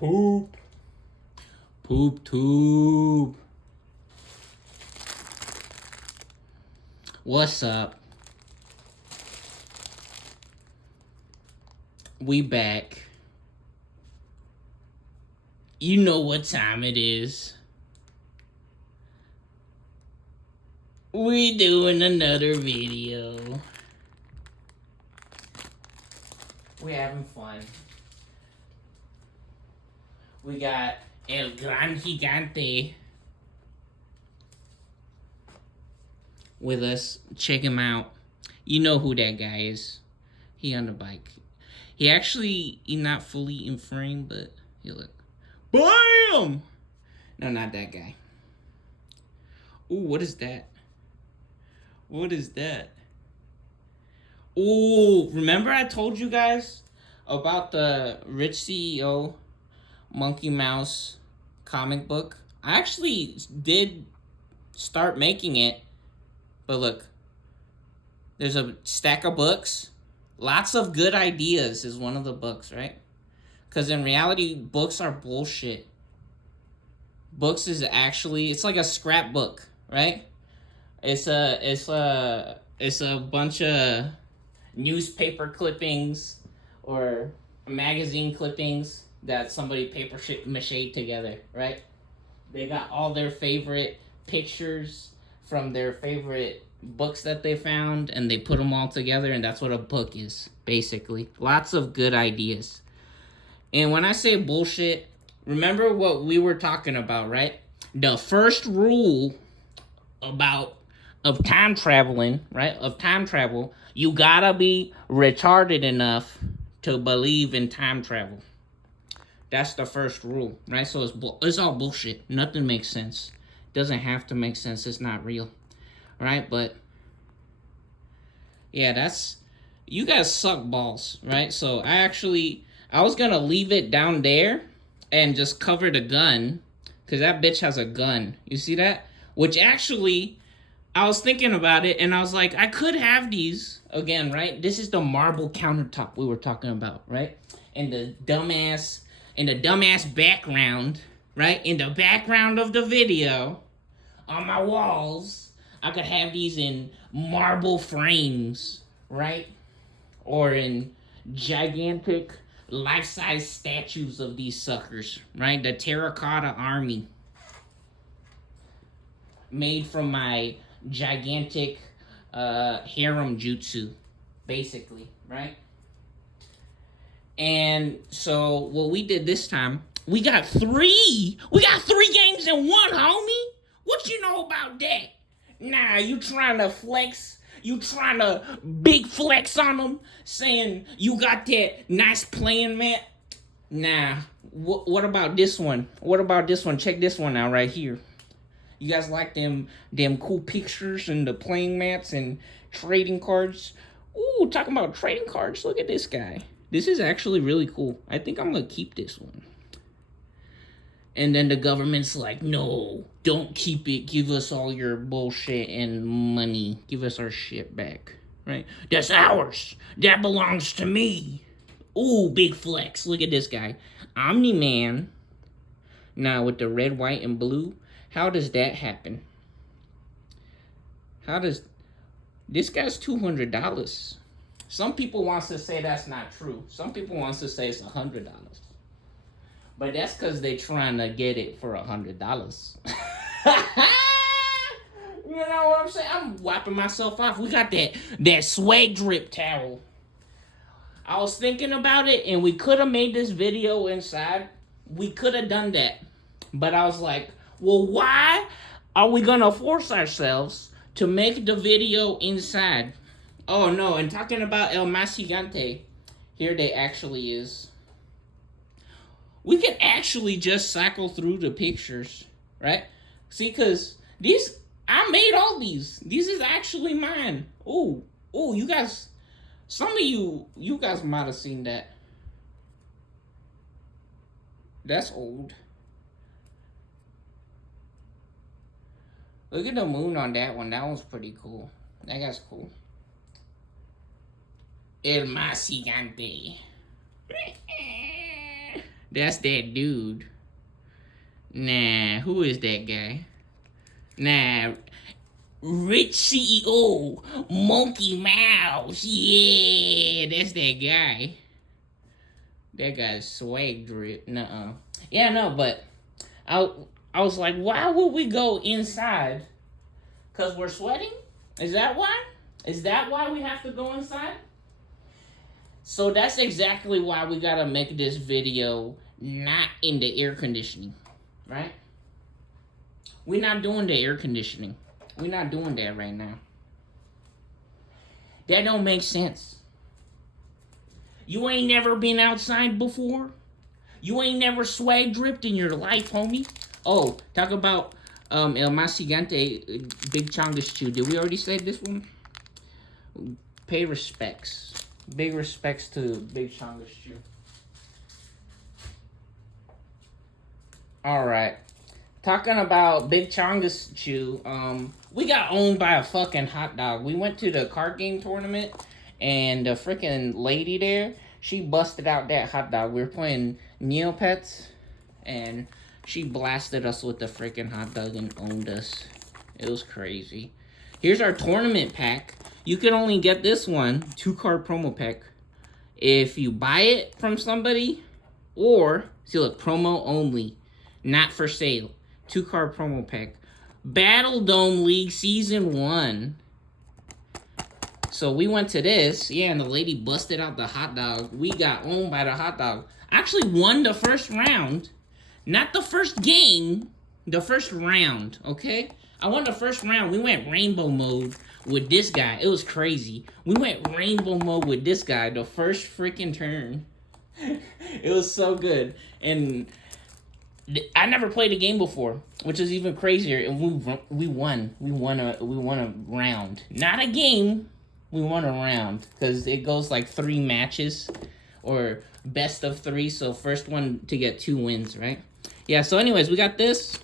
Poop. Poop tube. What's up? We back. You know what time it is. We doing another video. We having fun. We got El Gran Gigante with us. Check him out. You know who that guy is. He on the bike. He not fully in frame, but he look. BAM! No, not that guy. Ooh, what is that? What is that? Ooh, remember I told you guys about the Rich CEO Monkey Mouse comic book? I actually did start making it, but look, there's a stack of books. Lots of good ideas is one of the books, right? Because in reality, books are bullshit. Books is actually, it's like a scrapbook, right? It's a bunch of newspaper clippings or magazine clippings that somebody paper mache together, right? They got all their favorite pictures from their favorite books that they found, and they put them all together, and that's what a book is, basically. Lots of good ideas. And when I say bullshit, remember what we were talking about, right? The first rule of time traveling, right? Of time travel, you gotta be retarded enough to believe in time travel. That's the first rule, right? So it's all bullshit. Nothing makes sense. Doesn't have to make sense. It's not real, right? But yeah, you guys suck balls, right? So I was gonna leave it down there and just cover the gun, because that bitch has a gun. You see that? Which actually, I was thinking about it, and I was like, I could have these again, right? This is the marble countertop we were talking about, right? And the dumbass background, right? In the background of the video, on my walls, I could have these in marble frames, right? Or in gigantic life-size statues of these suckers, right? The terracotta army. Made from my gigantic harem jutsu, basically, right? And so what we did this time, we got three games in one, homie. What you know about that? Nah, you trying to flex? You trying to big flex on them, saying you got that nice playing mat? Nah. What about this one? What about this one? Check this one out right here. You guys like them cool pictures and the playing mats and trading cards? Ooh, talking about trading cards. Look at this guy. This is actually really cool. I think I'm going to keep this one. And then the government's like, no, don't keep it. Give us all your bullshit and money. Give us our shit back. Right? That's ours. That belongs to me. Ooh, big flex. Look at this guy. Omni-Man. Now with the red, white, and blue. How does that happen? This guy's $200. Some people wants to say that's not true. Some people wants to say it's $100. But that's because they trying to get it for $100. You know what I'm saying? I'm wiping myself off. We got that swag drip towel. I was thinking about it, and we could have made this video inside. We could have done that. But I was like, well, why are we going to force ourselves to make the video inside? Oh, no, and talking about El Más Gigante, here they actually is. We can actually just cycle through the pictures, right? See, because I made all these. These is actually mine. Ooh, you guys, some of you guys might have seen that. That's old. Look at the moon on that one. That one's pretty cool. That guy's cool. El Más Gigante. That's that dude. Nah, who is that guy? Nah, Rich CEO, Monkey Mouse. Yeah, that's that guy. That guy's swag drip. Nuh-uh. Yeah, no, but I I was like, why would we go inside? Cause we're sweating? Is that why? Is that why we have to go inside? So that's exactly why we gotta make this video not in the air conditioning, right? We're not doing the air conditioning. We're not doing that right now. That don't make sense. You ain't never been outside before? You ain't never swag dripped in your life, homie? Oh, talk about el más gigante, Big Chongus Chew. Did we already say this one? Pay respects. Big respects to Big Chongus Chew. Alright. Talking about Big Chongus Chew, we got owned by a fucking hot dog. We went to the card game tournament, and the freaking lady there, she busted out that hot dog. We were playing Neopets, and she blasted us with the freaking hot dog and owned us. It was crazy. Here's our tournament pack. You can only get this one, 2-card promo pack, if you buy it from somebody, or, see look, promo only, not for sale. 2-card promo pack. Battle Dome League Season 1. So we went to this, yeah, and the lady busted out the hot dog. We got owned by the hot dog. I actually won the first round. Not the first game, the first round, okay? I won the first round. We went rainbow mode with this guy. It was crazy. We went rainbow mode with this guy the first freaking turn. It was so good. And I never played a game before, which is even crazier. And we won. We won a round. Not a game. We won a round because it goes like 3 matches or best of 3. So first one to get 2 wins, right? Yeah. So anyways, we got this,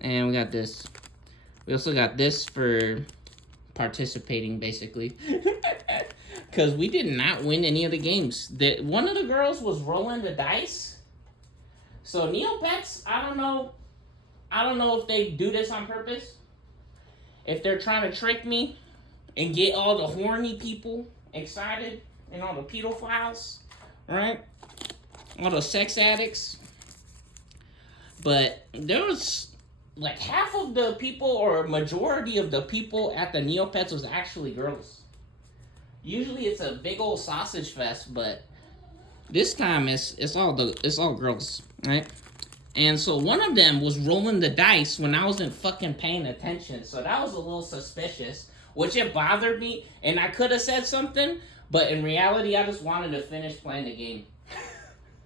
and we got this. We also got this for participating, basically, because we did not win any of the games. One of the girls was rolling the dice. So Neopets, I don't know if they do this on purpose. If they're trying to trick me and get all the horny people excited and all the pedophiles, right? All the sex addicts. But there was like half of the people, or majority of the people at the Neopets was actually girls. Usually it's a big old sausage fest, but this time it's all girls, right? And so one of them was rolling the dice when I wasn't fucking paying attention. So that was a little suspicious, which it bothered me, and I could have said something, but in reality I just wanted to finish playing the game.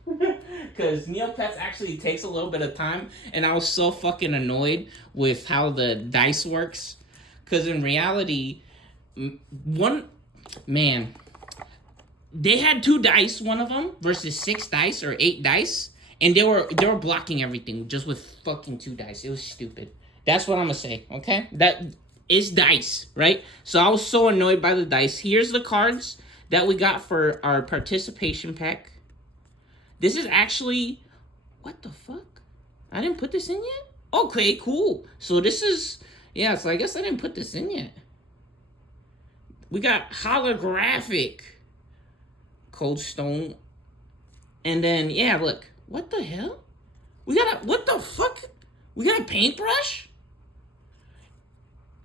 Because Neopets actually takes a little bit of time, and I was so fucking annoyed with how the dice works. Because in reality, they had 2 dice, one of them, versus 6 dice or 8 dice, and they were blocking everything just with fucking 2 dice. It was stupid. That's what I'm gonna say, okay? That is dice, right? So I was so annoyed by the dice. Here's the cards that we got for our participation pack. This is actually, what the fuck? I didn't put this in yet? Okay, cool. So this is, yeah, so I guess I didn't put this in yet. We got holographic Cold Stone. And then, yeah, look. What the hell? What the fuck? We got a paintbrush?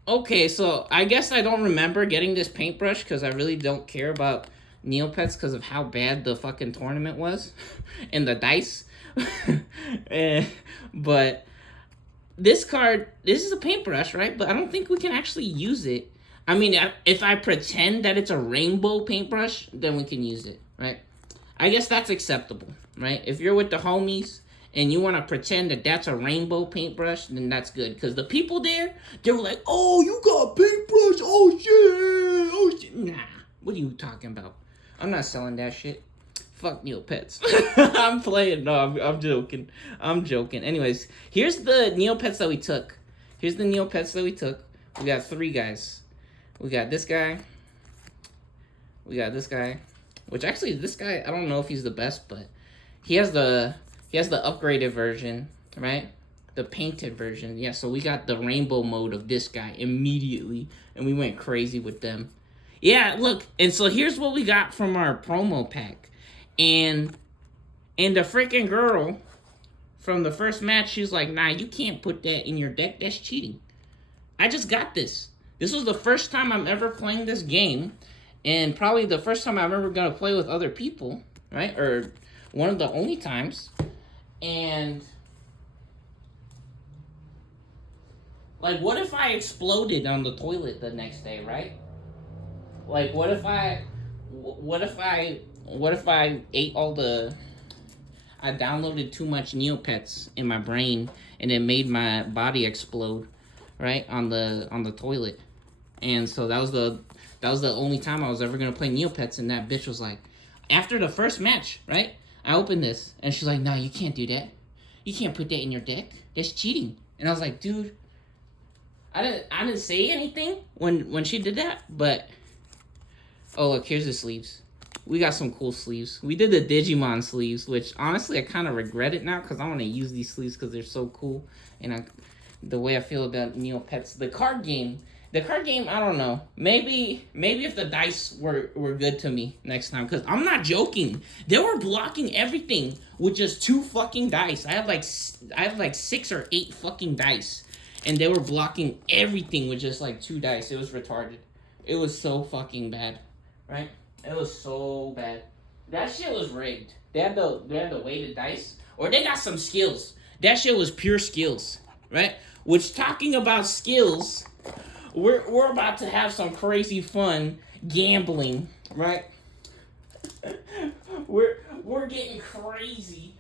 Okay, so I guess I don't remember getting this paintbrush because I really don't care about Neopets because of how bad the fucking tournament was and the dice. But this card, this is a paintbrush, right? But I don't think we can actually use it. I mean, if I pretend that it's a rainbow paintbrush, then we can use it, right? I guess that's acceptable, right? If you're with the homies and you want to pretend that that's a rainbow paintbrush, then that's good. Because the people there, they were like, oh, you got a paintbrush? Oh, shit. Nah, what are you talking about? I'm not selling that shit. Fuck Neopets. I'm playing. No, I'm joking. I'm joking. Anyways, here's the Neopets that we took. We got 3 guys. We got this guy. We got this guy. Which actually, this guy, I don't know if he's the best, but he has the upgraded version, right? The painted version. Yeah, so we got the rainbow mode of this guy immediately, and we went crazy with them. Yeah, look, and so here's what we got from our promo pack. And the freaking girl from the first match, she's like, nah, you can't put that in your deck. That's cheating. I just got this. This was the first time I'm ever playing this game, and probably the first time I'm ever going to play with other people, right? Or one of the only times. And, like, what if I exploded on the toilet the next day, right? Like, what if I ate all the... I downloaded too much Neopets in my brain, and it made my body explode, right, on the toilet. And so that was the only time I was ever gonna play Neopets, and that bitch was like, after the first match, right? I opened this, and she's like, no, you can't do that. You can't put that in your deck. That's cheating. And I was like, dude, I didn't say anything when she did that, but oh look, here's the sleeves. We got some cool sleeves. We did the Digimon sleeves, which honestly I kind of regret it now because I want to use these sleeves because they're so cool. And the way I feel about Neopets, the card game, I don't know. Maybe if the dice were good to me next time, because I'm not joking. They were blocking everything with just 2 fucking dice. I have like 6 or 8 fucking dice, and they were blocking everything with just like 2 dice. It was retarded. It was so fucking bad, right? It was so bad. That shit was rigged. They had the weighted dice, or they got some skills. That shit was pure skills, right? Which, talking about skills, we're about to have some crazy fun gambling, right? we're getting crazy.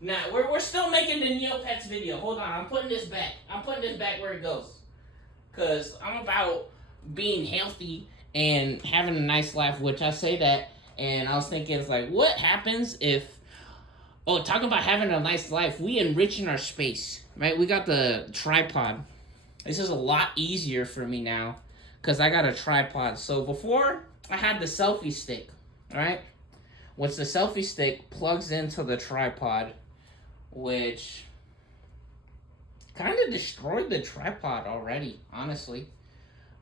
Now we're still making the Neopets video. Hold on, I'm putting this back. Where it goes, cause I'm about being healthy and having a nice life, which I say that, and I was thinking, it's like, what happens if, talk about having a nice life, we enriching our space, right? We got the tripod. This is a lot easier for me now, because I got a tripod. So before, I had the selfie stick, right? Which the selfie stick plugs into the tripod, which kind of destroyed the tripod already, honestly.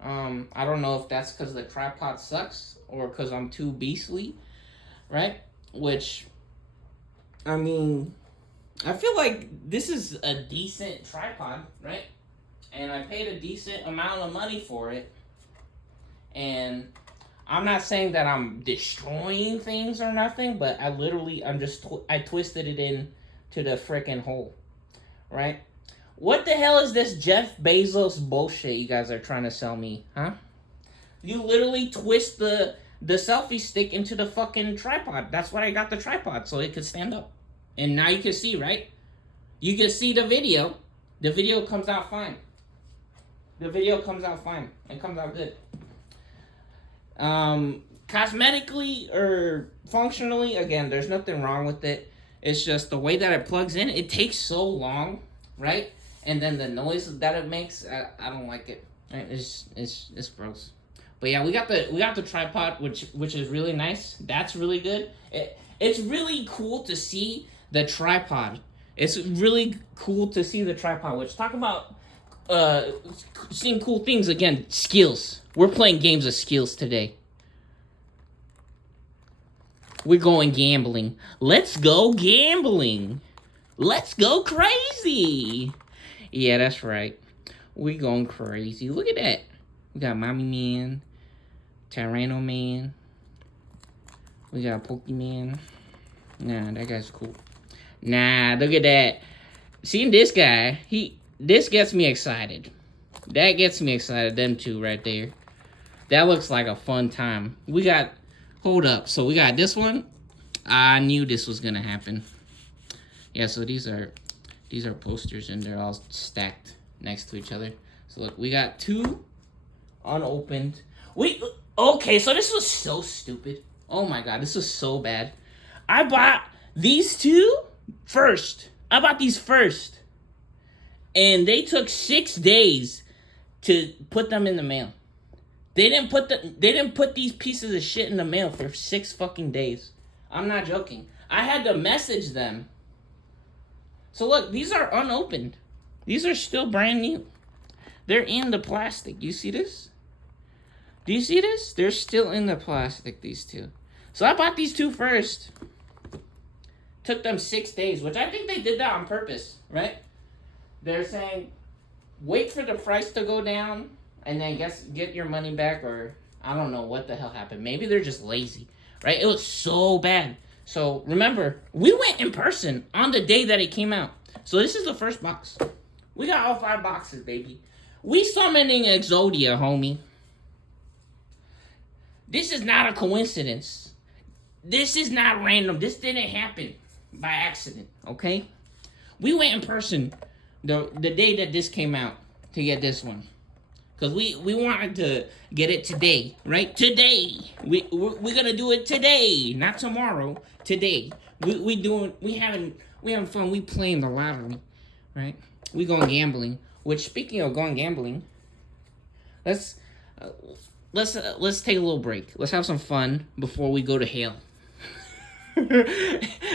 I don't know if that's because the tripod sucks or because I'm too beastly, right? Which, I mean, I feel like this is a decent tripod, right? And I paid a decent amount of money for it. And I'm not saying that I'm destroying things or nothing, but I twisted it in to the freaking hole, right? What the hell is this Jeff Bezos bullshit you guys are trying to sell me, huh? You literally twist the selfie stick into the fucking tripod. That's why I got the tripod, so it could stand up. And now you can see, right? You can see the video. The video comes out fine. It comes out good. Cosmetically or functionally, again, there's nothing wrong with it. It's just the way that it plugs in. It takes so long, right? And then the noise that it makes, I don't like it. It's gross. But yeah, we got the tripod, which is really nice. That's really good. It's really cool to see the tripod. Which talk about seeing cool things again. Skills. We're playing games of skills today. We're going gambling. Let's go gambling. Let's go crazy. Yeah, that's right. We going crazy. Look at that. We got Mommy Man, Tyranno Man. We got Pokemon. Nah, that guy's cool. Nah, look at that. Seeing this guy, this gets me excited. That gets me excited. Them two right there. That looks like a fun time. Hold up. So we got this one. I knew this was gonna happen. Yeah, so these are posters and they're all stacked next to each other. So look, we got 2 unopened. Okay, so this was so stupid. Oh my god, this was so bad. I bought these 2 first. And they took 6 days to put them in the mail. They didn't put these pieces of shit in the mail for 6 fucking days. I'm not joking. I had to message them. So look, these are unopened. These are still brand new. They're in the plastic. You see this? Do you see this? They're still in the plastic, these two. So I bought these two first. Took them 6 days, which I think they did that on purpose, right? They're saying, wait for the price to go down, and then get your money back, or I don't know what the hell happened. Maybe they're just lazy, right? It was so bad. So remember, we went in person on the day that it came out. So this is the first box. We got all 5 boxes, baby. We summoning Exodia, homie. This is not a coincidence. This is not random. This didn't happen by accident, okay? We went in person the day that this came out to get this one. Because we wanted to get it today, right? Today. We're going to do it today, not tomorrow. Today. We having fun. We playing the lottery, right? We going gambling. Which, speaking of going gambling, let's take a little break. Let's have some fun before we go to hell.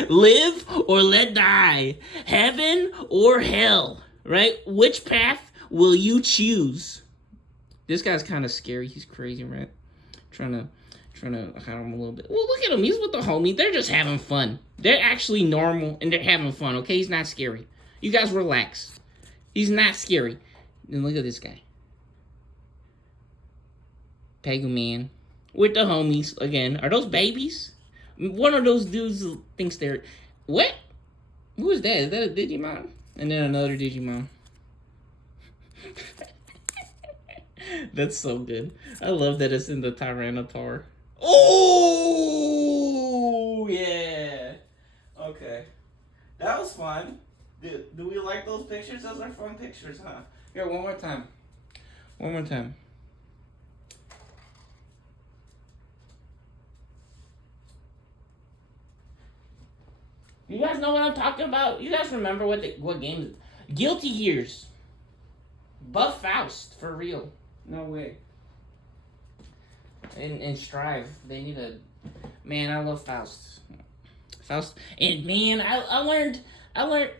Live or let die. Heaven or hell, right? Which path will you choose? This guy's kind of scary. He's crazy, right? Trying to hide him a little bit. Well, look at him. He's with the homie. They're just having fun. They're actually normal, and they're having fun, okay? He's not scary. You guys relax. He's not scary. And look at this guy. Pegu Man. With the homies, again. Are those babies? One of those dudes thinks they're... What? Who is that? Is that a Digimon? And then another Digimon. That's so good. I love that it's in the Tyranitar. Oh, yeah. Okay. That was fun. Do we like those pictures? Those are fun pictures, huh? Here, one more time. One more time. You guys know what I'm talking about? You guys remember what game? Guilty Gears. Buff Faust, for real. No way. And Strive, they need a... Man, I love Faust. Faust. And man, I learned,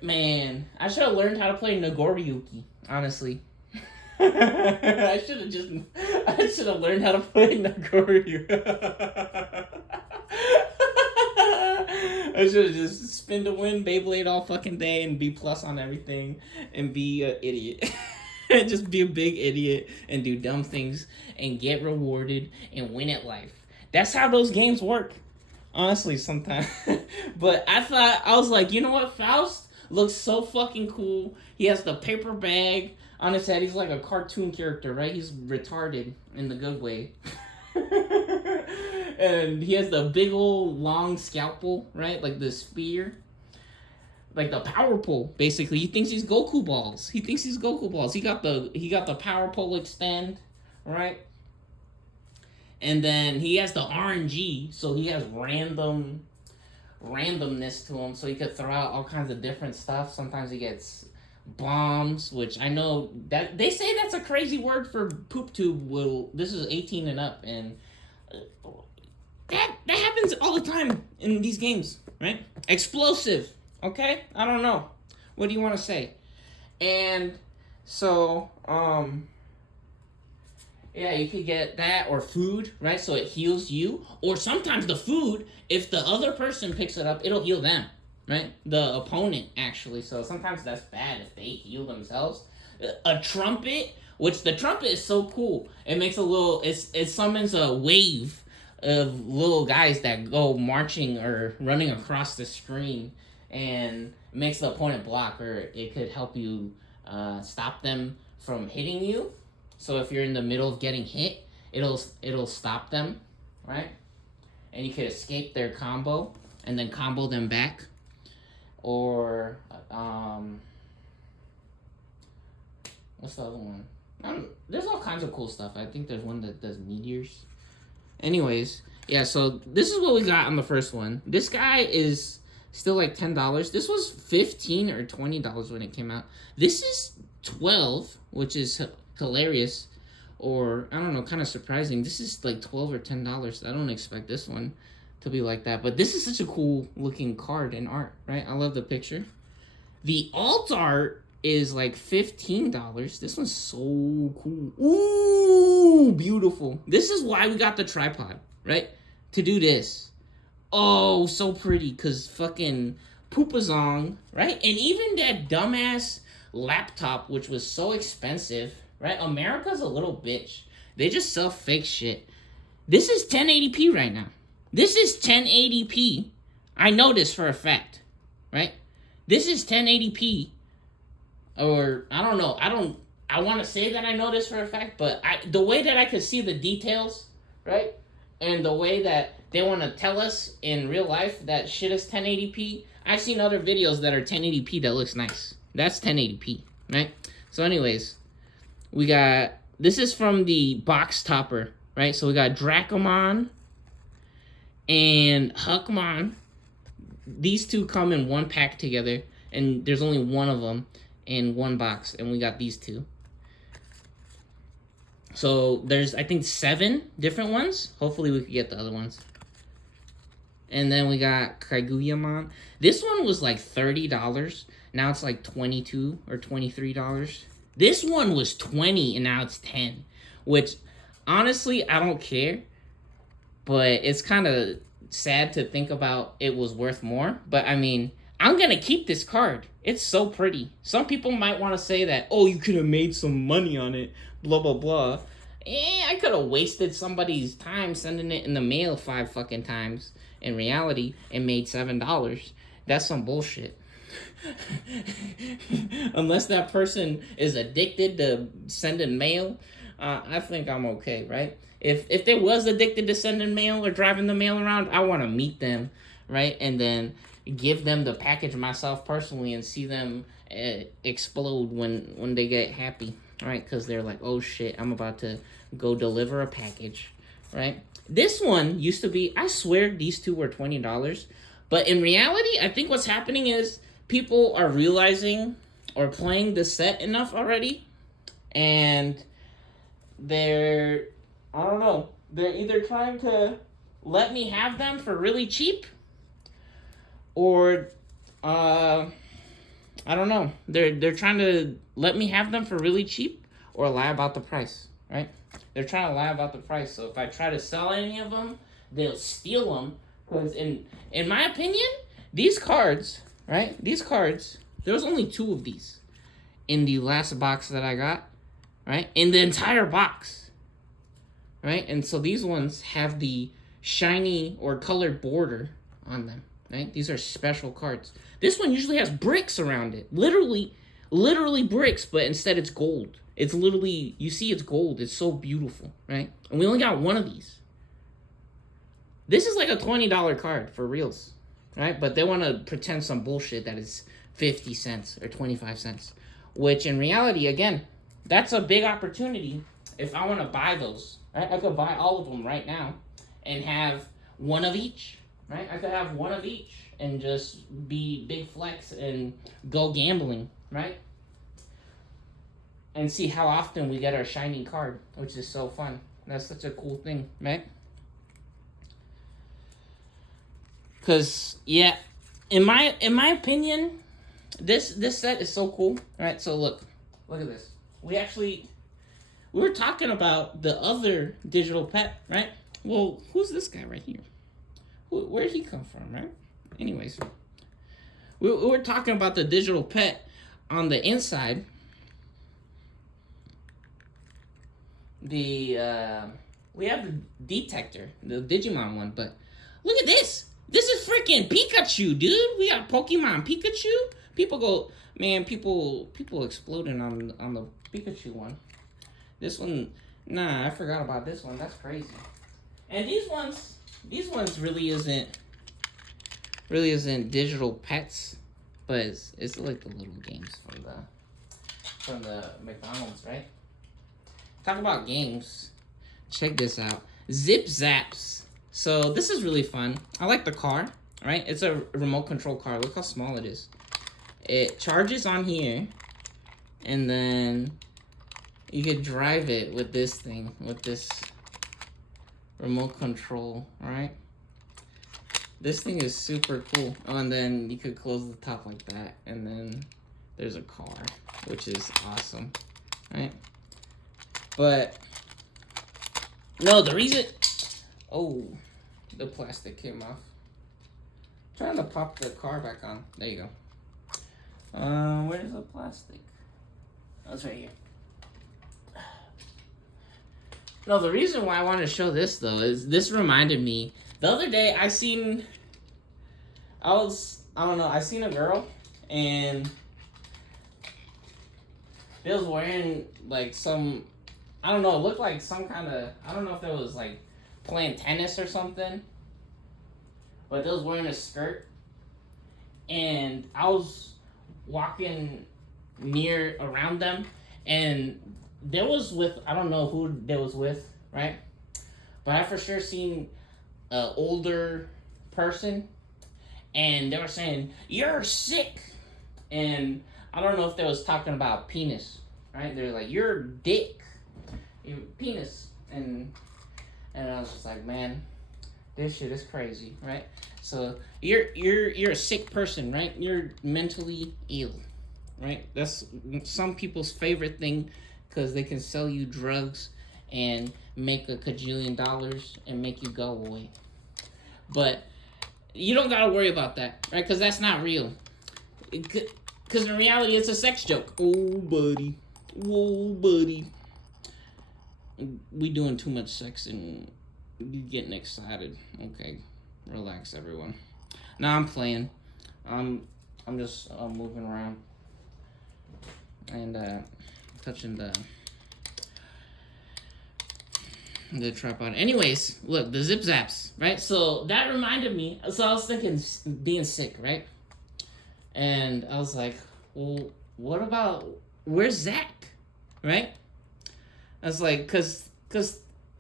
man, I should have learned how to play Nagoriyuki, honestly. I should have learned how to play Nagoriyuki. I should have just spin to win Beyblade all fucking day and B+ on everything and be an idiot. Just be a big idiot and do dumb things and get rewarded and win at life. That's how those games work. Honestly, sometimes. But I was like, you know what? Faust looks so fucking cool. He has the paper bag on his head. He's like a cartoon character, right? He's retarded in the good way. And he has the big old long scalpel, right? Like the spear. Like the power pole, basically. He thinks he's Goku balls. He got the power pole extend, right? And then he has the RNG, so he has randomness to him, so he could throw out all kinds of different stuff. Sometimes he gets bombs, which I know that they say that's a crazy word for poop tube. This is 18 and up, and that happens all the time in these games, right? Explosive. Okay? I don't know. What do you want to say? And so, yeah, you could get that or food, right? So it heals you. Or sometimes the food, if the other person picks it up, it'll heal them, right? The opponent, actually. So sometimes that's bad if they heal themselves. A trumpet, which the trumpet is so cool. It makes it summons a wave of little guys that go marching or running across the screen. And it makes the opponent block, or it could help you stop them from hitting you. So if you're in the middle of getting hit, it'll stop them, right? And you could escape their combo and then combo them back. Or what's the other one? There's all kinds of cool stuff. I think there's one that does meteors. Anyways, yeah. So this is what we got on the first one. This guy is still like $10. This was $15 or $20 when it came out. This is $12, which is hilarious, or I don't know, kind of surprising. This is like $12 or $10. I don't expect this one to be like that. But this is such a cool looking card and art, right? I love the picture. The alt art is like $15. This one's so cool. Ooh, beautiful. This is why we got the tripod, right? To do this. Oh, so pretty, because fucking Pipaxan, right? And even that dumbass laptop, which was so expensive, right? America's a little bitch. They just sell fake shit. This is 1080p right now. This is 1080p. I know this for a fact, right? This is 1080p. Or, I don't know. I want to say that I know this for a fact, but the way that I could see the details, right? And the way that they want to tell us in real life that shit is 1080p. I've seen other videos that are 1080p that looks nice. That's 1080p, right? So anyways, we got, this is from the box topper, right? So we got Dracomon and Huckmon. These two come in one pack together, and there's only one of them in one box, and we got these two. So there's, I think, 7 different ones. Hopefully we could get the other ones. And then we got Kaguya-mon. This one was like $30. Now it's like $22 or $23. This one was $20 and now it's $10. Which, honestly, I don't care. But it's kind of sad to think about it was worth more. But, I mean, I'm going to keep this card. It's so pretty. Some people might want to say that, oh, you could have made some money on it. Blah, blah, blah. I could have wasted somebody's time sending it in the mail 5 fucking times. In reality, it made $7. That's some bullshit. Unless that person is addicted to sending mail, I think I'm okay, right? If they was addicted to sending mail or driving the mail around, I want to meet them, right? And then give them the package myself personally and see them explode when they get happy, right? Because they're like, oh shit, I'm about to go deliver a package, right? This one used to be, I swear these two were $20. But in reality, I think what's happening is people are realizing or playing the set enough already. And they're, I don't know, they're either trying to let me have them for really cheap. Or, I don't know. They're trying to let me have them for really cheap or lie about the price, right? They're trying to lie about the price. So if I try to sell any of them, they'll steal them. Because in my opinion, these cards, right? These cards, there was only 2 of these in the last box that I got, right? In the entire box, right? And so these ones have the shiny or colored border on them, right? These are special cards. This one usually has bricks around it. Literally bricks, but instead it's gold. It's literally, you see it's gold. It's so beautiful, right? And we only got 1 of these. This is like a $20 card for reals, right? But they want to pretend some bullshit that is 50 cents or 25 cents. Which in reality, again, that's a big opportunity if I want to buy those, right? I could buy all of them right now and have 1 of each, right? I could have 1 of each and just be big flex and go gambling, right? And see how often we get our shiny card, which is so fun. That's such a cool thing, right? Because, yeah, in my opinion, this set is so cool, right? So look at this. We were talking about the other digital pet, right? Well, who's this guy right here? Where'd he come from, right? Anyways, we're talking about the digital pet on the inside. We have the detector, the Digimon one, but look at this. This is freaking Pikachu, dude. We got Pokemon Pikachu. People exploding on the Pikachu one. This one, nah, I forgot about this one. That's crazy. And these ones really isn't digital pets, but it's like the little games from the McDonald's, right? Talk about games. Check this out. Zip Zaps. So this is really fun. I like the car, right? It's a remote control car. Look how small it is. It charges on here, and then you could drive it with this thing, with this remote control, right? This thing is super cool. Oh, and then you could close the top like that, and then there's a car, which is awesome, right? But no, the reason. Oh, the plastic came off. Trying to pop the car back on. There you go. Where's the plastic? Oh, it's right here. No, the reason why I wanted to show this though is this reminded me. The other day I seen a girl and they was wearing like some, I don't know, it looked like some kind of, I don't know if it was like playing tennis or something, but they was wearing a skirt, and I was walking near around them, and there was with, I don't know who they was with, right? But I for sure seen an older person, and they were saying, "You're sick," and I don't know if they was talking about penis, right? They're like, "You're dick, your penis," and I was just like, man, this shit is crazy, right? So you're a sick person, right? You're mentally ill, right? That's some people's favorite thing, because they can sell you drugs and make a cajillion dollars and make you go away. But you don't gotta worry about that, right? Because that's not real. Because in reality, it's a sex joke. Oh, buddy. Whoa, buddy. We doing too much sex and getting excited. Okay, relax, everyone. Now I'm playing. I'm just moving around and touching the tripod. Anyways, look, the zip zaps, right? So that reminded me. So I was thinking being sick, right? And I was like, well, what about, where's Zach, right? I was like, cause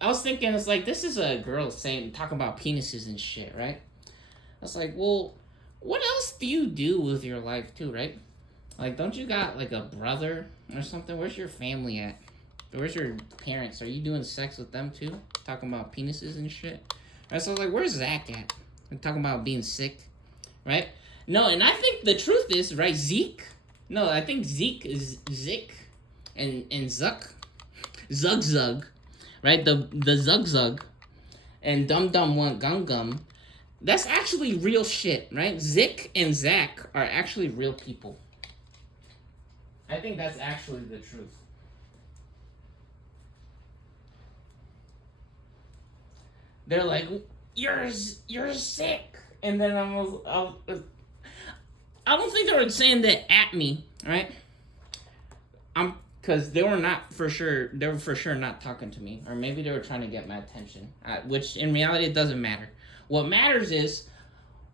I was thinking, it's like, this is a girl talking about penises and shit, right? I was like, well, what else do you do with your life too, right? Like, don't you got like a brother or something? Where's your family at? Where's your parents? Are you doing sex with them too? Talking about penises and shit? Right? So I was like, where's Zach at? I'm talking about being sick, right? No, and I think the truth is, right, Zeke? No, I think Zeke is Zik and Zuck. Zug, right? The Zug, and Dum want Gum. That's actually real shit, right? Zik and Zach are actually real people. I think that's actually the truth. They're like, you're sick, and then I don't think they were saying that at me, right? Because they were for sure not talking to me, or maybe they were trying to get my attention, which in reality it doesn't matter. What matters is,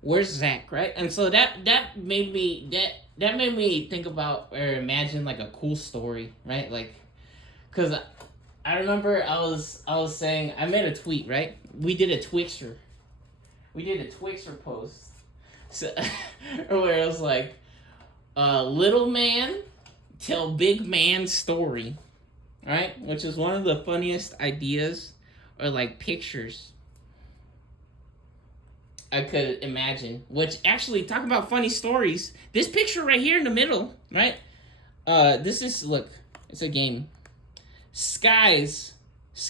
where's Zach, right? And so that made me think about or imagine like a cool story, right? Like, because I remember I was saying, I made a tweet, right? We did a Twixter post, so where it was like, little man tell big man story, right? Which is one of the funniest ideas or like pictures I could imagine. Which actually, talk about funny stories. This picture right here in the middle, right? This is, look, it's a game. Skies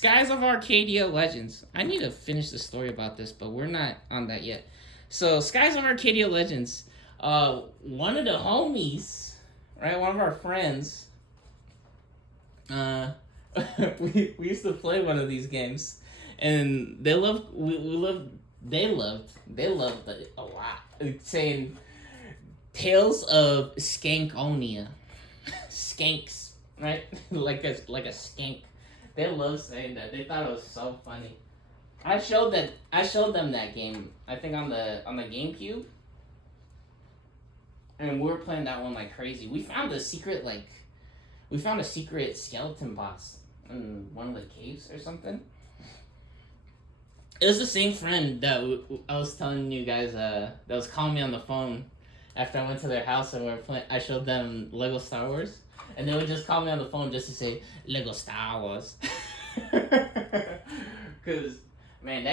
of Arcadia Legends. I need to finish the story about this, but we're not on that yet. So, Skies of Arcadia Legends. One of the homies, right? One of our friends. We used to play one of these games, and they loved it a lot. Saying Tales of Skankonia, skanks, right? like a skank. They love saying that. They thought it was so funny. I showed them that game. I think on the GameCube. And we were playing that one like crazy. We found a secret skeleton boss in one of the caves or something. It was the same friend that I was telling you guys that was calling me on the phone after I went to their house and we were playing. I showed them Lego Star Wars, and they would just call me on the phone just to say Lego Star Wars. Cause man,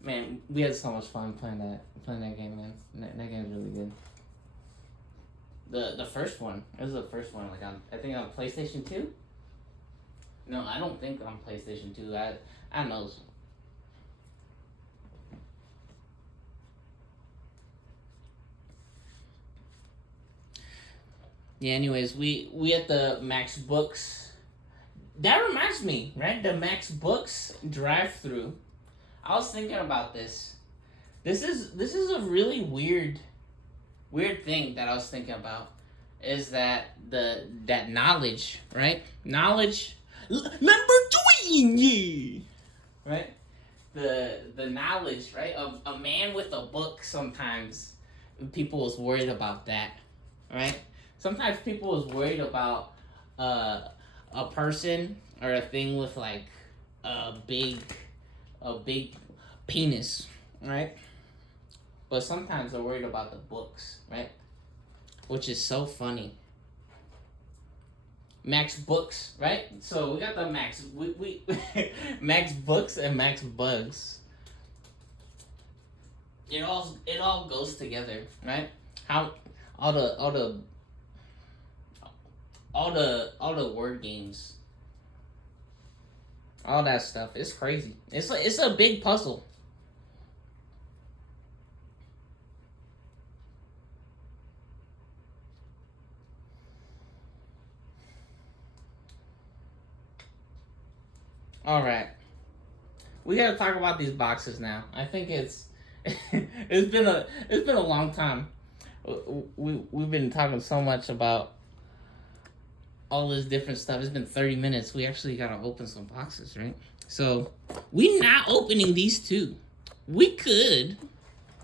Man, we had so much fun playing that game, man. That game's really good. The first one. It was the first one. Like I think on PlayStation 2. No, I don't think on PlayStation 2. I don't know. Yeah. Anyways, we at the Max Books. That reminds me, right? The Max Books drive-through. I was thinking about this. This is a really weird thing that I was thinking about. Is that that knowledge, right? Knowledge, Lamborghini, right? The knowledge, right? Of a man with a book. Sometimes people is worried about that, right? Sometimes people is worried about a person or a thing with like a big penis, right? But sometimes they're worried about the books, right? Which is so funny. Max Books, right? So we got the Max we Max Books and Max Bugs. It all goes together, right? How all the word games, all that stuff. It's crazy. It's a big puzzle. All right, we gotta talk about these boxes now. I think it's it's been a long time. We've been talking so much about all this different stuff. It's been 30 minutes. We actually gotta open some boxes, right? So we not opening these two. We could,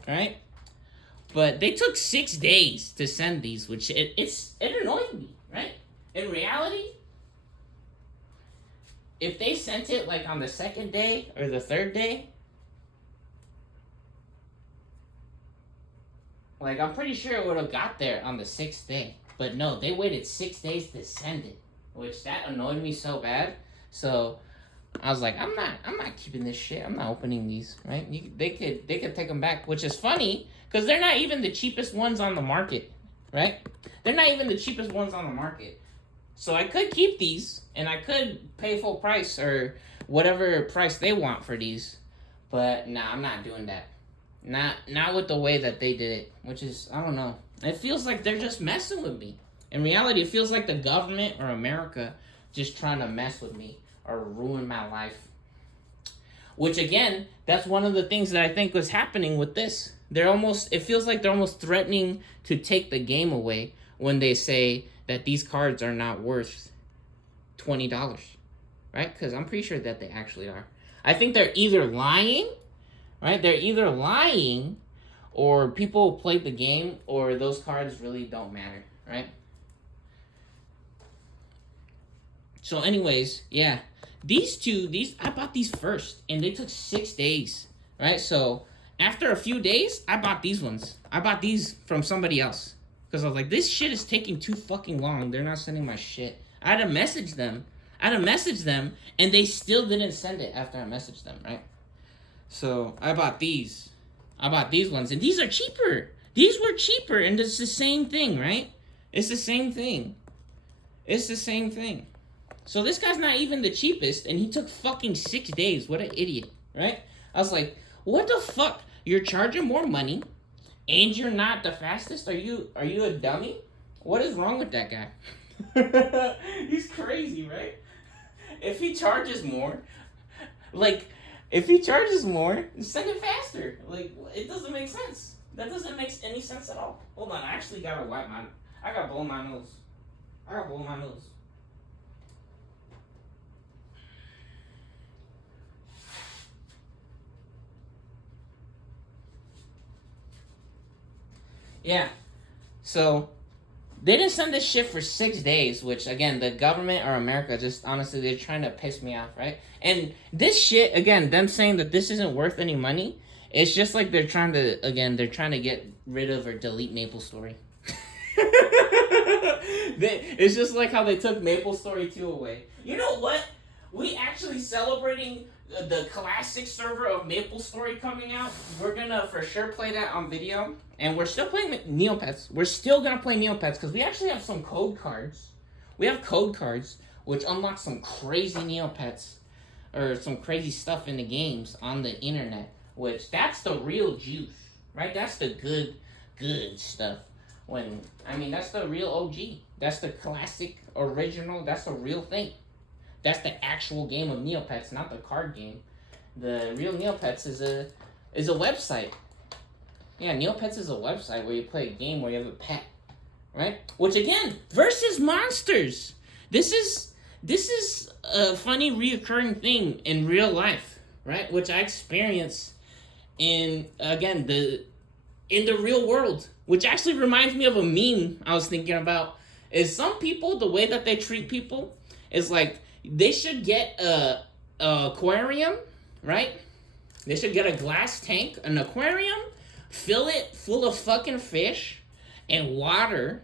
right? But they took 6 days to send these, which it annoyed me, right? In reality, if they sent it like on the second day or the third day, like I'm pretty sure it would have got there on the 6th day. But no, they waited 6 days to send it, which that annoyed me so bad. So I was like, I'm not keeping this shit. I'm not opening these, right? They could take them back, which is funny because they're not even the cheapest ones on the market, right? They're not even the cheapest ones on the market. So I could keep these and I could pay full price or whatever price they want for these, but nah, I'm not doing that. Not with the way that they did it, which is, I don't know. It feels like they're just messing with me. In reality, it feels like the government or America just trying to mess with me or ruin my life. Which again, that's one of the things that I think was happening with this. It feels like they're almost threatening to take the game away when they say that these cards are not worth $20, right? Because I'm pretty sure that they actually are. I think they're either lying, right? They're either lying or people played the game or those cards really don't matter, right? So anyways, yeah. I bought these first and they took 6 days, right? So after a few days, I bought these ones. I bought these from somebody else. Because I was like, this shit is taking too fucking long. They're not sending my shit. I had to message them. And they still didn't send it after I messaged them, right? So I bought these. I bought these ones. And these are cheaper. These were cheaper. And it's the same thing, right? It's the same thing. So this guy's not even the cheapest. And he took fucking 6 days. What an idiot, right? I was like, what the fuck? You're charging more money. And you're not the fastest? Are you a dummy? What is wrong with that guy? He's crazy, right? If he charges more, send it faster. Like, it doesn't make sense. That doesn't make any sense at all. Hold on, I actually gotta I gotta blow my nose. Yeah. So they didn't send this shit for 6 days, which again, the government or America just honestly they're trying to piss me off, right? And this shit, again, them saying that this isn't worth any money, it's just like they're trying to get rid of or delete Maple Story. It's just like how they took Maple Story 2 away. You know what? We actually celebrating the classic server of MapleStory coming out. We're gonna for sure play that on video, and we're still playing Neopets. We're still gonna play Neopets because we actually have some code cards. We have code cards which unlock some crazy Neopets or some crazy stuff in the games on the internet. Which that's the real juice, right? That's the good stuff. That's the real OG. That's the classic original. That's the real thing. That's the actual game of Neopets, not the card game. The real Neopets is a website. Yeah, Neopets is a website where you play a game where you have a pet, right? Which again, versus monsters. This is a funny reoccurring thing in real life, right? Which I experience in the real world. Which actually reminds me of a meme I was thinking about. Is some people, the way that they treat people is like, they should get a aquarium, right? They should get a glass tank, an aquarium, fill it full of fucking fish and water,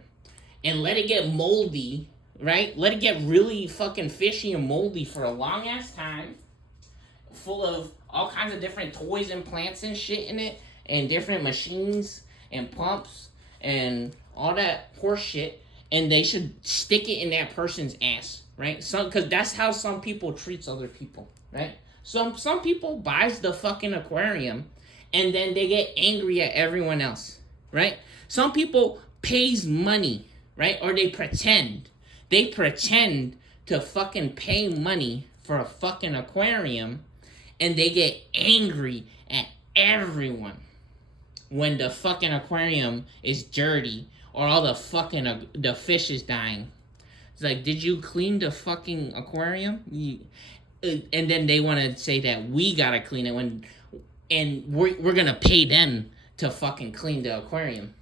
and let it get moldy, right? Let it get really fucking fishy and moldy for a long ass time, full of all kinds of different toys and plants and shit in it, and different machines and pumps and all that horse shit, and they should stick it in that person's ass. Right? Because that's how some people treats other people, right? Some people buys the fucking aquarium and then they get angry at everyone else, right? Some people pays money, right? Or they pretend to fucking pay money for a fucking aquarium and they get angry at everyone when the fucking aquarium is dirty or all the fucking the fish is dying. Like, did you clean the fucking aquarium? And then they want to say that we gotta clean it and we're gonna pay them to fucking clean the aquarium.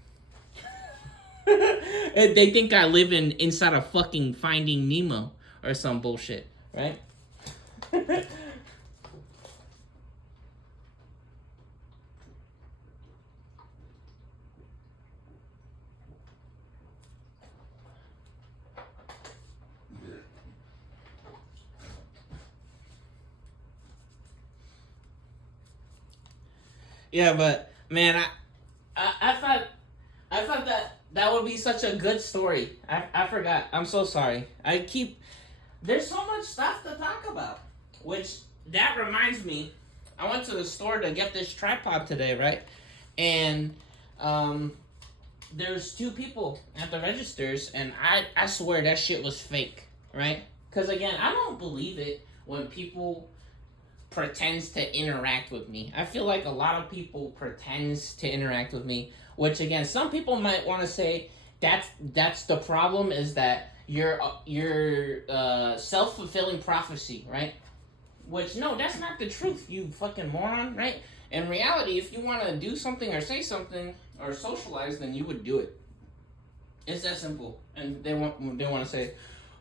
They think I live inside of fucking Finding Nemo or some bullshit, right? Yeah, but man, I thought that would be such a good story. I forgot. I'm so sorry. There's so much stuff to talk about. Which that reminds me, I went to the store to get this tripod today, right? And there's two people at the registers, and I swear that shit was fake, right? Because again, I don't believe it when people pretends to interact with me. I feel like a lot of people pretends to interact with me, which again, some people might want to say that's the problem, is that you're self-fulfilling prophecy, right? Which, no, that's not the truth, you fucking moron, right? In reality, if you want to do something or say something or socialize, then you would do it. It's that simple. And they want to say,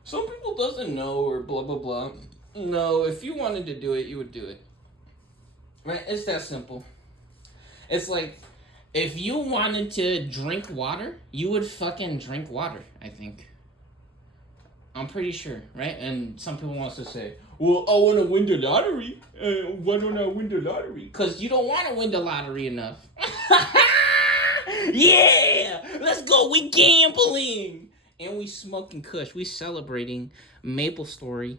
some people doesn't know or blah, blah, blah. No, if you wanted to do it, you would do it. Right? It's that simple. It's like, if you wanted to drink water, you would fucking drink water, I think. I'm pretty sure, right? And some people want to say, well, I want to win the lottery. Why don't I win the lottery? Because you don't want to win the lottery enough. Yeah! Let's go! We gambling! And we smoking kush. We celebrating MapleStory.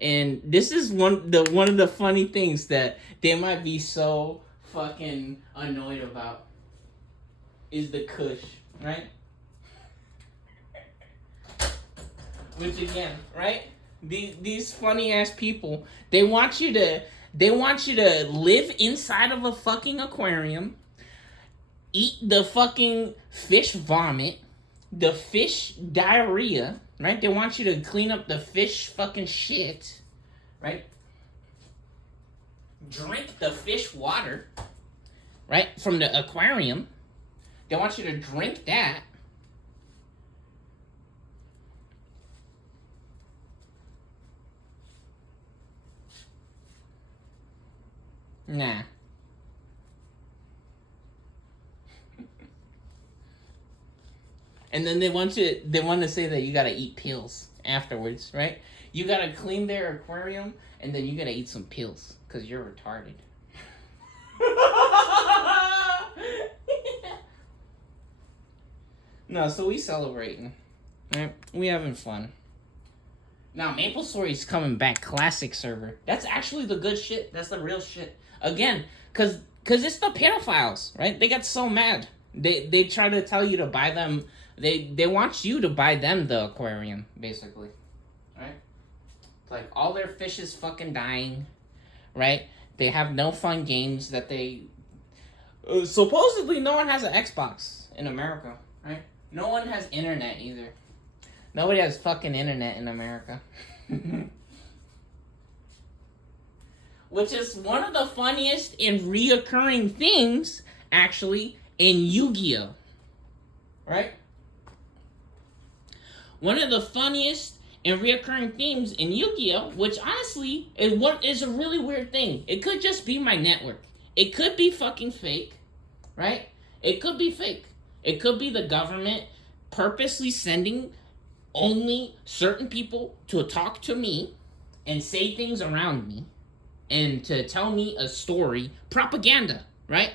And this is one of the funny things that they might be so fucking annoyed about is the kush, right? Which again, right? These funny ass people, they want you to live inside of a fucking aquarium, eat the fucking fish vomit, the fish diarrhea, right? They want you to clean up the fish fucking shit, right? Drink the fish water, right? From the aquarium. They want you to drink that. Nah. And then they want to say that you gotta eat pills afterwards, right? You gotta clean their aquarium and then you gotta eat some pills. because you're retarded. No, so we celebrating. Right? We having fun. Now, MapleStory's coming back, classic server. That's actually the good shit. That's the real shit. Again, because it's the pedophiles, right? They got so mad. They try to tell you to buy them. They want you to buy them the aquarium, basically. Right? It's like, all their fish is fucking dying. Right? They have no fun games that they... supposedly, no one has an Xbox in America. Right? No one has internet, either. Nobody has fucking internet in America. Which is one of the funniest and reoccurring things, actually, in Yu-Gi-Oh! Right? One of the funniest and reoccurring themes in Yu-Gi-Oh! Which, honestly, is a really weird thing. It could just be my network. It could be fucking fake. Right? It could be fake. It could be the government purposely sending only certain people to talk to me and say things around me and to tell me a story, propaganda, right?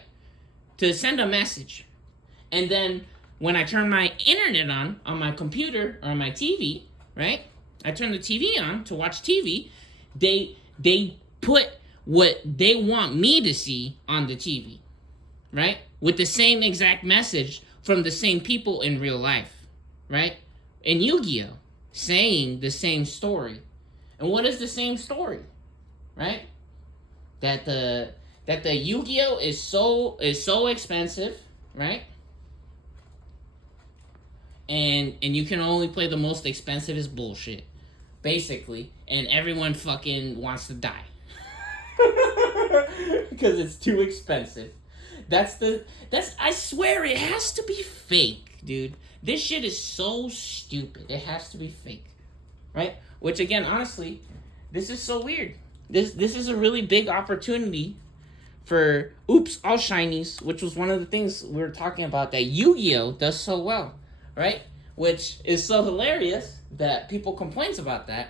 To send a message. And then when I turn my internet on my computer or on my TV, right? I turn the TV on to watch TV, they put what they want me to see on the TV, right? With the same exact message from the same people in real life, right? In Yu-Gi-Oh! Saying the same story. And what is the same story? Right? That the Yu-Gi-Oh! is so expensive, right? And you can only play the most expensive is bullshit. Basically. And everyone fucking wants to die. Because it's too expensive. I swear it has to be fake, dude. This shit is so stupid. It has to be fake. Right? Which, again, honestly, this is so weird. This is a really big opportunity for, oops, all shinies, which was one of the things we were talking about that Yu-Gi-Oh! Does so well. Right? Which is so hilarious that people complain about that,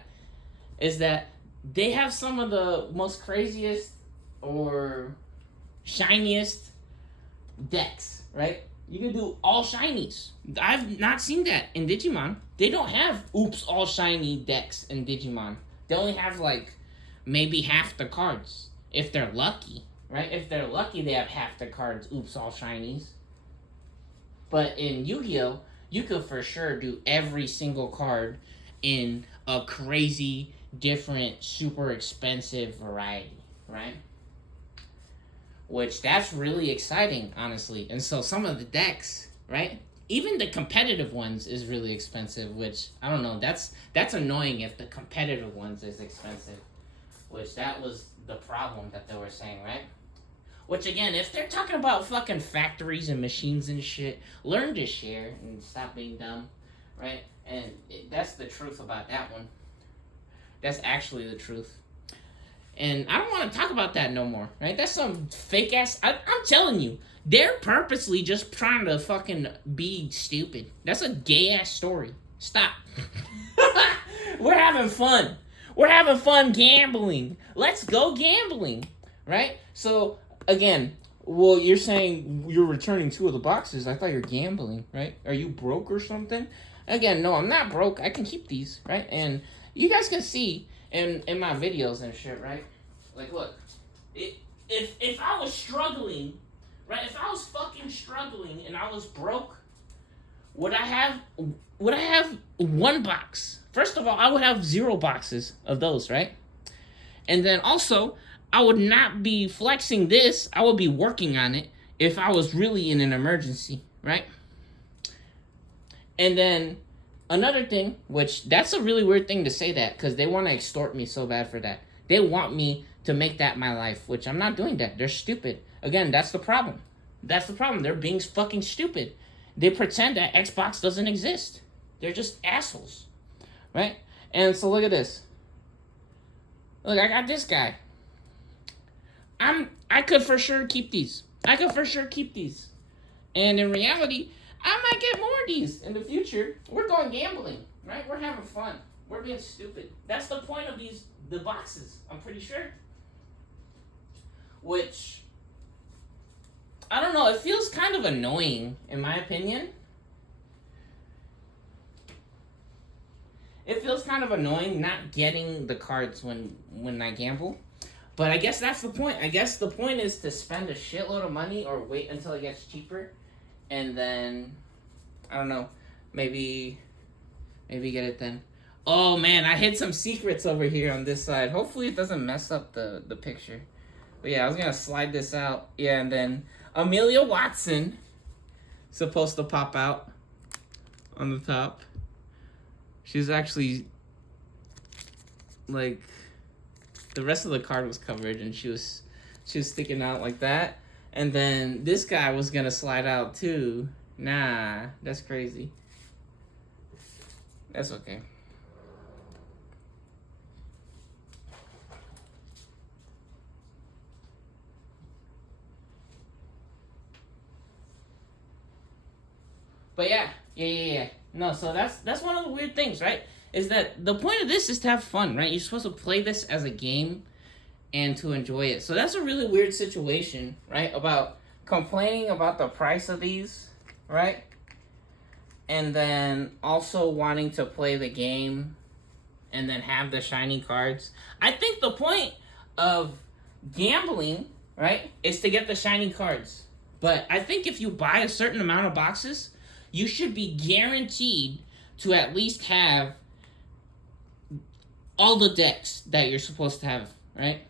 is that they have some of the most craziest or shiniest decks, right? You can do all shinies. I've not seen that in Digimon. They don't have oops all shiny decks in Digimon. They only have like maybe half the cards. If they're lucky, right? If they're lucky, they have half the cards oops all shinies. But in Yu-Gi-Oh! You could for sure do every single card in a crazy, different, super expensive variety, right? Which, that's really exciting, honestly. And so some of the decks, right? Even the competitive ones is really expensive, which, I don't know, that's annoying if the competitive ones is expensive. Which, that was the problem that they were saying, right? Which, again, if they're talking about fucking factories and machines and shit, learn to share and stop being dumb, right? And that's the truth about that one. That's actually the truth. And I don't want to talk about that no more, right? That's some fake ass... I'm telling you, they're purposely just trying to fucking be stupid. That's a gay ass story. Stop. We're having fun. We're having fun gambling. Let's go gambling, right? So, again, well, you're saying you're returning 2 of the boxes. I thought you're gambling, right? Are you broke or something? Again, no, I'm not broke. I can keep these, right? And you guys can see in my videos and shit, right? Like, look, if I was struggling, right? If I was fucking struggling and I was broke, would I have 1 box? First of all, I would have 0 boxes of those, right? And then also, I would not be flexing this. I would be working on it if I was really in an emergency, right? And then another thing, which that's a really weird thing to say that, because they want to extort me so bad for that. They want me to make that my life, which I'm not doing that. They're stupid. Again, that's the problem. That's the problem. They're being fucking stupid. They pretend that Xbox doesn't exist. They're just assholes, right? And so look at this. Look, I got this guy. I could for sure keep these. And in reality, I might get more of these in the future. We're going gambling, right? We're having fun. We're being stupid. That's the point of the boxes, I'm pretty sure. which I don't know. It feels kind of annoying, in my opinion. It feels kind of annoying not getting the cards when I gamble. But I guess that's the point. I guess the point is to spend a shitload of money or wait until it gets cheaper, and then I don't know, maybe get it then. Oh man, I hid some secrets over here on this side. Hopefully it doesn't mess up the picture. But yeah, I was gonna slide this out. Yeah, and then Amelia Watson supposed to pop out on the top. She's actually like the rest of the card was covered and she was sticking out like that. And then this guy was gonna slide out too. Nah, that's crazy. That's okay. But yeah. No, so that's one of the weird things, right? Is that the point of this is to have fun, right? You're supposed to play this as a game and to enjoy it. So that's a really weird situation, right? About complaining about the price of these, right? And then also wanting to play the game and then have the shiny cards. I think the point of gambling, right, is to get the shiny cards. But I think if you buy a certain amount of boxes, you should be guaranteed to at least have all the decks that you're supposed to have, right?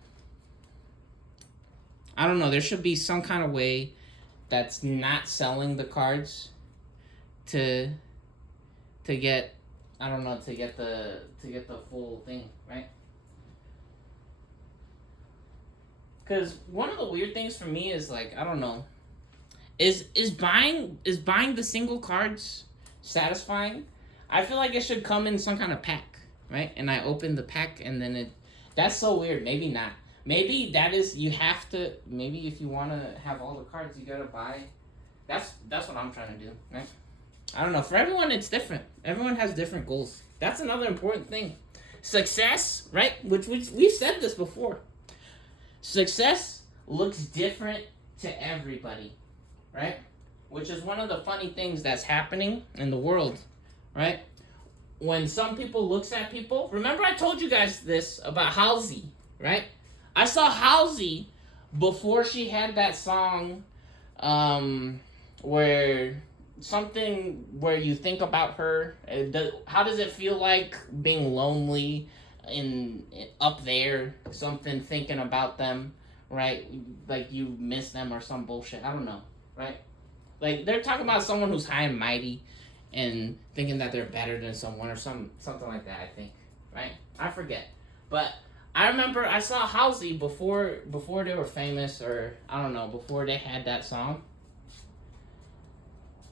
I don't know. There should be some kind of way that's not selling the cards to get, I don't know, to get the full thing, right? Because one of the weird things for me is like, I don't know, is buying the single cards satisfying? I feel like it should come in some kind of pack, right? And I open the pack and then that's so weird. Maybe not. Maybe that is, you have to, maybe if you want to have all the cards, you gotta buy. That's what I'm trying to do, right? I don't know. For everyone, it's different. Everyone has different goals. That's another important thing. Success, right? Which we've said this before. Success looks different to everybody, right? Which is one of the funny things that's happening in the world, right? When some people looks at people, remember I told you guys this about Halsey, right? I saw Halsey before she had that song, where you think about her. How does it feel like being lonely in up there? Something thinking about them, right? Like you miss them or some bullshit. I don't know, right? Like they're talking about someone who's high and mighty, and thinking that they're better than someone or something like that. I think, right? I forget, but I remember I saw Halsey before they were famous, or I don't know, before they had that song.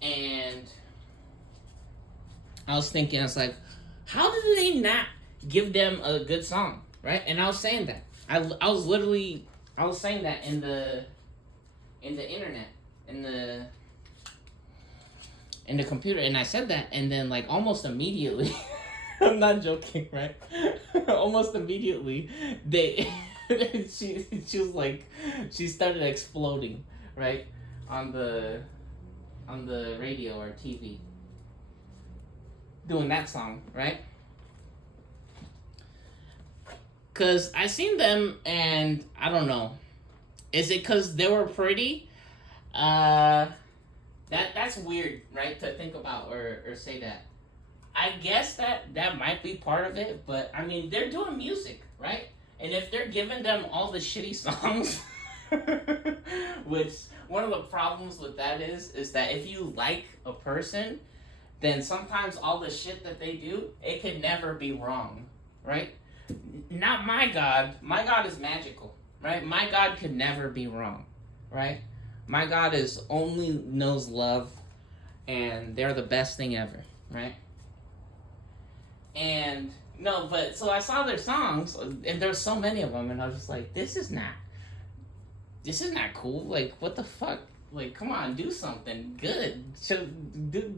And I was thinking, I was like, how did they not give them a good song, right? And I was saying that. I was saying that in the internet, in the computer, and I said that, and then like almost immediately, I'm not joking, right? Almost immediately, she was like, she started exploding, right, on the radio or TV, doing that song, right? Cause I seen them and I don't know, is it cause they were pretty? That's weird, right, to think about or say that. I guess that might be part of it, but I mean, they're doing music, right? And if they're giving them all the shitty songs, which one of the problems with that is that if you like a person, then sometimes all the shit that they do, it can never be wrong, right? Not my God. My God is magical, right? My God could never be wrong, right? My God only knows love, and they're the best thing ever, right? And no, but so I saw their songs, and there's so many of them, and I was just like, this is not cool. Like, what the fuck? Like, come on, do something good.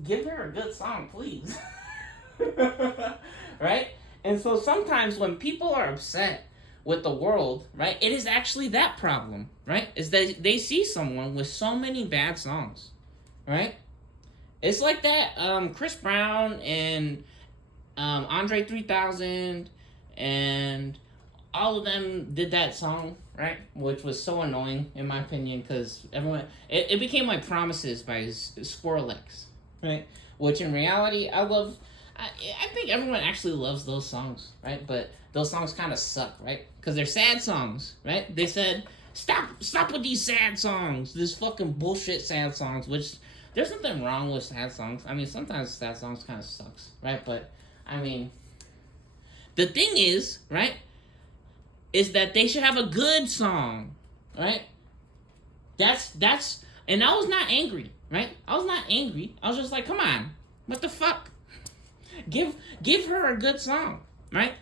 Give her a good song, please. Right? And so sometimes when people are upset with the world, right? It is actually that problem, right? Is that they see someone with so many bad songs, right? It's like that Chris Brown and Andre 3000 and all of them did that song, right? Which was so annoying in my opinion because everyone it became like Promises by Skrillex, right? Which in reality I think everyone actually loves those songs, right? But those songs kind of suck, right? Because they're sad songs, right? They said stop with these sad songs, this fucking bullshit sad songs. Which there's nothing wrong with sad songs. I mean, sometimes sad songs kind of sucks, right? But I mean, the thing is, right, is that they should have a good song, right? That's, and I was not angry, right? I was not angry. I was just like, come on, what the fuck? Give her a good song, right?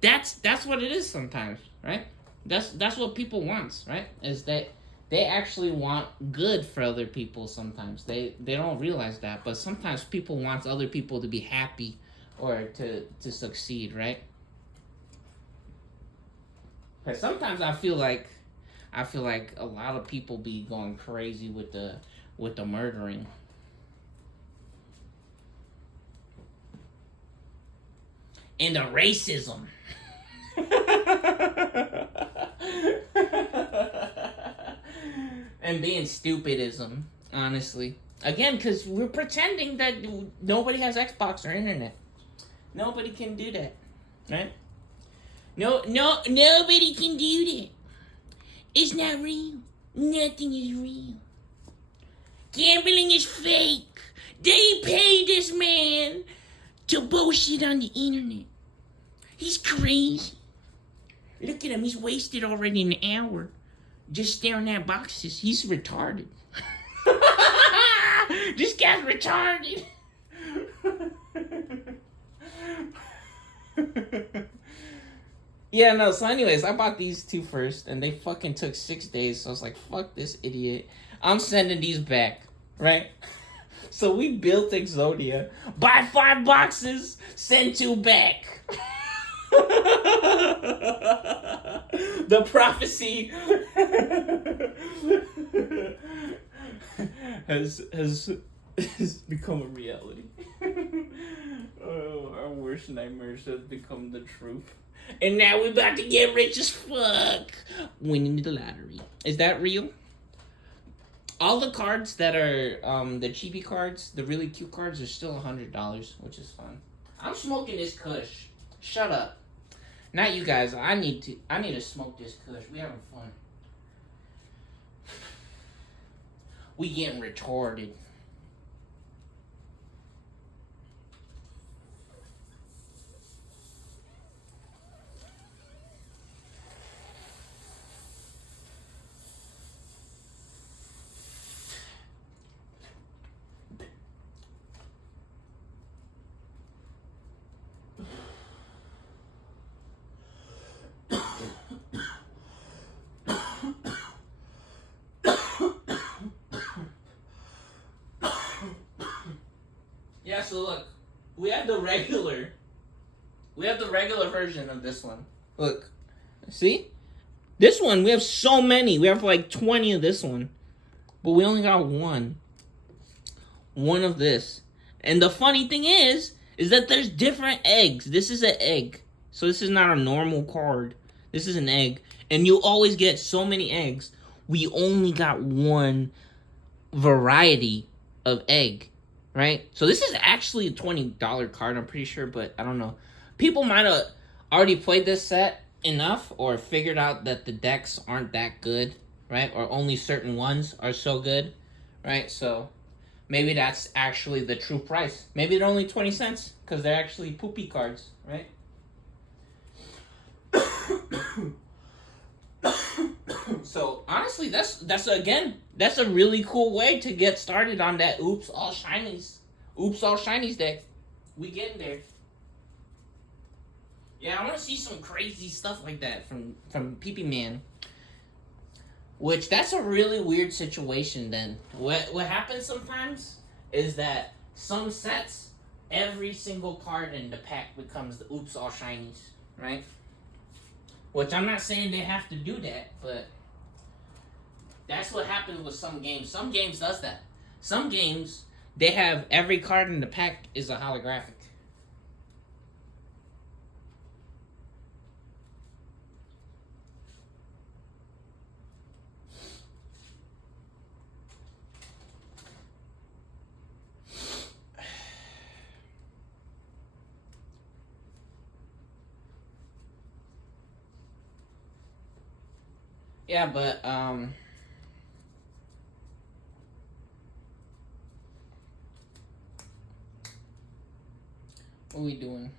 That's what it is sometimes, right? That's what people want, right? Is that they actually want good for other people sometimes. They don't realize that, but sometimes people want other people to be happy or to succeed, right? Because sometimes I feel like a lot of people be going crazy with the murdering. And the racism. And being stupidism, honestly. Again, because we're pretending that nobody has Xbox or internet. Nobody can do that, right? Nobody can do that. It's not real. Nothing is real. Gambling is fake. They pay this man to bullshit on the internet. He's crazy. Look at him. He's wasted already an hour just staring at boxes. He's retarded. This guy's retarded. Yeah, no, so anyways, I bought these two first, and they fucking took 6 days, so I was like, fuck this idiot. I'm sending these back, right? So we built Exodia, buy 5 boxes, send 2 back. The prophecy has become a reality. Oh, our worst nightmares have become the truth. And now we're about to get rich as fuck. Winning the lottery. Is that real? All the cards that are the cheapy cards, the really cute cards, are still $100, which is fun. I'm smoking this Kush. Shut up. Not you guys. I need to smoke this Kush. We having fun. We getting retarded. Yeah, so look, we have the regular version of this one. Look, see? This one, we have so many. We have like 20 of this one. But we only got one. One of this. And the funny thing is that there's different eggs. This is an egg. So this is not a normal card. This is an egg. And you always get so many eggs. We only got one variety of egg. Right? So this is actually a $20 card, I'm pretty sure, but I don't know. People might have already played this set enough or figured out that the decks aren't that good, right? Or only certain ones are so good, right? So maybe that's actually the true price. Maybe they're only 20 cents because they're actually poopy cards, right? So honestly, that's a really cool way to get started on that Oops All Shinies deck. We getting there. Yeah, I want to see some crazy stuff like that from PP Man. Which that's a really weird situation. Then what happens sometimes is that some sets, every single card in the pack becomes the Oops All Shinies, right? Which I'm not saying they have to do that, but that's what happens with some games. Some games does that. Some games they have every card in the pack is a holographic. Yeah, but what are we doing?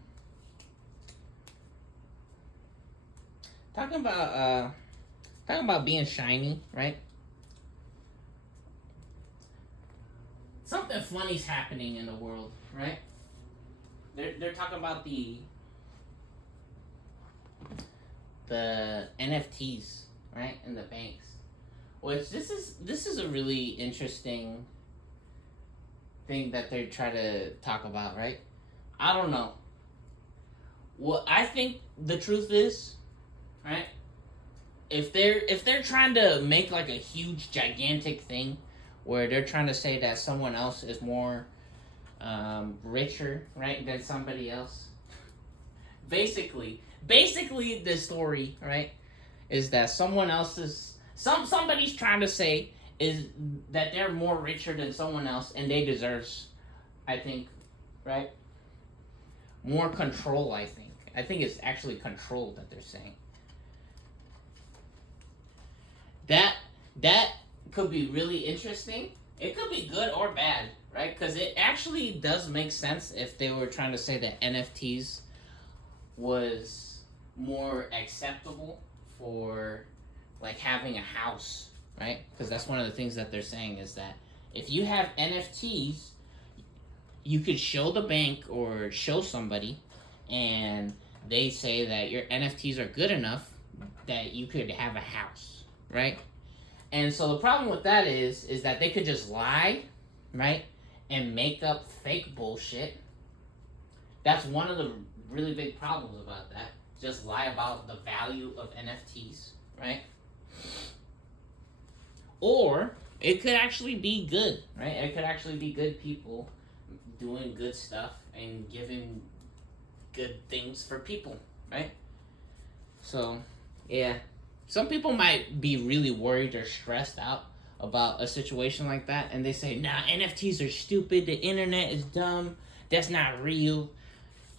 Talking about being shiny, right? Something funny's happening in the world, right? They're talking about the NFTs, right, in the banks. Which this is a really interesting thing that they're trying to talk about, right? I don't know. What I think the truth is, right? If they're trying to make like a huge gigantic thing where they're trying to say that someone else is more richer, right, than somebody else. Basically the story, right, is that someone else's somebody's trying to say is that they're more richer than someone else and they deserves, I think, right, more control. I think it's actually control that they're saying. That could be really interesting. It could be good or bad, right? Because it actually does make sense if they were trying to say that NFTs was more acceptable for like having a house, right? Because that's one of the things that they're saying is that if you have NFTs, you could show the bank or show somebody, and they say that your NFTs are good enough that you could have a house, right? And so the problem with that is that they could just lie, right, and make up fake bullshit. That's one of the really big problems about that. Just lie about the value of NFTs, right? Or it could actually be good, right? It could actually be good people doing good stuff and giving good things for people, right? So, yeah. Some people might be really worried or stressed out about a situation like that, and they say, nah, NFTs are stupid, the internet is dumb, that's not real,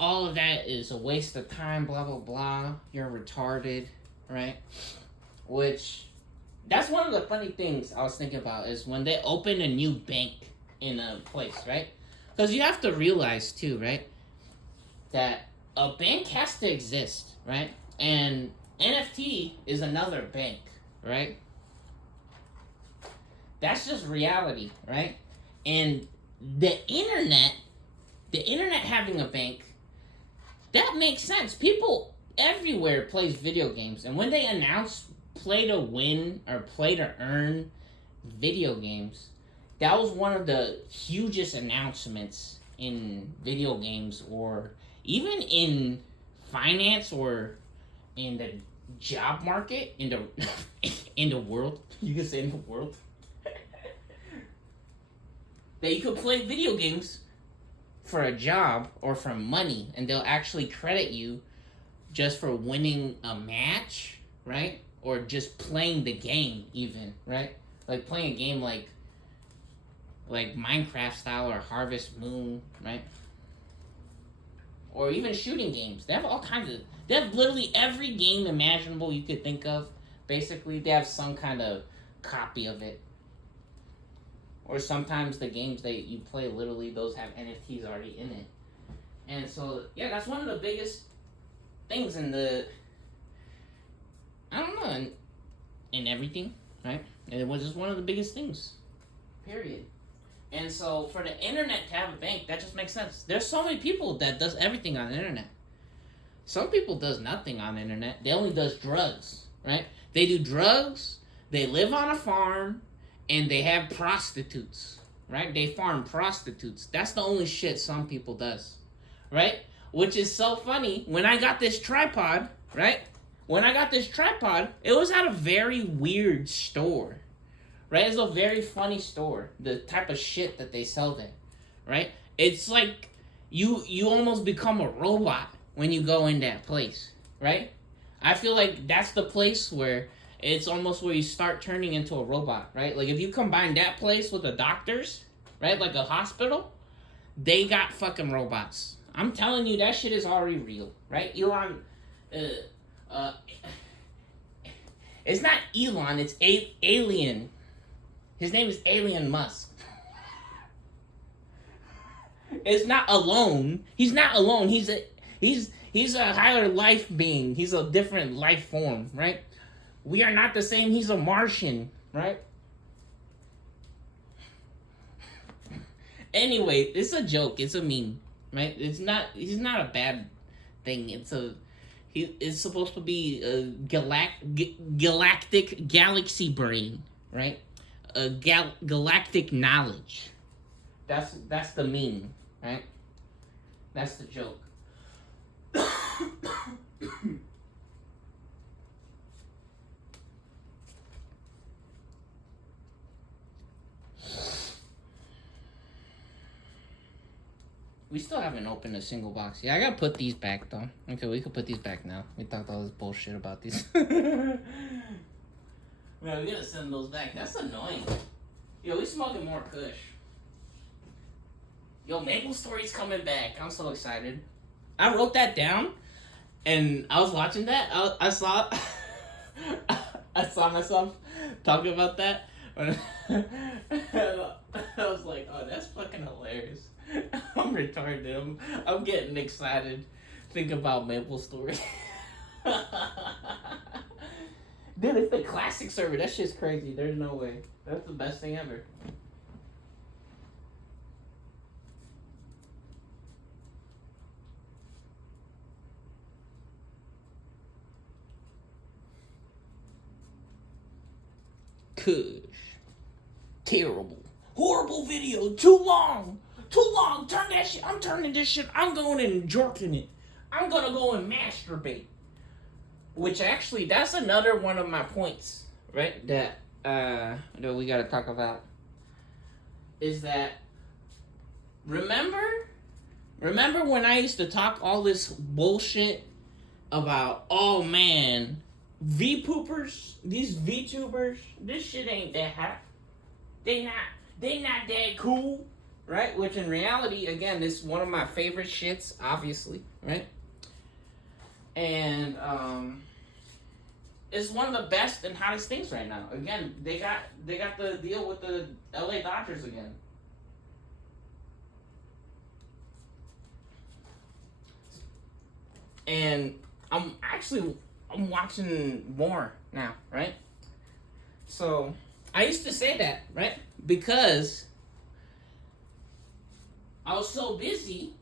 all of that is a waste of time, blah, blah, blah, you're retarded, right? Which, that's one of the funny things I was thinking about, is when they open a new bank in a place, right? Because you have to realize, too, right, that a bank has to exist, right? And NFT is another bank, right? That's just reality, right? And the internet having a bank, that makes sense. People everywhere plays video games, and when they announce play to win or play to earn video games, that was one of the hugest announcements in video games, or even in finance, or in the job market, in the in the world. You can say in the world. That you could play video games for a job or for money, and they'll actually credit you just for winning a match, right? Or just playing the game, even, right? Like playing a game like Minecraft style or Harvest Moon, right? Or even shooting games. They have all kinds of. They have literally every game imaginable you could think of. Basically, they have some kind of copy of it. Or sometimes the games that you play, literally, those have NFTs already in it. And so, yeah, that's one of the biggest things in the. I don't know, in everything, right? And it was just one of the biggest things. Period. And so, for the internet to have a bank, that just makes sense. There's so many people that does everything on the internet. Some people does nothing on the internet. They only does drugs, right? They do drugs, they live on a farm, and they have prostitutes, right? They farm prostitutes. That's the only shit some people does, right? Which is so funny. When I got this tripod, right? when I got this tripod, it was at a very weird store, right? It's a very funny store. The type of shit that they sell there, right? It's like you almost become a robot when you go in that place, right? I feel like that's the place where it's almost where you start turning into a robot, right? Like if you combine that place with the doctors, right? Like a hospital, they got fucking robots. I'm telling you, that shit is already real, right? Elon, it's not Elon, it's Alien. His name is Alien Musk. It's not alone. He's not alone. He's a higher life being. He's a different life form, right? We are not the same. He's a Martian, right? Anyway, it's a joke. It's a meme, right? It's not. He's not a bad thing. It's supposed to be a galactic galaxy brain, right? A galactic knowledge. That's the meme, right? That's the joke. We still haven't opened a single box yet. I gotta put these back though. Okay, we could put these back now. We talked all this bullshit about these. Man, we gotta send those back. That's annoying. Yo, we smoking more Kush. Yo, Maple Story's coming back. I'm so excited. I wrote that down, and I was watching that. I saw I saw myself talking about that. I was like, oh, that's fucking hilarious. I'm retarded. I'm getting excited. Think about Maple Story. Dude, it's the classic server. That shit's crazy. There's no way. That's the best thing ever. Kush. Terrible. Horrible video. Too long. Too long. Turn that shit. I'm turning this shit. I'm going and jerking it. I'm gonna go and masturbate. Which actually, that's another one of my points, right? That we gotta talk about. Is that remember when I used to talk all this bullshit about, oh man, V-poopers, these VTubers, this shit ain't that hot. They not that cool, right? Which in reality, again, this is one of my favorite shits, obviously, right? And it's one of the best and hottest things right now. Again, they got the deal with the LA Dodgers again. And I'm watching more now, right? So I used to say that, right? Because I was so busy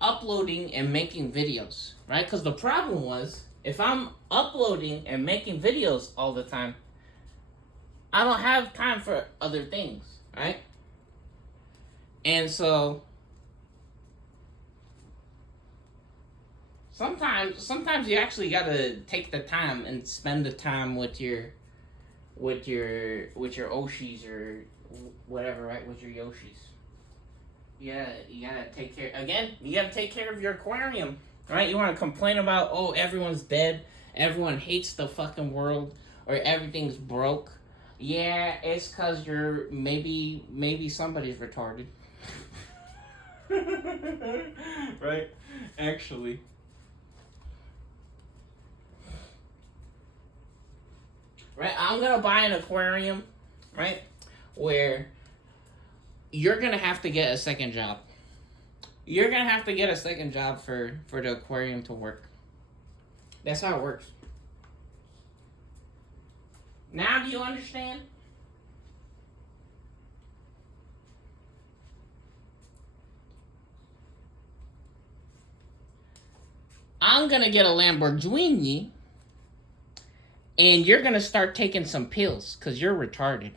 uploading and making videos, right? Because the problem was, if I'm uploading and making videos all the time, I don't have time for other things, right? And so sometimes you actually gotta take the time and spend the time with your Oshis or whatever, right? With your Yoshis. Yeah, you gotta take care. Again, you gotta take care of your aquarium, right? You want to complain about, oh, everyone's dead, everyone hates the fucking world, or everything's broke. Yeah, it's cause you're maybe somebody's retarded. Right? Actually. Right? I'm gonna buy an aquarium, right? Where you're gonna have to get a second job. You're gonna have to get a second job for the aquarium to work. That's how it works. Now do you understand? I'm gonna get a Lamborghini, and you're gonna start taking some pills because you're retarded.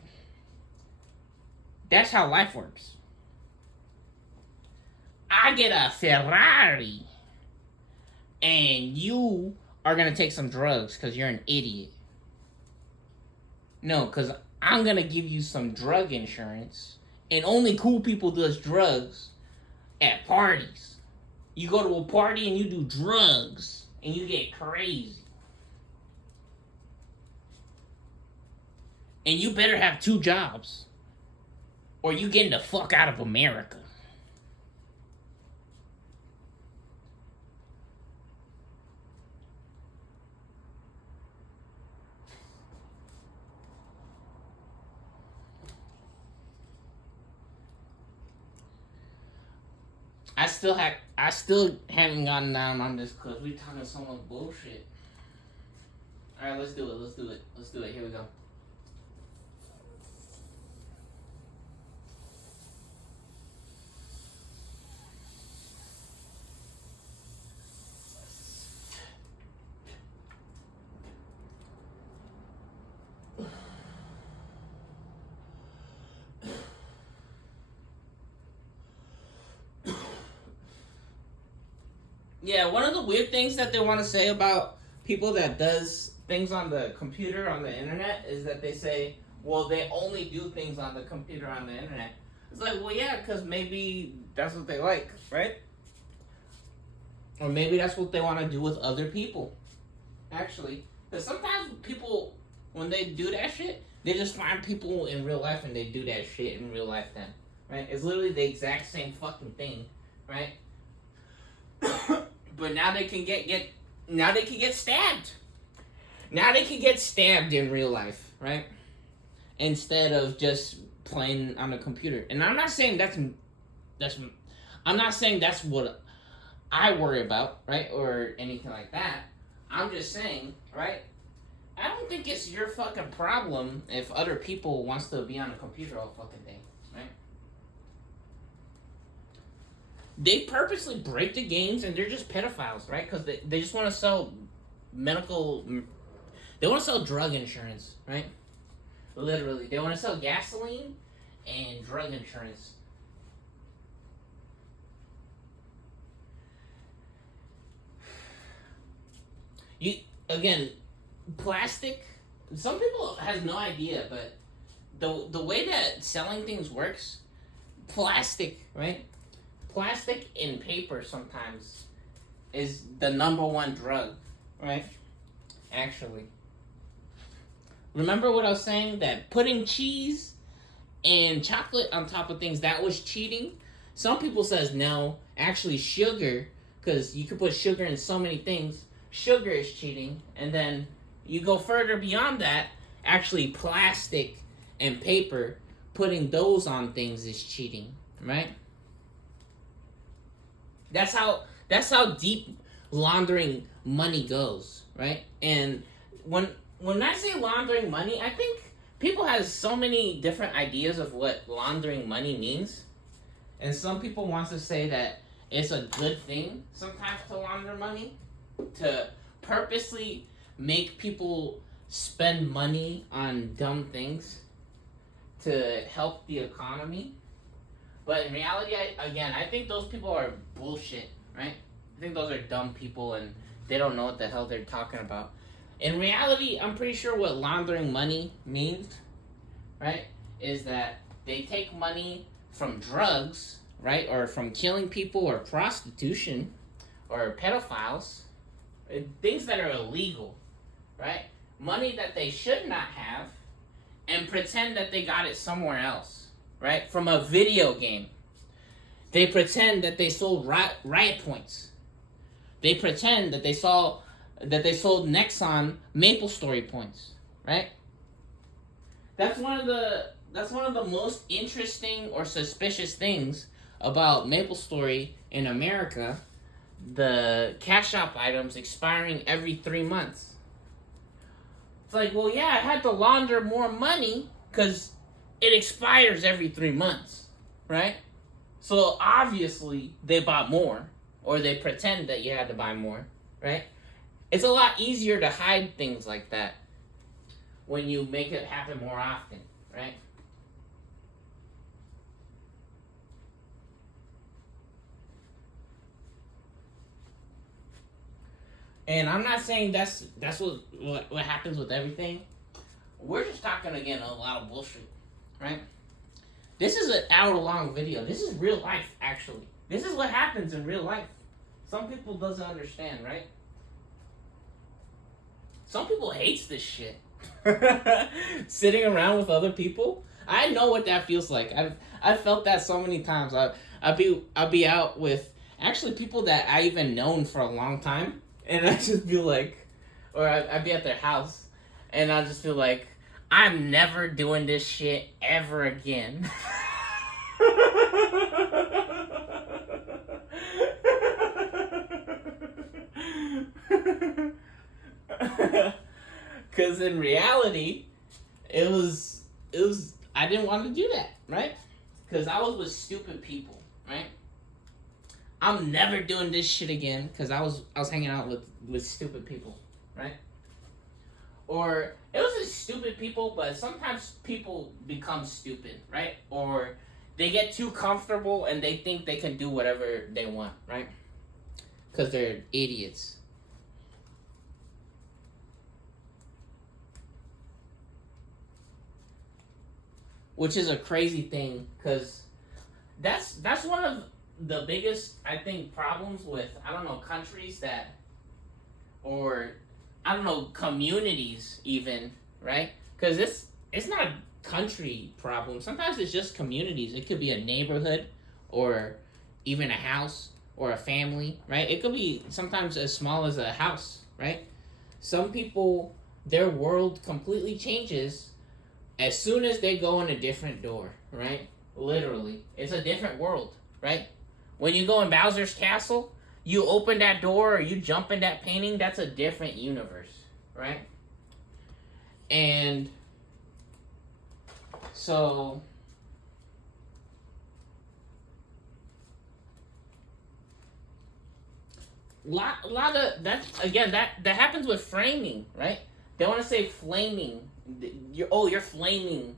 That's how life works. I get a Ferrari, and you are gonna take some drugs because you're an idiot. No, because I'm gonna give you some drug insurance, and only cool people does drugs at parties. You go to a party and you do drugs, and you get crazy. And you better have 2 jobs, or you getting the fuck out of America. I still haven't gotten down on this because we talking so much bullshit. All right, let's do it. Here we go. Yeah, one of the weird things that they want to say about people that does things on the computer, on the internet, is that they say, well, they only do things on the computer, on the internet. It's like, well, yeah, because maybe that's what they like, right? Or maybe that's what they want to do with other people, actually. Because sometimes people, when they do that shit, they just find people in real life and they do that shit in real life then, right? It's literally the exact same fucking thing, right? But now they can get stabbed. Now they can get stabbed in real life, right? Instead of just playing on a computer. And I'm not saying that's I'm not saying that's what I worry about, right? Or anything like that. I'm just saying, right? I don't think it's your fucking problem if other people wants to be on a computer all fucking day, right? They purposely break the games and they're just pedophiles, right? Because they just want to sell they want to sell drug insurance, right? Literally. They want to sell gasoline and drug insurance. Again, plastic, some people has no idea, but the way that selling things works, plastic, right? Plastic and paper sometimes is the number one drug, right? Actually. Remember what I was saying? That putting cheese and chocolate on top of things, that was cheating? Some people says no. Actually, sugar, because you could put sugar in so many things, sugar is cheating. And then you go further beyond that, actually plastic and paper, putting those on things is cheating, right? That's how deep laundering money goes, right? And when I say laundering money, I think people have so many different ideas of what laundering money means. And some people want to say that it's a good thing sometimes to launder money, to purposely make people spend money on dumb things to help the economy. But in reality, I think those people are bullshit, right? I think those are dumb people and they don't know what the hell they're talking about. In reality, I'm pretty sure what laundering money means, right, is that they take money from drugs, right, or from killing people or prostitution or pedophiles, things that are illegal, right? Money that they should not have, and pretend that they got it somewhere else. Right? From a video game. They pretend that they sold riot points. They pretend that they sold Nexon MapleStory points. Right? That's one of the most interesting or suspicious things about MapleStory in America. The cash shop items expiring every 3 months. It's like, well, yeah, I had to launder more money because it expires every 3 months, right? So obviously they bought more, or they pretend that you had to buy more, right? It's a lot easier to hide things like that when you make it happen more often, right? And I'm not saying that's what happens with everything. We're just talking again a lot of bullshit, right? This is an hour-long video. This is real life, actually. This is what happens in real life. Some people doesn't understand, right? Some people hates this shit. Sitting around with other people. I know what that feels like. I've felt that so many times. I'll be out with actually people that I even known for a long time, and I just be like, or I'd be at their house, and I'll just feel like, I'm never doing this shit ever again. Because in reality, it was I didn't want to do that, right? Because I was with stupid people, right? I'm never doing this shit again because I was hanging out with stupid people, right? Or it wasn't stupid people, but sometimes people become stupid, right? Or they get too comfortable and they think they can do whatever they want, right? Because they're idiots. Which is a crazy thing, because that's one of the biggest, I think, problems with, I don't know, countries that, or I don't know, communities even, right? Because it's not a country problem. Sometimes it's just communities. It could be a neighborhood, or even a house, or a family, right? It could be sometimes as small as a house, right? Some people, their world completely changes as soon as they go in a different door, right? Literally. It's a different world, right? When you go in Bowser's Castle, you open that door or you jump in that painting, that's a different universe, right? And so lot of that, again, that happens with framing, right? They want to say flaming. You're flaming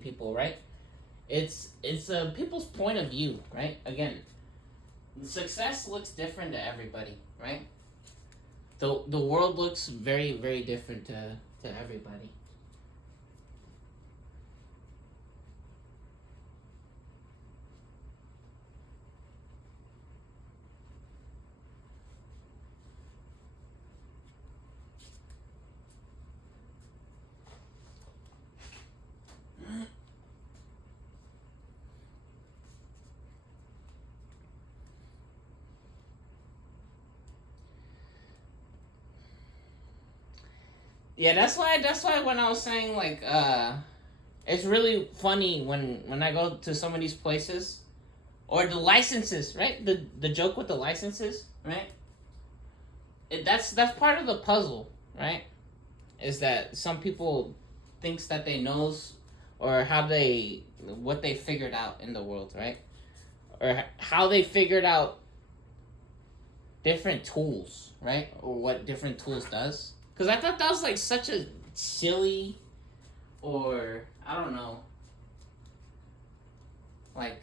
people, right? It's people's point of view, right? Again, success looks different to everybody, right? The world looks very, very different to everybody. Yeah, that's why when I was saying like it's really funny when I go to some of these places, or the licenses, right? The joke with the licenses, right? That's part of the puzzle, right? Is that some people thinks that they knows, or what they figured out in the world, right? Or how they figured out different tools, right? Or what different tools does. Because I thought that was like such a silly, or I don't know, like,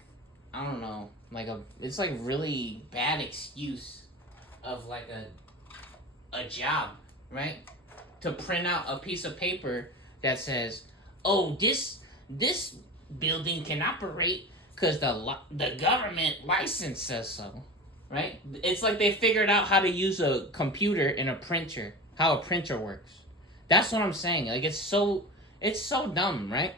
I don't know, like it's like really bad excuse of like a job, right? To print out a piece of paper that says, oh, this building can operate because the government license says so, right? It's like they figured out how to use a computer and a printer, how a printer works. That's what I'm saying. Like, it's so dumb, right?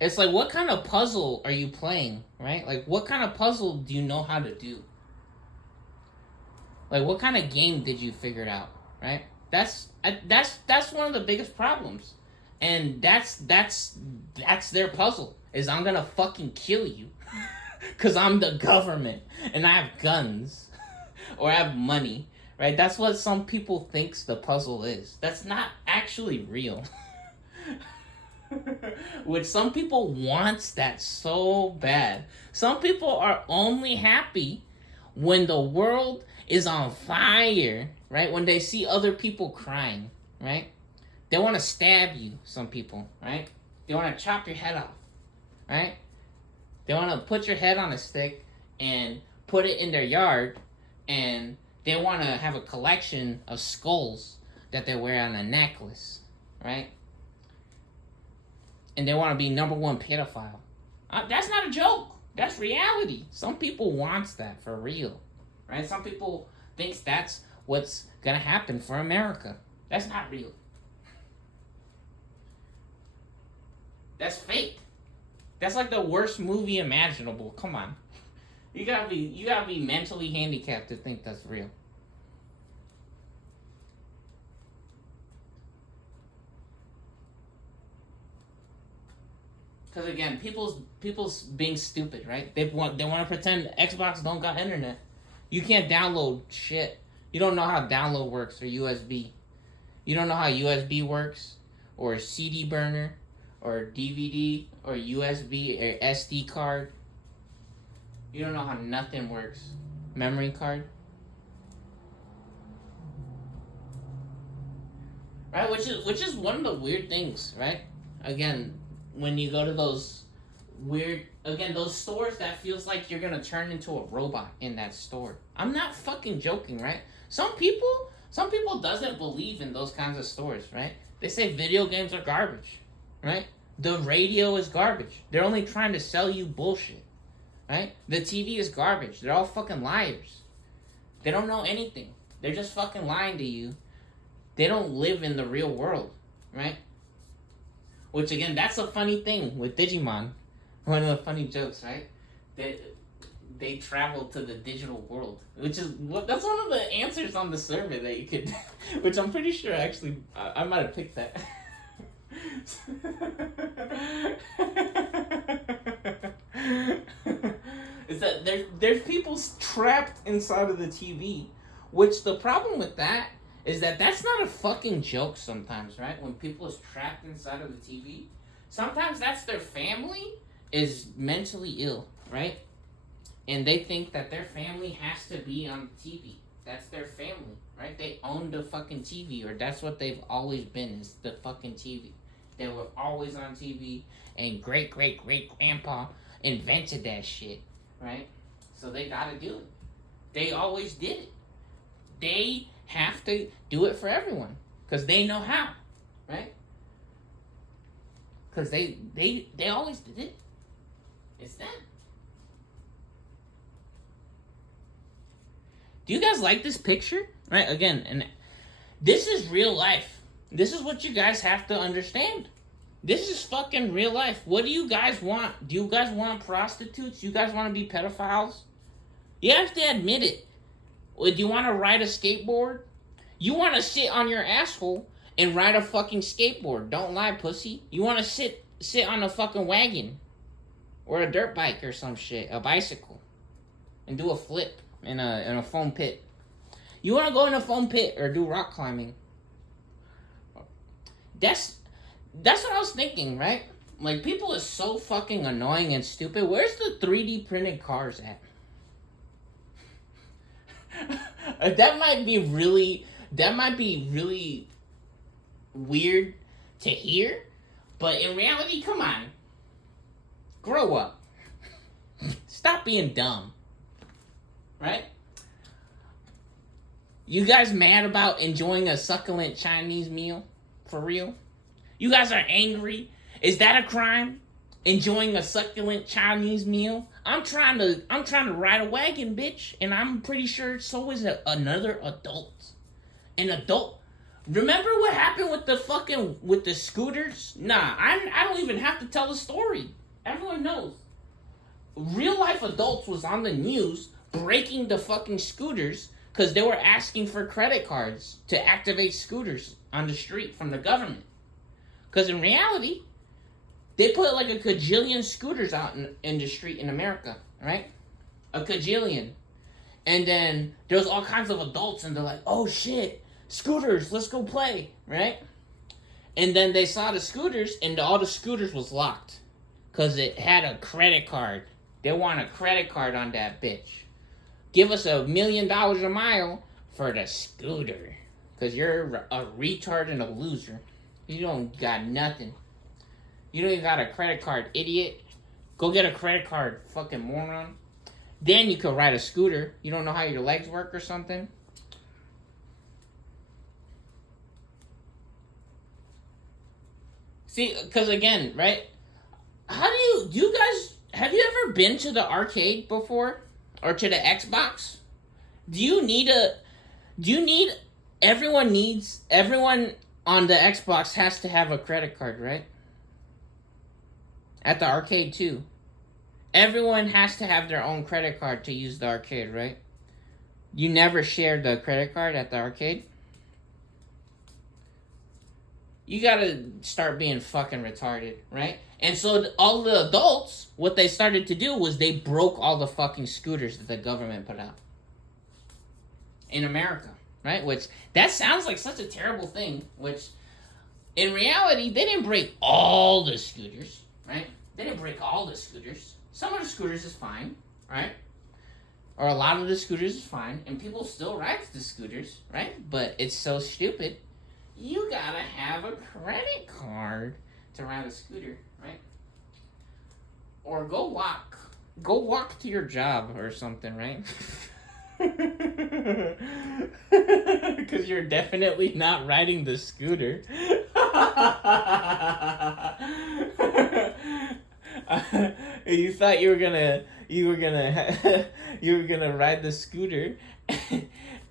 It's like, what kind of puzzle are you playing, right? Like, what kind of puzzle do you know how to do? Like, what kind of game did you figure out, right? That's one of the biggest problems, and that's their puzzle. Is I'm gonna fucking kill you, cause I'm the government and I have guns, or I have money, right? That's what some people thinks the puzzle is. That's not actually real. Which some people wants that so bad. Some people are only happy when the world is on fire, right? When they see other people crying, right? They want to stab you, some people, right? They want to chop your head off, right? They want to put your head on a stick and put it in their yard, and they want to have a collection of skulls that they wear on a necklace, right? And they want to be number one pedophile. That's not a joke. That's reality. Some people wants that for real, right? Some people thinks that's what's gonna happen for America. That's not real. That's fake. That's like the worst movie imaginable. Come on, you gotta be mentally handicapped to think that's real. Because again, people's being stupid, right? They want to pretend Xbox don't got internet. You can't download shit. You don't know how download works or USB. You don't know how USB works or CD burner or DVD or USB or SD card. You don't know how nothing works. Memory card. Right? Which is one of the weird things, right? Again, when you go to those those stores that feels like you're gonna turn into a robot in that store. I'm not fucking joking, right? Some people doesn't believe in those kinds of stores, right? They say video games are garbage, right? The radio is garbage. They're only trying to sell you bullshit, right? The TV is garbage. They're all fucking liars. They don't know anything. They're just fucking lying to you. They don't live in the real world, right? Which again, that's a funny thing with Digimon. One of the funny jokes, right? They travel to the digital world, which is that's one of the answers on the survey that you could, which I'm pretty sure actually I might have picked that. Is that there's people trapped inside of the TV, which the problem with that is that that's not a fucking joke sometimes, right? When people is trapped inside of the TV, sometimes that's their family is mentally ill, right? And they think that their family has to be on the TV. That's their family, right? They own the fucking TV, or that's what they've always been, is the fucking TV. They were always on TV, and great-great-great-grandpa invented that shit, right? So they gotta do it. They always did it. They have to do it for everyone because they know how, right? Because they always did it. It's them. Do you guys like this picture? Right, again, and this is real life. This is what you guys have to understand. This is fucking real life. What do you guys want? Do you guys want prostitutes? You guys want to be pedophiles? You have to admit it. Do you want to ride a skateboard? You want to sit on your asshole and ride a fucking skateboard. Don't lie, pussy. You want to sit on a fucking wagon or a dirt bike or some shit, a bicycle, and do a flip in a foam pit. You want to go in a foam pit or do rock climbing. That's what I was thinking, right? Like, people are so fucking annoying and stupid. Where's the 3D printed cars at? That might be really weird to hear, but in reality, come on. Grow up. Stop being dumb. Right? You guys mad about enjoying a succulent Chinese meal? For real? You guys are angry? Is that a crime? Enjoying a succulent Chinese meal? I'm trying to ride a wagon, bitch, and I'm pretty sure so is another adult. An adult. Remember what happened with the scooters? Nah, I don't even have to tell the story. Everyone knows. Real life adults was on the news breaking the fucking scooters because they were asking for credit cards to activate scooters on the street from the government. Because in reality, they put like a kajillion scooters out in the street in America, right? A kajillion. And then there's all kinds of adults and they're like, oh shit, scooters, let's go play, right? And then they saw the scooters and all the scooters was locked because it had a credit card. They want a credit card on that bitch. Give us $1 million a mile for the scooter. Because you're a retard and a loser. You don't got nothing. You don't even got a credit card, idiot. Go get a credit card, fucking moron. Then you could ride a scooter. You don't know how your legs work or something? See, because again, right? Do you guys, have you ever been to the arcade before? Or to the Xbox? Do you need, everyone on the Xbox has to have a credit card, right? At the arcade too. Everyone has to have their own credit card to use the arcade, right? You never share the credit card at the arcade? You gotta start being fucking retarded, right? And so all the adults, what they started to do was they broke all the fucking scooters that the government put out. In America, right? Which, that sounds like such a terrible thing, which, in reality, they didn't break all the scooters, right? They didn't break all the scooters. Some of the scooters is fine, right? Or a lot of the scooters is fine, and people still ride the scooters, right? But it's so stupid. You gotta have a credit card to ride a scooter, right? Or go walk. Go walk to your job or something, right? Because you're definitely not riding the scooter. You thought you were gonna ride the scooter.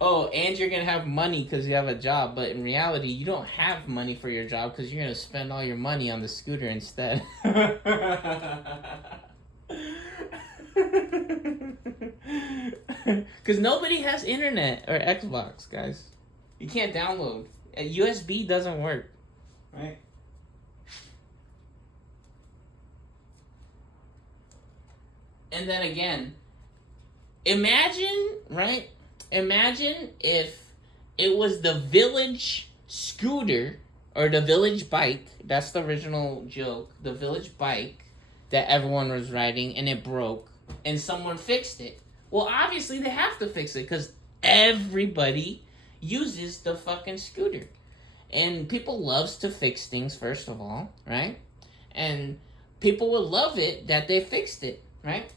Oh, and you're gonna have money because you have a job, but in reality, you don't have money for your job because you're gonna spend all your money on the scooter instead. Because nobody has internet or Xbox, guys. You can't download. A USB doesn't work, right? And then again, imagine, right? Imagine if it was the village scooter or the village bike. That's the original joke. The village bike that everyone was riding and it broke and someone fixed it. Well, obviously they have to fix it because everybody uses the fucking scooter. And people loves to fix things, first of all, right? And people would love it that they fixed it, right?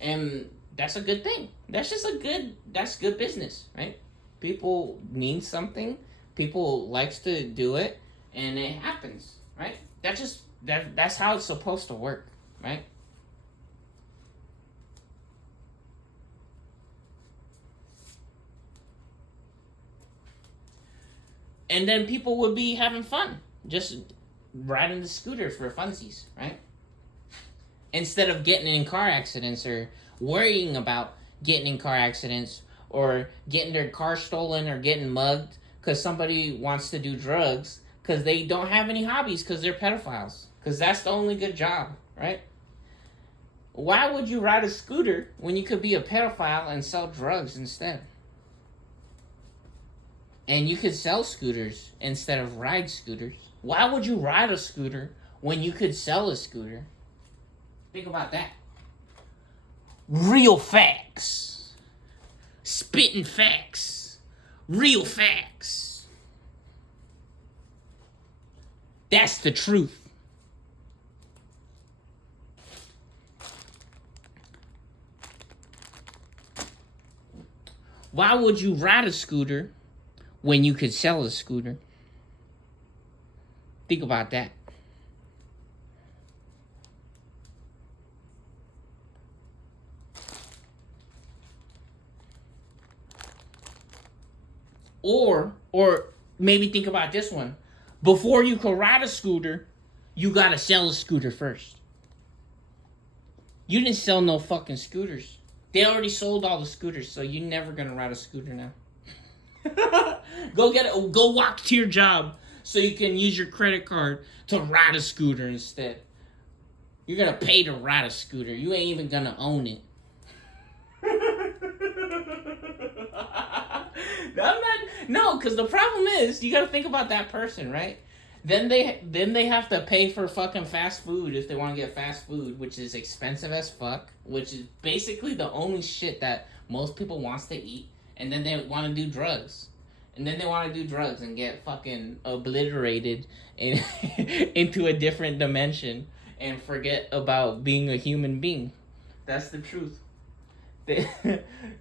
And that's a good thing. That's good business, right? People need something, people likes to do it, and it happens, right? That's how it's supposed to work, right? And then people would be having fun, just riding the scooter for funsies, right? Instead of getting in car accidents or worrying about getting in car accidents or getting their car stolen or getting mugged because somebody wants to do drugs because they don't have any hobbies because they're pedophiles. Because that's the only good job, right? Why would you ride a scooter when you could be a pedophile and sell drugs instead? And you could sell scooters instead of ride scooters. Why would you ride a scooter when you could sell a scooter? Think about that. Real facts. Spitting facts. Real facts. That's the truth. Why would you ride a scooter when you could sell a scooter? Think about that. Or maybe think about this one. Before you can ride a scooter, you gotta sell a scooter first. You didn't sell no fucking scooters. They already sold all the scooters, so you're never gonna ride a scooter now. Go walk to your job so you can use your credit card to ride a scooter instead. You're gonna pay to ride a scooter. You ain't even gonna own it. No, because the problem is, you gotta think about that person, right? Then they have to pay for fucking fast food if they want to get fast food, which is expensive as fuck, which is basically the only shit that most people wants to eat, and then they want to do drugs. And then they want to do drugs and get fucking obliterated in, into a different dimension and forget about being a human being. That's the truth. They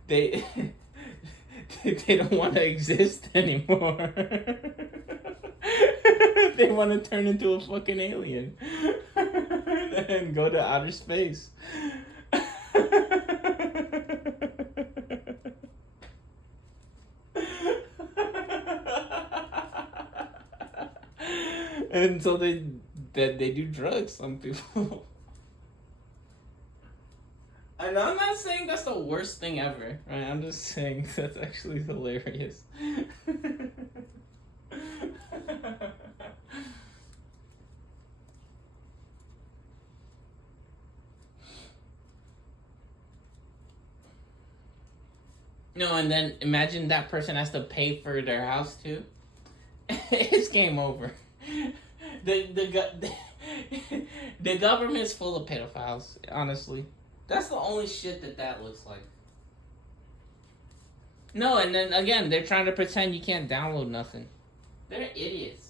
they they don't want to exist anymore. They want to turn into a fucking alien and go to outer space. And so they do drugs, some people. And I'm not saying that's the worst thing ever, right? I'm just saying that's actually hilarious. No, and then imagine that person has to pay for their house too. It's game over. The government's full of pedophiles, honestly. That's the only shit that looks like. No, and then again, they're trying to pretend you can't download nothing. They're idiots.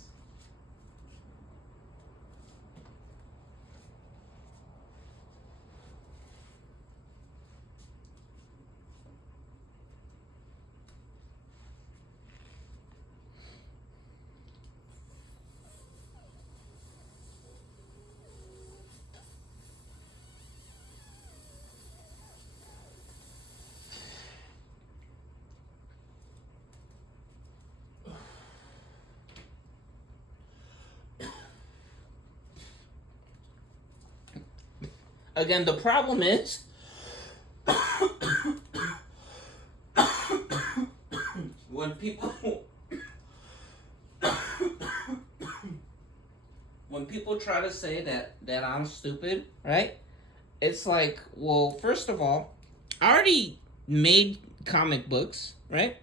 Again, the problem is when people try to say that I'm stupid, right? It's like, well, first of all, I already made comic books, right?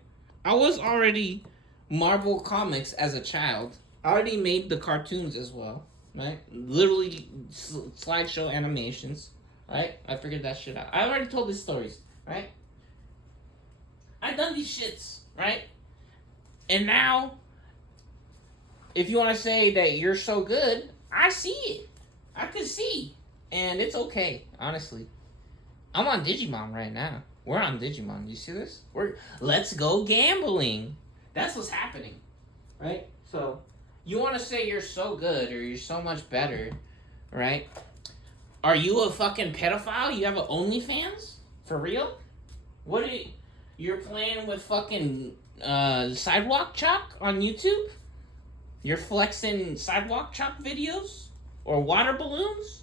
I was already Marvel Comics as a child. I already made the cartoons as well, right? Literally slideshow animations, right? I figured that shit out. I already told these stories, right? I've done these shits, right? And now, if you want to say that you're so good, I see it. I can see. And it's okay, honestly. I'm on Digimon right now. We're on Digimon. You see this? Let's go gambling. That's what's happening, right? So, you want to say you're so good or you're so much better, right? Are you a fucking pedophile? You have an OnlyFans? For real? What are you... You're playing with fucking sidewalk chalk on YouTube? You're flexing sidewalk chalk videos? Or water balloons?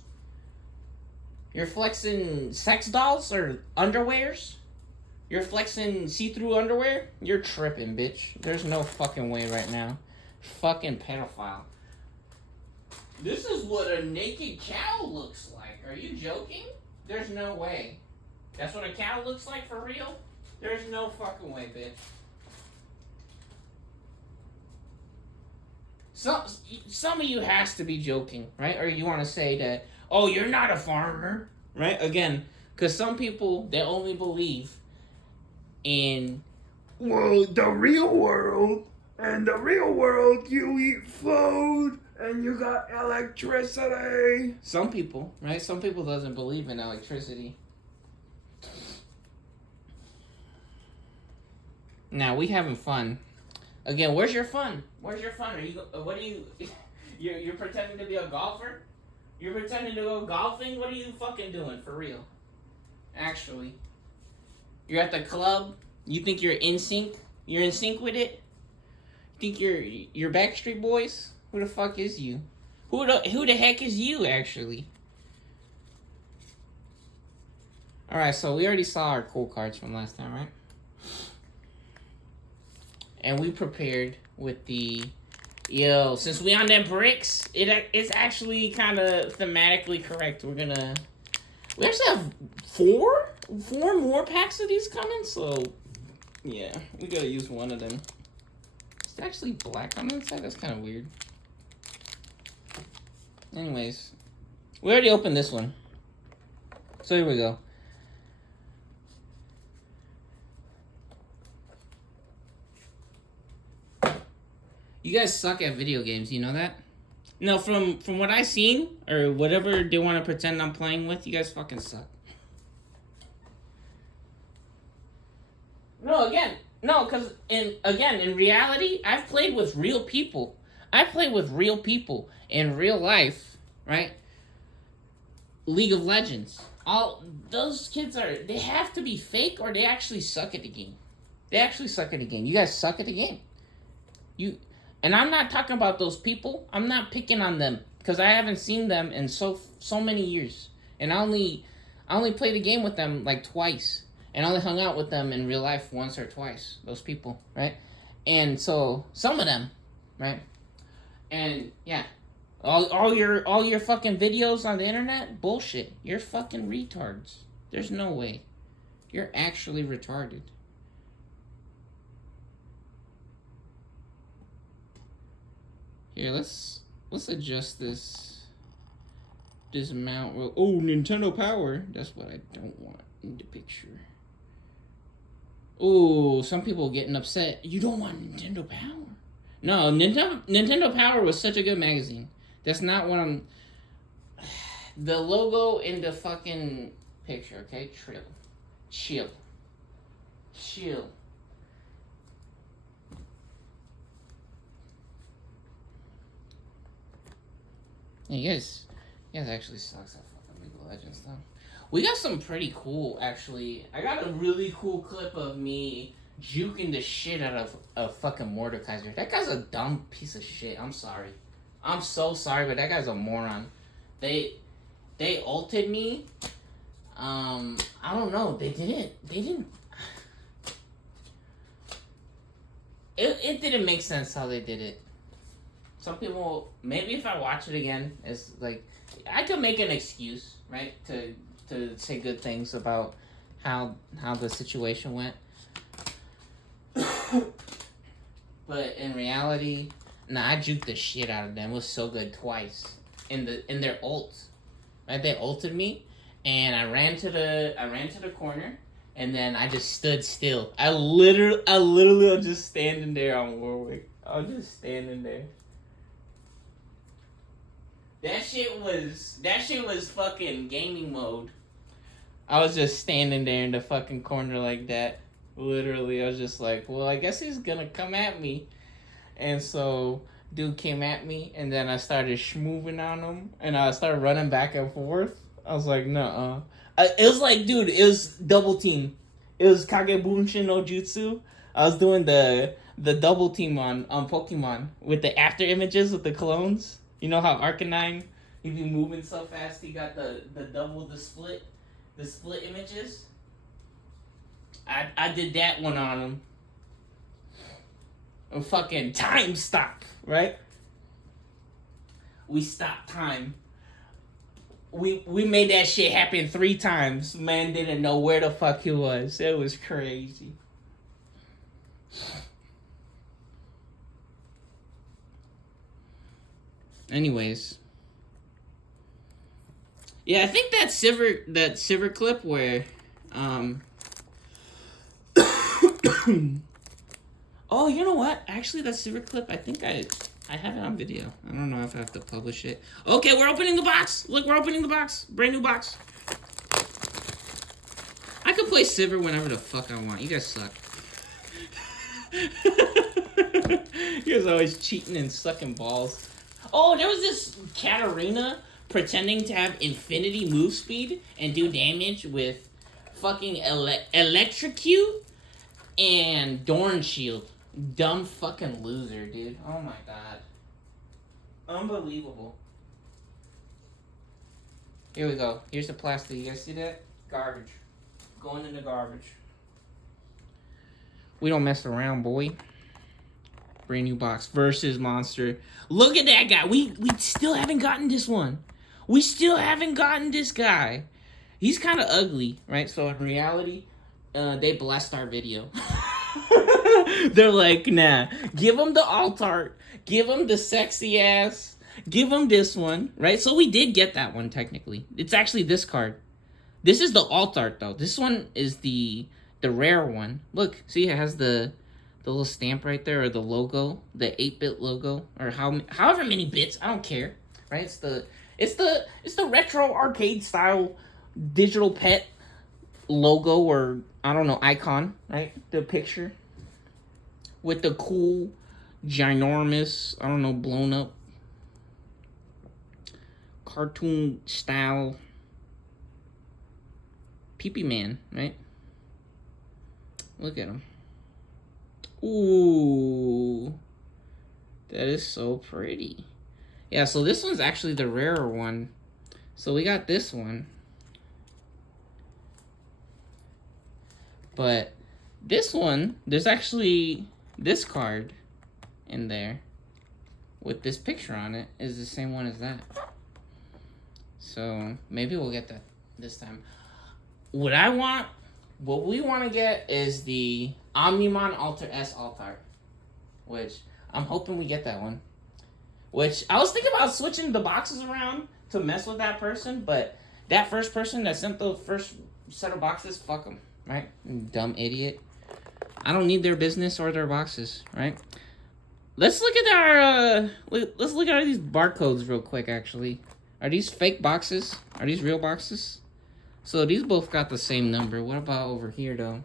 You're flexing sex dolls or underwears? You're flexing see-through underwear? You're tripping, bitch. There's no fucking way right now. Fucking pedophile. This is what a naked cow looks like. Are you joking? There's no way. That's what a cow looks like for real? There's no fucking way, bitch. Some of you has to be joking, right? Or you want to say that, oh, you're not a farmer, right? Again, because some people, they only believe in, well, the real world. And the real world, you eat food and you got electricity. Some people, right? Some people doesn't believe in electricity. Now, we having fun. Again, where's your fun? Where's your fun? You're pretending to be a golfer? You're pretending to go golfing? What are you fucking doing, for real? Actually. You're at the club? You think you're in sync? You're in sync with it? You think you're Backstreet Boys? Who the fuck is you? Who the heck is you, actually? Alright, so we already saw our cool cards from last time, right? And we prepared with the... Yo, since we on them bricks, it's actually kind of thematically correct. We actually have four more packs of these coming, so... Yeah, we gotta use one of them. It's actually black on the inside? That's kind of weird. Anyways, we already opened this one. So here we go. You guys suck at video games. You know that? No, from what I've seen or whatever they want to pretend I'm playing with, you guys fucking suck. Because in reality, I've played with real people. I play with real people in real life, right? League of Legends. All those kids they have to be fake or they actually suck at the game. They actually suck at the game. You guys suck at the game. And I'm not talking about those people. I'm not picking on them because I haven't seen them in so many years, and I only played the game with them like twice, and I only hung out with them in real life once or twice. Those people, right? And so some of them, right? And yeah, all your fucking videos on the internet, bullshit. You're fucking retards. There's no way. You're actually retarded. Here, let's adjust this amount. Oh, Nintendo Power. That's what I don't want in the picture. Oh, some people getting upset. You don't want Nintendo Power. No, Nintendo Power was such a good magazine. That's not what I'm... The logo in the fucking picture, okay? Chill. Yeah, you guys actually sucks at fucking League of Legends though. We got some pretty cool, actually. I got a really cool clip of me juking the shit out of a fucking Mordekaiser. That guy's a dumb piece of shit. I'm sorry. I'm so sorry, but that guy's a moron. They ulted me. I don't know. They didn't. It didn't make sense how they did it. Some people, maybe if I watch it again, it's like I could make an excuse, right, to say good things about how the situation went. But in reality, I juked the shit out of them. It was so good twice in their ults. Right, they ulted me, and I ran to the corner, and then I just stood still. I literally was just standing there on Warwick. I was just standing there. That shit was fucking gaming mode. I was just standing there in the fucking corner like that. Literally, I was just like, well, I guess he's gonna come at me. And so, dude came at me, and then I started schmoving on him, and I started running back and forth. I was like, nuh-uh. It was like, dude, it was double team. It was Kagebunshin no Jutsu. I was doing the double team on Pokemon with the after images with the clones. You know how Arcanine, he be moving so fast, he got the split images? I did that one on him. A fucking time stop, right? We stopped time. We made that shit happen 3 times. Man didn't know where the fuck he was. It was crazy. Anyways. Yeah, I think that Sivir clip where oh, you know what? Actually, that Sivir clip, I think I have it on video. I don't know if I have to publish it. Okay, we're opening the box. Look, we're opening the box. Brand new box. I could play Sivir whenever the fuck I want. You guys suck. You guys are always cheating and sucking balls. Oh, there was this Katarina pretending to have infinity move speed and do damage with fucking electrocute and Dorn shield. Dumb fucking loser, dude. Oh my god. Unbelievable. Here we go. Here's the plastic. You guys see that? Garbage. Going in the garbage. We don't mess around, boy. Brand new box versus monster. Look at that guy. We still haven't gotten this one. We still haven't gotten this guy. He's kind of ugly, right? So in reality, they blessed our video. They're like, nah, give him the alt art. Give him the sexy ass. Give him this one, right? So we did get that one, technically. It's actually this card. This is the alt art, though. This one is the rare one. Look, see, it has the The little stamp right there, or the logo, the 8-bit logo, or however many bits, I don't care. Right? It's the retro arcade style digital pet logo, or I don't know, icon, right? The picture with the cool ginormous, I don't know, blown up cartoon style Pee-Pee Man, right? Look at him. Ooh, that is so pretty. Yeah, so this one's actually the rarer one. So we got this one. But this one, there's actually this card in there with this picture on it is the same one as that. So maybe we'll get that this time. What we want to get is the Omnimon Alter S Altar, which I'm hoping we get that one. Which I was thinking about switching the boxes around to mess with that person, but that first person that sent the first set of boxes, fuck them, right? Dumb idiot. I don't need their business or their boxes, right? Let's look at these barcodes real quick. Actually, are these fake boxes? Are these real boxes? So these both got the same number. What about over here though?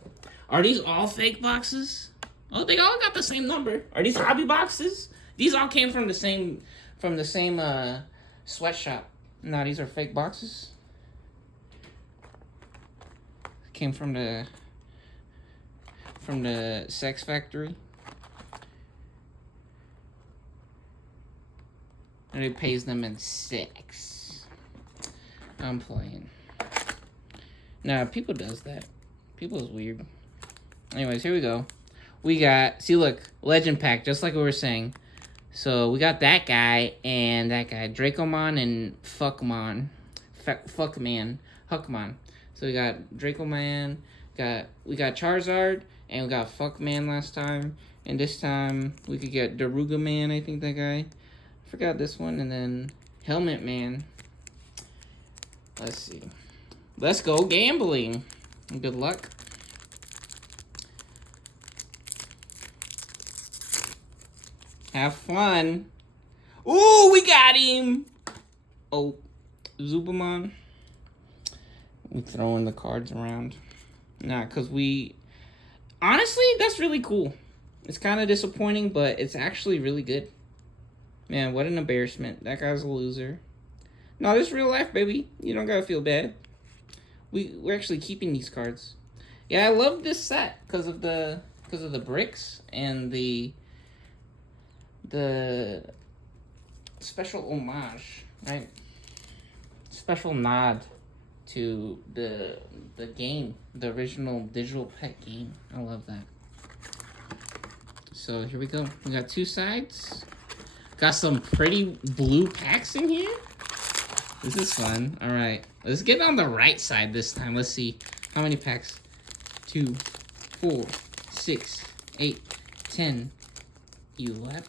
Are these all fake boxes? Oh, they all got the same number. Are these hobby boxes? These all came from the same sweatshop. No, these are fake boxes. Came from the sex factory. And it pays them in sex. I'm playing. Nah, people does that. People is weird. Anyways, here we go. We got, see, look, legend pack, just like we were saying. So we got that guy and that guy, Dracomon and Fuckmon, Huckmon. So we got Dracoman, we got Charizard, and we got Fuckman last time. And this time we could get Daruga Man, I think that guy. I forgot this one, and then Helmet Man. Let's see. Let's go gambling. Good luck. Have fun. Ooh, we got him. Oh, Zubamon. We throwing the cards around. Nah, because honestly, that's really cool. It's kind of disappointing, but it's actually really good. Man, what an embarrassment. That guy's a loser. No, this is real life, baby. You don't gotta feel bad. We're actually keeping these cards. Yeah, I love this set because of the bricks and the special homage, right? Special nod to the game, the original digital pet game. I love that. So here we go. We got two sides. Got some pretty blue packs in here. This is fun. All right, let's get on the right side this time. Let's see how many packs. 2, 4, 6, 8, 10, 11,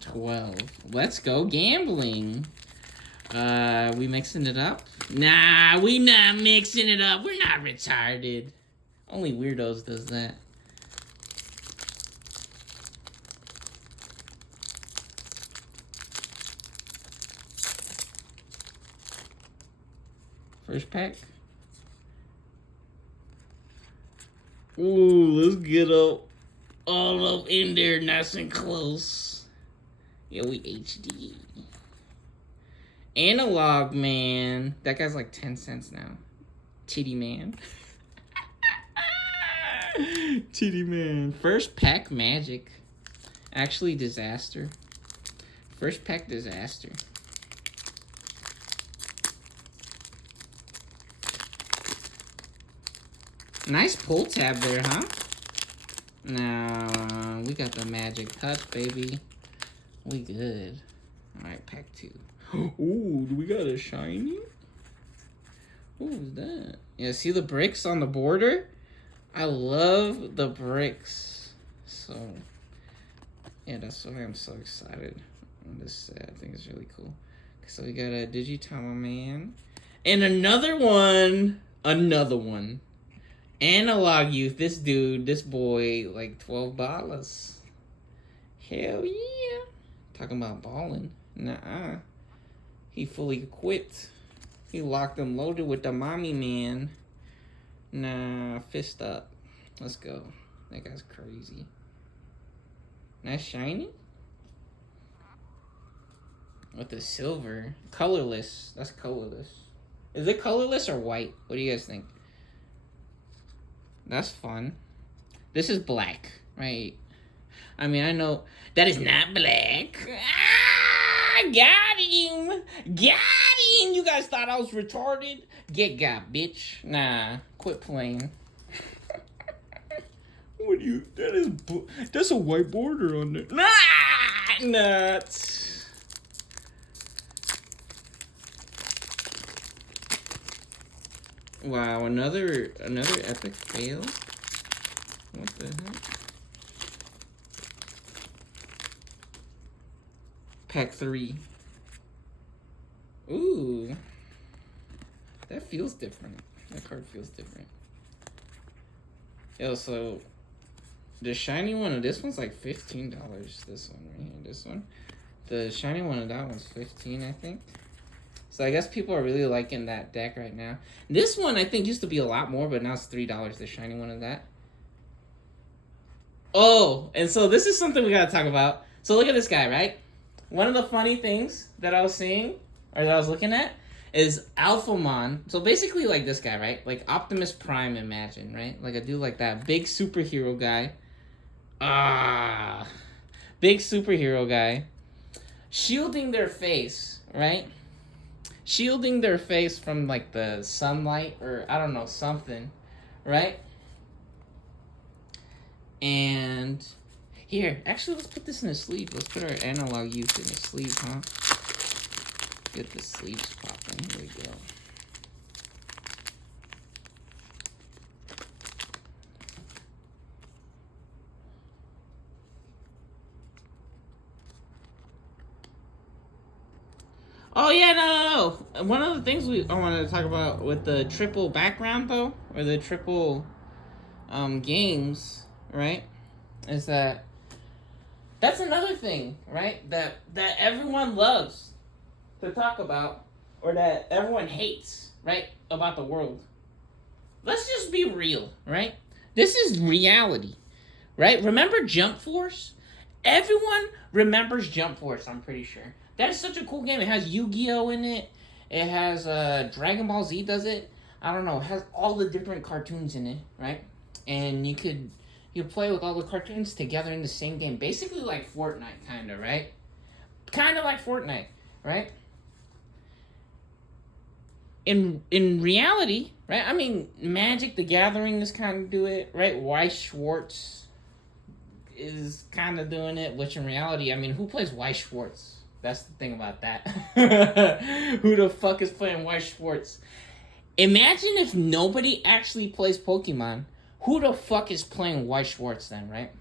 12. Let's go gambling. We mixing it up? Nah, we not mixing it up. We're not retarded. Only weirdos does that. First pack. Ooh, let's get up all up in there nice and close. Yeah, we HD. Analog Man. That guy's like 10 cents now. Titty Man. Titty Man. First pack magic. Actually, disaster. First pack disaster. Nice pull tab there, huh? Now, we got the magic touch, baby. We good. Alright, pack 2. Ooh, do we got a shiny? What was that? Yeah, see the bricks on the border? I love the bricks. So, yeah, that's why I'm so excited on this set. I think it's really cool. So we got a Digitama Man. And another one. Analog Youth. This boy, like $12. Hell yeah. Talking about balling. Nuh-uh. He fully equipped. He locked and loaded with the mommy man. Nah, fist up. Let's go. That guy's crazy. That's shiny? With the silver. Colorless. That's colorless. Is it colorless or white? What do you guys think? That's fun. This is black, right? I mean, I know that is not black. Ah, got him. Got him. You guys thought I was retarded? Get got, bitch. Nah, quit playing. What do you? That's a white border on there. Nah, nuts. Wow, another epic fail. What the heck? Pack 3. Ooh. That feels different. That card feels different. Yo, so the shiny one of this one's like $15. This one right here. This one. The shiny one of that one's $15, I think. So I guess people are really liking that deck right now. This one I think used to be a lot more, but now it's $3, the shiny one of that. Oh, and so this is something we gotta talk about. So look at this guy, right? One of the funny things that I was seeing, or that I was looking at, is Alphamon. So basically like this guy, right? Like Optimus Prime, imagine, right? Like a dude like that. Big superhero guy. Big superhero guy. Shielding their face, right? Shielding their face from like the sunlight or I don't know, something, right? And here, actually, let's put this in a sleeve. Let's put our Analog Youth in a sleeve, huh? Get the sleeves popping. Here we go. Oh yeah, no. One of the things I wanted to talk about with the triple background though, or the triple games, right? Is that's another thing, right? That everyone loves to talk about, or that everyone hates, right? About the world. Let's just be real, right? This is reality, right? Remember Jump Force? Everyone remembers Jump Force, I'm pretty sure. That is such a cool game. It has Yu-Gi-Oh in it. It has Dragon Ball Z does it. I don't know. It has all the different cartoons in it, right? And you play with all the cartoons together in the same game. Basically like Fortnite, kind of, right? Kind of like Fortnite, right? In reality, right? I mean, Magic the Gathering is kind of do it, right? Weiss Schwartz is kind of doing it, which in reality, I mean, who plays Weiss Schwartz? That's the thing about that. Who the fuck is playing Weiss Schwartz? Imagine if nobody actually plays Pokemon. Who the fuck is playing Weiss Schwartz then, right?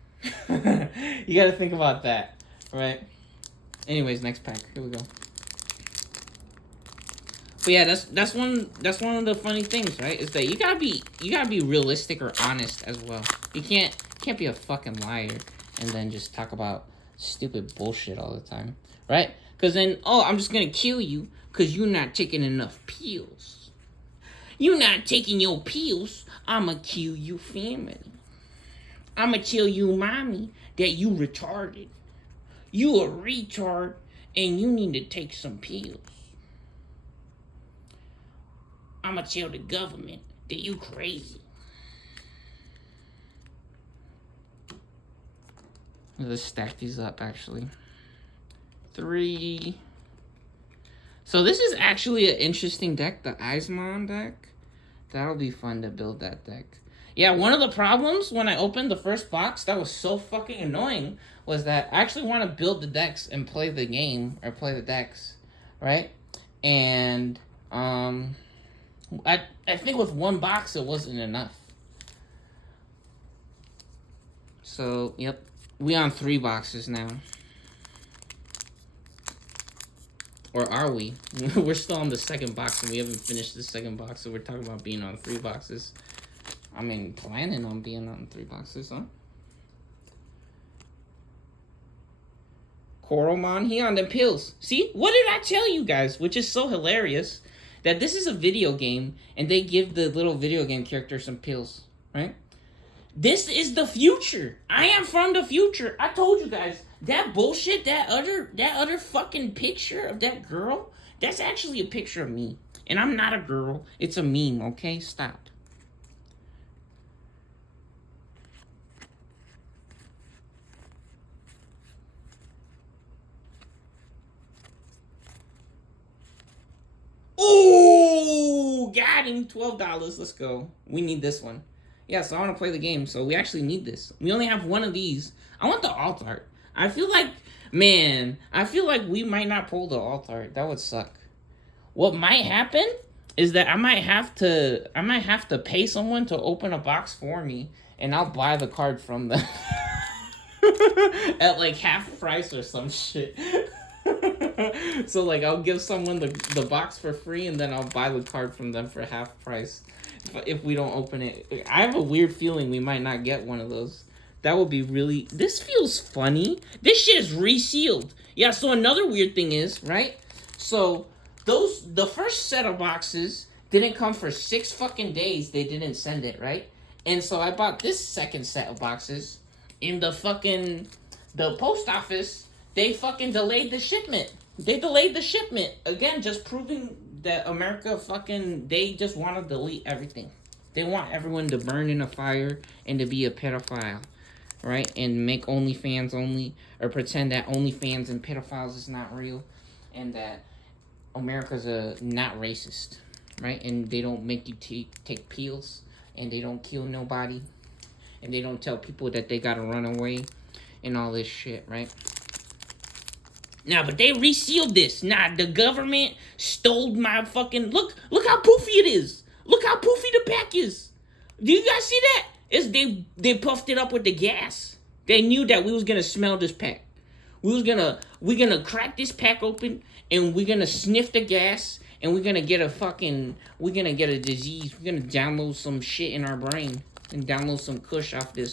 You gotta think about that, right? Anyways, next pack. Here we go. But yeah, that's one of the funny things, right? Is that you gotta be realistic or honest as well. You can't be a fucking liar and then just talk about stupid bullshit all the time, right? Because then, I'm just gonna kill you because you're not taking enough pills. You're not taking your pills. I'ma kill you family. I'ma tell you mommy that you retarded. You a retard and you need to take some pills. I'ma tell the government that you crazy. Let's stack these up, actually. 3. So this is actually an interesting deck, the Eismon deck. That'll be fun to build that deck. Yeah, one of the problems when I opened the first box that was so fucking annoying was that I actually want to build the decks and play the game, or play the decks, right? And I think with one box it wasn't enough. So, yep. We on 3 boxes now. Or are we? We're still on the second box and we haven't finished the second box, so we're talking about being on 3 boxes. I mean, planning on being on 3 boxes, huh? Coralmon, he on the pills. See, what did I tell you guys? Which is so hilarious that this is a video game and they give the little video game character some pills, right? This is the future. I am from the future. I told you guys that bullshit. That other fucking picture of that girl. That's actually a picture of me, and I'm not a girl. It's a meme. Okay, stop. Oh, got him. $12. Let's go. We need this one. Yeah, so I want to play the game, so we actually need this. We only have one of these. I want the alt art. I feel like we might not pull the alt art. That would suck. What might happen is that I might have to pay someone to open a box for me, and I'll buy the card from them at like half price or some shit. So like I'll give someone the box for free, and then I'll buy the card from them for half price. If we don't open it, I have a weird feeling we might not get one of those. That would be really. This feels funny. This shit is resealed. Yeah. So another weird thing is, right? So the first set of boxes didn't come for 6 fucking days. They didn't send it, right? And so I bought this second set of boxes. In the post office, they fucking delayed the shipment. They delayed the shipment again, just proving that America they just want to delete everything. They want everyone to burn in a fire and to be a pedophile, right? And make OnlyFans only, or pretend that OnlyFans and pedophiles is not real, and that America's not racist, right? And they don't make you take pills, and they don't kill nobody, and they don't tell people that they gotta run away, and all this shit, right? Now, but they resealed this. Nah, the government stole my fucking... Look how poofy it is. Look how poofy the pack is. Do you guys see that? They puffed it up with the gas. They knew that we was gonna smell this pack. We're gonna crack this pack open, and we're gonna sniff the gas, and we're gonna get a disease. We're gonna download some shit in our brain. And download some kush off the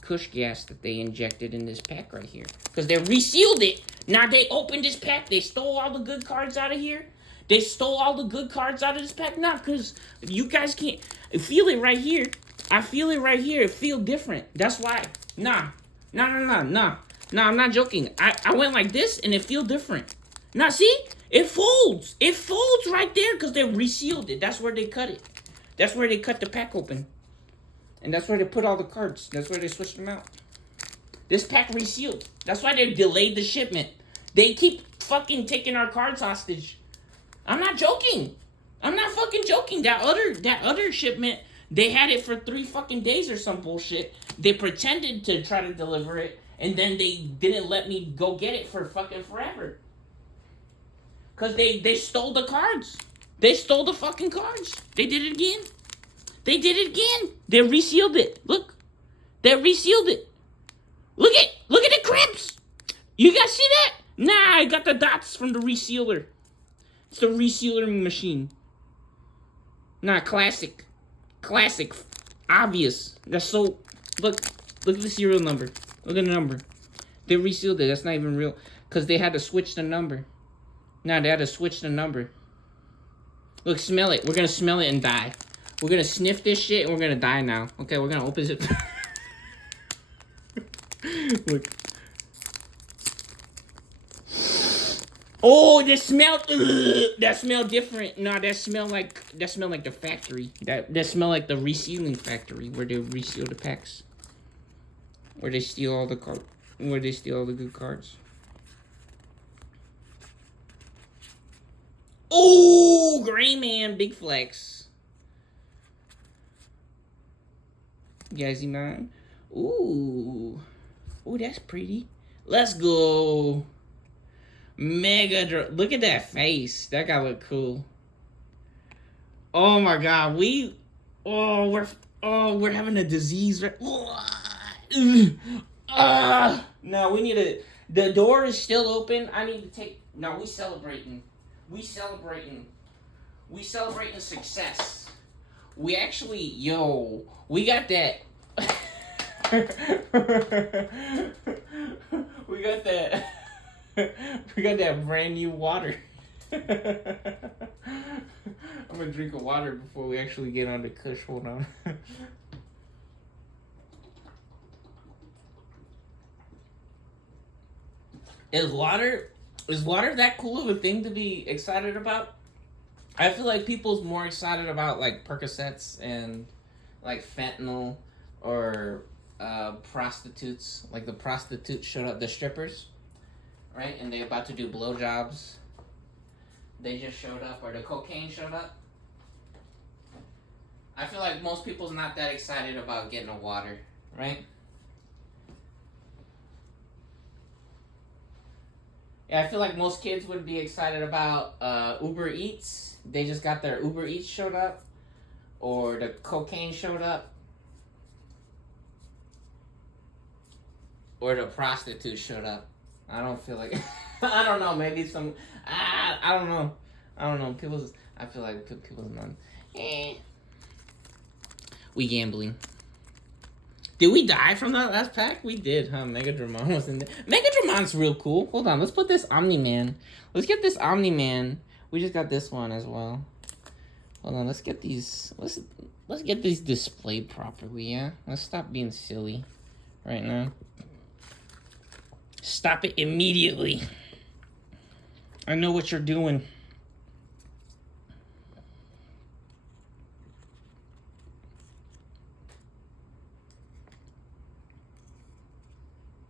kush gas that they injected in this pack right here. Because they resealed it. Now they opened this pack. They stole all the good cards out of here. They stole all the good cards out of this pack. Nah, because you guys can't feel it right here. I feel it right here. It feels different. That's why. Nah, I'm not joking. I went like this and it feels different. Now see? It folds. It folds right there because they resealed it. That's where they cut it. That's where they cut the pack open. And that's where they put all the cards. That's where they switched them out. This pack resealed. That's why they delayed the shipment. They keep fucking taking our cards hostage. I'm not joking. I'm not fucking joking. That other shipment, they had it for 3 fucking days or some bullshit. They pretended to try to deliver it, and then they didn't let me go get it for fucking forever. Because they stole the cards. They stole the fucking cards. They did it again. They did it again. They resealed it. Look. They resealed it. Look at the crimps. You guys see that? Nah, I got the dots from the resealer. It's the resealer machine. Nah, classic. Classic. Obvious. That's so... Look at the serial number. Look at the number. They resealed it. That's not even real. Because they had to switch the number. Nah, they had to switch the number. Look, smell it. We're going to smell it and die. We're going to sniff this shit and we're going to die now. Okay, we're going to open it. Look. Oh, that smelled... that smelled different. Nah, that smelled like the factory. That smelled like the resealing factory where they reseal the packs. Where they steal all the good cards. Oh, Gray Man, big flex. You guys see mine? Ooh, that's pretty. Let's go. Look at that face. That guy look cool. Oh my God, we're having a disease. No, we need to. The door is still open. I need to take. No, we celebrating success. We actually, yo, we got that. we got that. We got that brand new water. I'm gonna drink a water before we actually get on the Kush. Hold on. Is water that cool of a thing to be excited about? I feel like people's more excited about like Percocets and like fentanyl or prostitutes. Like the prostitutes showed up, the strippers, right? And they about to do blowjobs. They just showed up, or the cocaine showed up. I feel like most people's not that excited about getting a water, right? Yeah, I feel like most kids would be excited about Uber Eats. They just got their Uber Eats showed up, or the cocaine showed up, or the prostitute showed up. I don't feel like I don't know. Maybe some I don't know. I don't know. People's I feel like people's not. We gambling. Did we die from that last pack? We did, huh? Mega Dramon was in there. Mega Dramon's real cool. Hold on, let's put this Omni-Man. Let's get this Omni-Man. We just got this one as well. Hold on, let's get these. Let's get these displayed properly, yeah? Let's stop being silly right now. Stop it immediately. I know what you're doing.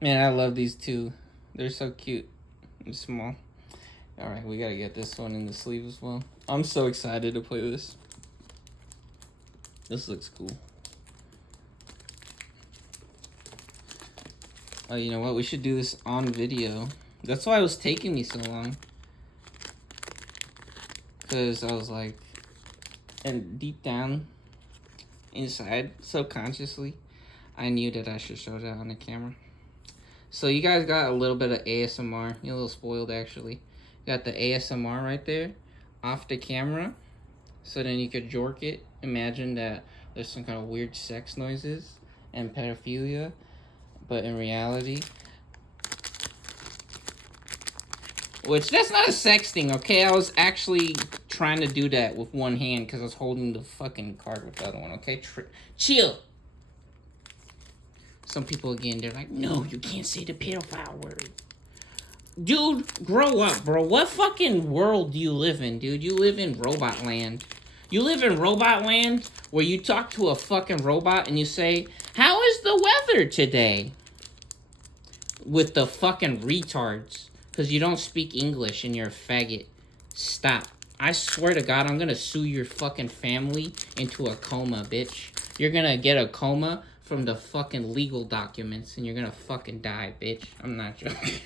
Man, I love these two. They're so cute and small. Alright, we gotta get this one in the sleeve as well. I'm so excited to play this. This looks cool. Oh, you know what? We should do this on video. That's why it was taking me so long. Because I was like, and deep down inside, subconsciously, I knew that I should show that on the camera. So you guys got a little bit of ASMR. You're a little spoiled, actually. Got the ASMR right there off the camera. So then you could jork it. Imagine that there's some kind of weird sex noises and pedophilia. But in reality, which that's not a sex thing, okay? I was actually trying to do that with one hand because I was holding the fucking card with the other one, okay? Chill. Some people, again, they're like, no, you can't say the pedophile word. Dude, grow up, bro. What fucking world do you live in, dude? You live in robot land. You live in robot land where you talk to a fucking robot and you say, how is the weather today? With the fucking retards. Because you don't speak English and you're a faggot. Stop. I swear to God, I'm gonna sue your fucking family into a coma, bitch. You're gonna get a coma from the fucking legal documents and you're gonna fucking die, bitch. I'm not joking.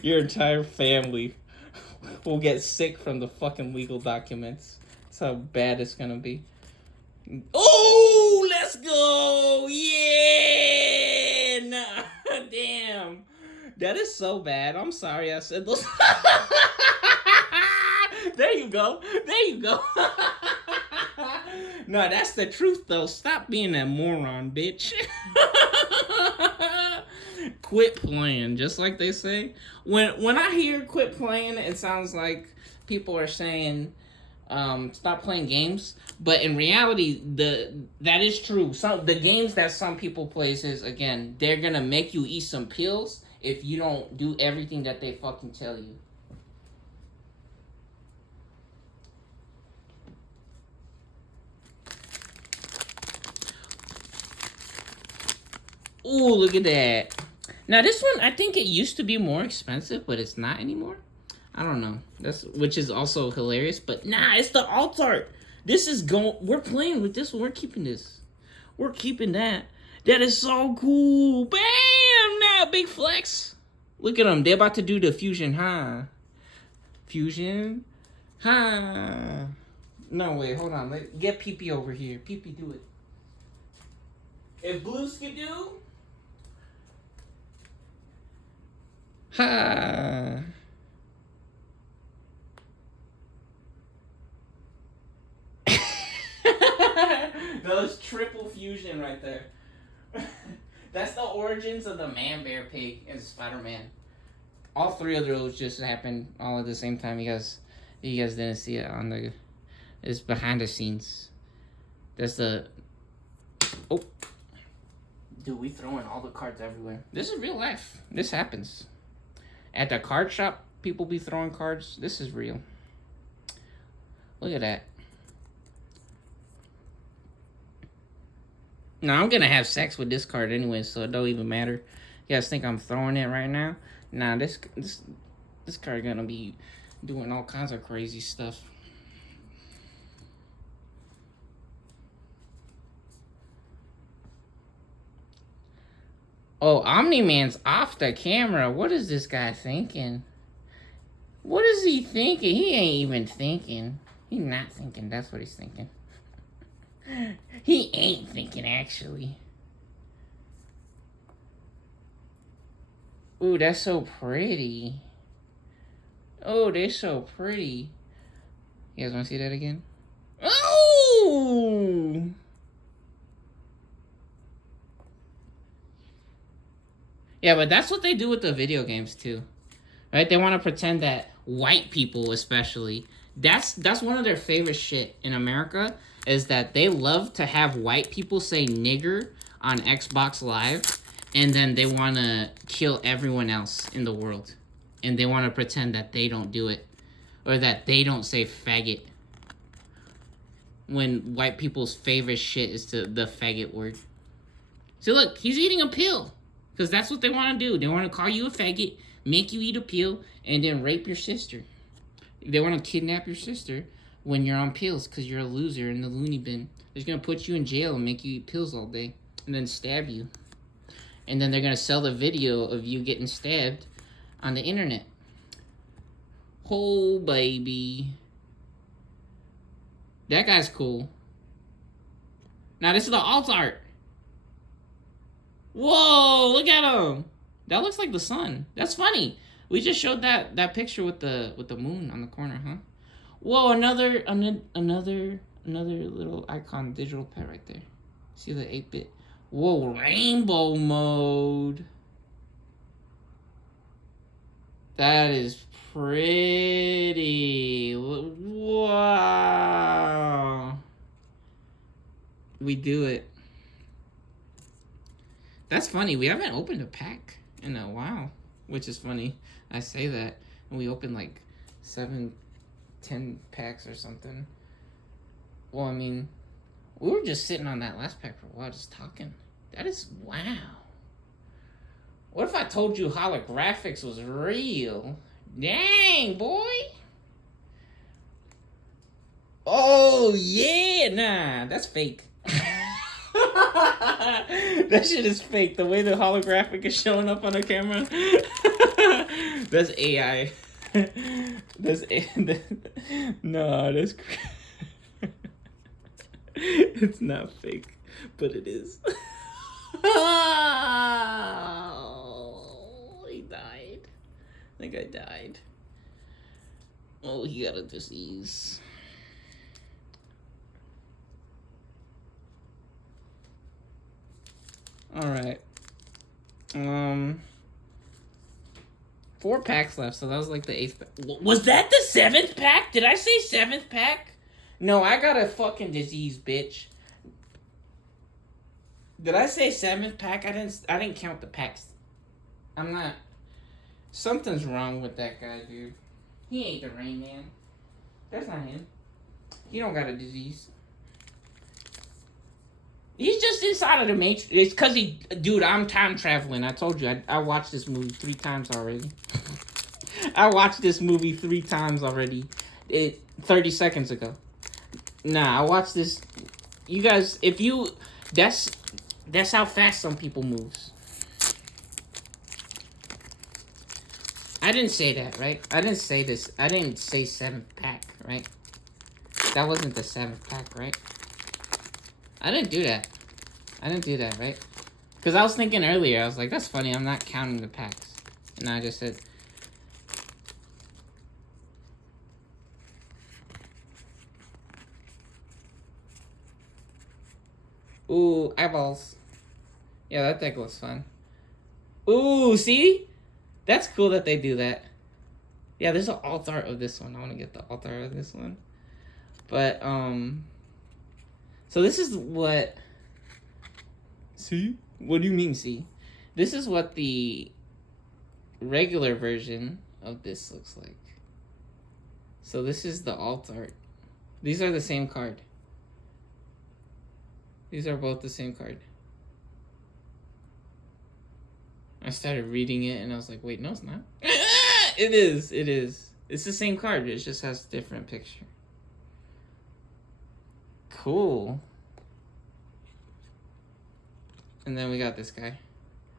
Your entire family will get sick from the fucking legal documents. That's how bad it's gonna be. Oh, let's go! Yeah! Nah, damn. That is so bad. I'm sorry I said those. There you go. There you go. No, that's the truth, though. Stop being that moron, bitch. Quit playing, just like they say. When I hear quit playing, it sounds like people are saying stop playing games. But in reality, that is true. The games that some people plays is, again, they're gonna make you eat some pills if you don't do everything that they fucking tell you. Ooh, look at that. Now this one, I think it used to be more expensive, but it's not anymore. I don't know. Which is also hilarious, but nah, it's the alt art. This is we're playing with this one. We're keeping this. We're keeping that. That is so cool. Bam! Now, big flex. Look at them. They're about to do the fusion, huh? Fusion, huh? No, wait, hold on. Get Pee-Pee over here. Pee-Pee, do it. If Blues could do... Ha! was triple fusion right there. That's the origins of the man, bear, pig, and Spider-Man. All three of those just happened all at the same time. You guys didn't see it on the. It's behind the scenes. That's the. Oh. Dude, we throwing all the cards everywhere. This is real life. This happens. At the card shop, people be throwing cards. This is real. Look at that. Now, I'm going to have sex with this card anyway, so it don't even matter. You guys think I'm throwing it right now? Nah, this card going to be doing all kinds of crazy stuff. Oh, Omni-Man's off the camera. What is this guy thinking? What is he thinking? He ain't even thinking. He's not thinking. That's what he's thinking. He ain't thinking, actually. Ooh, that's so pretty. Oh, they're so pretty. You guys want to see that again? Oh! Yeah, but that's what they do with the video games, too. Right? They want to pretend that white people, especially, that's one of their favorite shit in America, is that they love to have white people say nigger on Xbox Live, and then they want to kill everyone else in the world. And they want to pretend that they don't do it, or that they don't say faggot, when white people's favorite shit is the faggot word. So look, he's eating a pill, because that's what they want to do. They want to call you a faggot, make you eat a pill, and then rape your sister. They want to kidnap your sister when you're on pills because you're a loser in the loony bin. They're going to put you in jail and make you eat pills all day and then stab you. And then they're going to sell the video of you getting stabbed on the internet. Oh, baby. That guy's cool. Now, this is the alt art. Whoa, look at him. That looks like the sun. That's funny. We just showed that picture with the moon on the corner, huh? Whoa, another little icon, digital pet right there. See the 8-bit? Whoa, rainbow mode. That is pretty. Wow. We do it. That's funny. We haven't opened a pack in a while, which is funny. I say that, and we opened like 7-10 packs or something. Well, I mean, we were just sitting on that last pack for a while, just talking. That is wow. What if I told you holographics was real? Dang, boy. Oh, yeah. Nah, that's fake. That shit is fake. The way the holographic is showing up on the camera. That's AI. No, that's it's not fake, but it is. Oh, he died. I think I died. Oh, he got a disease. All right. 4 packs left, so that was like the 8th pack. Was that the 7th pack? Did I say 7th pack? No, I got a fucking disease, bitch. Did I say 7th pack? I didn't count the packs. I'm not. Something's wrong with that guy, dude. He ain't the Rain Man. That's not him. He don't got a disease. He's just inside of the Matrix. It's because dude, I'm time traveling. I told you, I watched this movie 3 times already. I watched this movie 3 times already. 30 seconds ago. Nah, I watched this. You guys, that's how fast some people moves. I didn't say that, right? I didn't say this. I didn't say 7th pack, right? That wasn't the 7th pack, right? I didn't do that. Right? Because I was thinking earlier, I was like, that's funny, I'm not counting the packs. And I just said... Ooh, eyeballs. Yeah, that deck looks fun. Ooh, see? That's cool that they do that. Yeah, there's an alt art of this one. I want to get the alt art of this one. But, so this is what... See? What do you mean, see? This is what the regular version of this looks like. So this is the alt art. These are the same card. These are both the same card. I started reading it and I was like, wait, no, it's not. It is. It's the same card. It just has a different picture. Cool. And then we got this guy.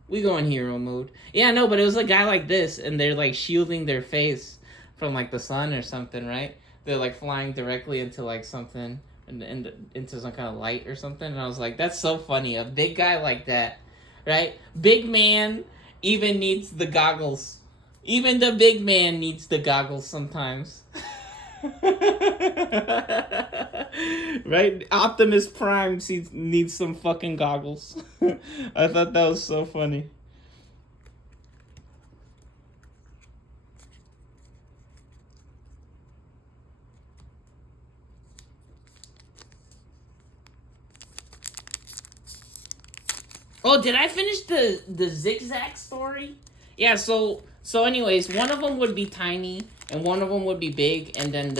We go in hero mode. Yeah, no, but it was a guy like this, and they're like shielding their face from like the sun or something, right? They're like flying directly into like something, and into some kind of light or something. And I was like, that's so funny. A big guy like that, right? Big man even needs the goggles. Even the big man needs the goggles sometimes. Right? Optimus Prime needs some fucking goggles. I thought that was so funny. Oh, did I finish the zigzag story? Yeah, so anyways, one of them would be tiny and one of them would be big, and then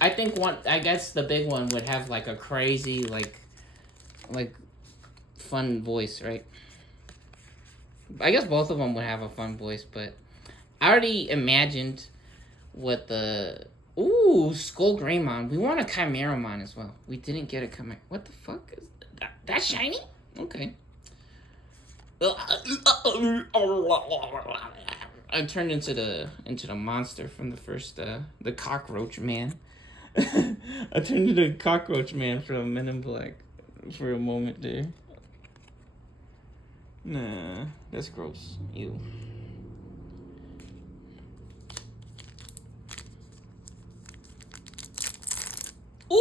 I guess the big one would have like a crazy like fun voice, right? I guess both of them would have a fun voice, but I already imagined what the... Ooh, Skull Greymon. We want a Chimeramon as well. We didn't get a Chimera. What the fuck is that? That's shiny? Okay. I turned into the monster from the first the cockroach man. I turned into cockroach man from Men in Black for a moment there. Nah, that's gross. Ew. Ooh,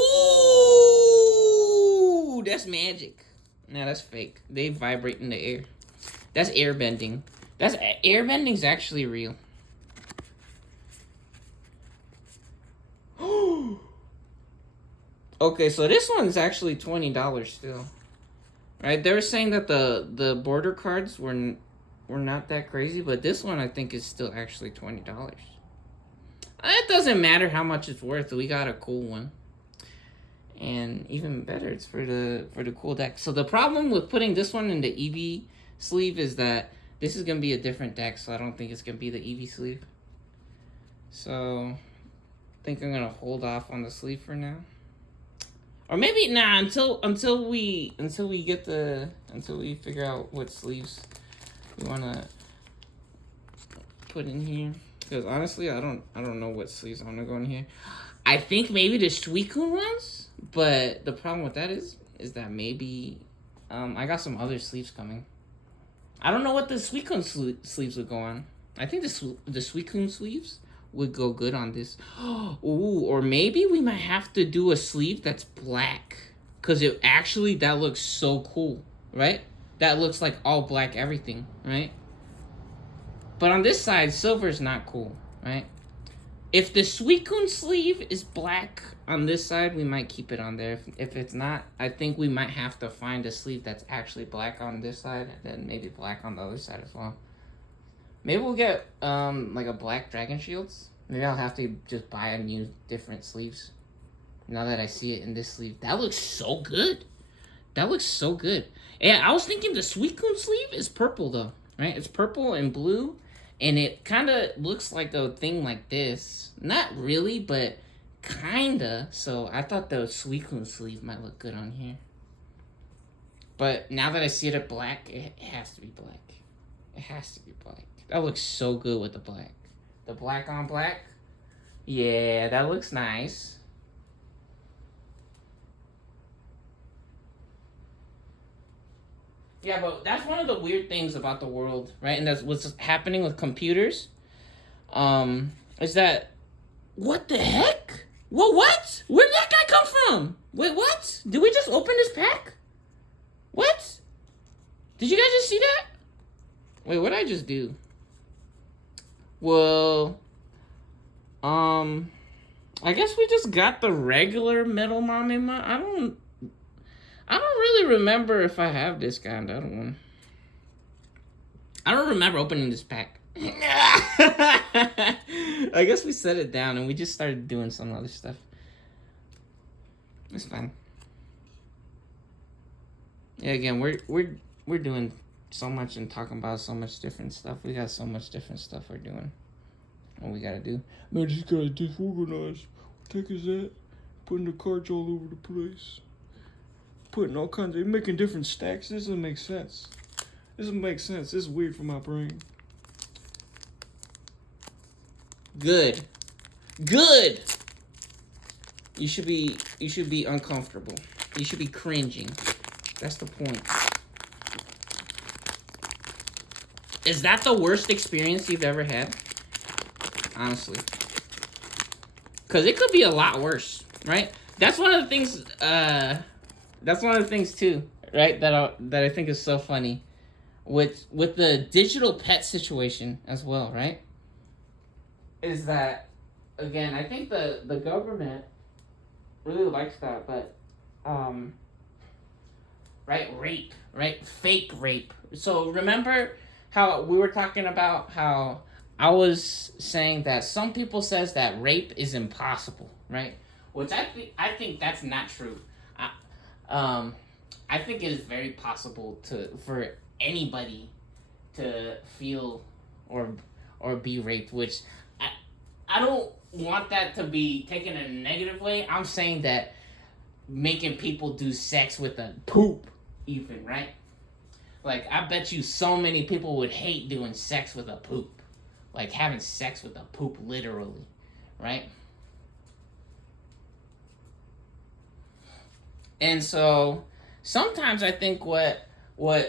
that's magic. Nah, that's fake. They vibrate in the air. That's airbending. Airbending's actually real. Okay, so this one's actually $20 still. Right? They were saying that the border cards were not that crazy, but this one I think is still actually $20. It doesn't matter how much it's worth. We got a cool one. And even better, it's for the cool deck. So the problem with putting this one in the EV sleeve is that this is going to be a different deck, so I don't think it's going to be the EV sleeve. So I think I'm going to hold off on the sleeve for now. Or maybe until we figure out what sleeves we want to put in here. Because honestly, I don't know what sleeves I'm going to go in here. I think maybe the Suicune ones, but the problem with that is that maybe I got some other sleeves coming. I don't know what the Suicune sleeves would go on. I think the Suicune sleeves would go good on this. Ooh, or maybe we might have to do a sleeve that's black, because that looks so cool, right? That looks like all black everything, right? But on this side, silver's not cool, right? If the Suicune sleeve is black on this side, we might keep it on there. If it's not, I think we might have to find a sleeve that's actually black on this side, and then maybe black on the other side as well. Maybe we'll get like a black Dragon Shields. Maybe I'll have to just buy a new different sleeves. Now that I see it in this sleeve. That looks so good. That looks so good. Yeah, I was thinking the Suicune sleeve is purple though, right? It's purple and blue. And it kind of looks like a thing like this. Not really, but kind of. So I thought the Suicune sleeve might look good on here. But now that I see it at black, it has to be black. It has to be black. That looks so good with the black. The black on black? Yeah, that looks nice. Yeah, but that's one of the weird things about the world, right? And that's what's happening with computers. Is that... What the heck? What? Where did that guy come from? Wait, what? Did we just open this pack? What? Did you guys just see that? Wait, what did I just do? Well, I guess we just got the regular metal mommy. I don't really remember if I have this guy on the other one. I don't remember opening this pack. I guess we set it down and we just started doing some other stuff. It's fine. Yeah, again, we're doing so much and talking about so much different stuff. We got so much different stuff we're doing. What we gotta do? Man, this guy's disorganized. What the heck is that? Putting the cards all over the place. Putting all kinds of... making different stacks. This doesn't make sense. This doesn't make sense. This is weird for my brain. Good. Good! You should be uncomfortable. You should be cringing. That's the point. Is that the worst experience you've ever had? Honestly. Because it could be a lot worse, right? That's one of the things, too, right? That I think is so funny. With the digital pet situation as well, right? Is that, again, I think the government really likes that, but, right? Rape, right? Fake rape. So remember how we were talking about how I was saying that some people says that rape is impossible, right? Which I think that's not true. I think it is very possible for anybody to feel or be raped, which I don't want that to be taken in a negative way. I'm saying that making people do sex with a poop, even, right? Like, I bet you so many people would hate doing sex with a poop. Like, having sex with a poop, literally, right? And so, sometimes I think what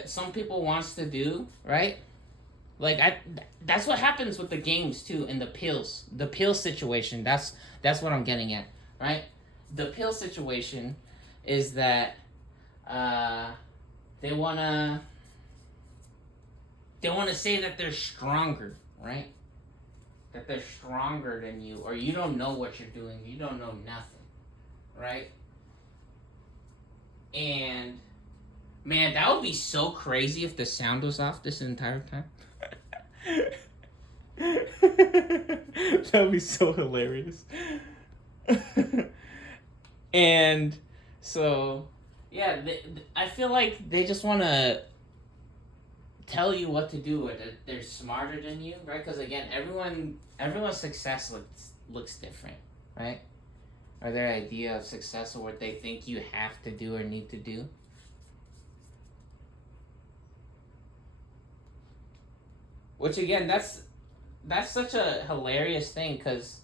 some people wants to do, right? Like, that's what happens with the games, too, and the pills. The pill situation, that's what I'm getting at, right? The pill situation is that they want to say that they're stronger, right? That they're stronger than you, or you don't know what you're doing. You don't know nothing, right? And, man, that would be so crazy if the sound was off this entire time. That would be so hilarious. And so, yeah, I feel like they just want to tell you what to do, or that they're smarter than you, right? Because again, everyone's success looks different, right? Or their idea of success, or what they think you have to do or need to do. Which again, that's such a hilarious thing, because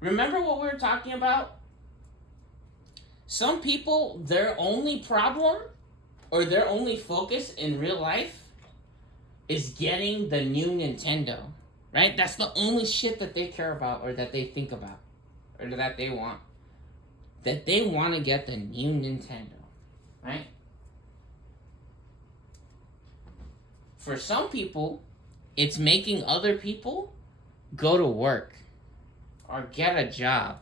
remember what we were talking about? Some people, their only problem or their only focus in real life is getting the new Nintendo, right? That's the only shit that they care about, or that they think about, or that they want. That they want to get the new Nintendo, right? For some people, it's making other people go to work or get a job.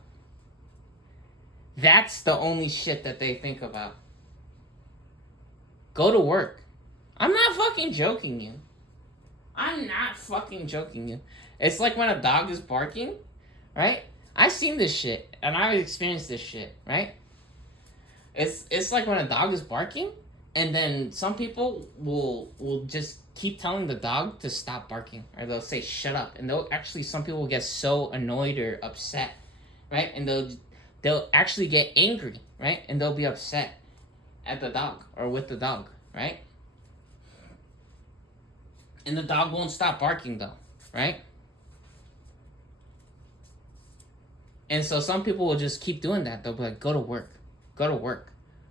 That's the only shit that they think about. Go to work. I'm not fucking joking you. I'm not fucking joking you. It's like when a dog is barking, right? I've seen this shit, and I've experienced this shit, right? It's like when a dog is barking, and then some people will just keep telling the dog to stop barking, or they'll say shut up, and some people will get so annoyed or upset, right? And they'll actually get angry, right? And they'll be upset at the dog or with the dog, right? And the dog won't stop barking though, right? And so some people will just keep doing that. They'll be like, go to work, go to work,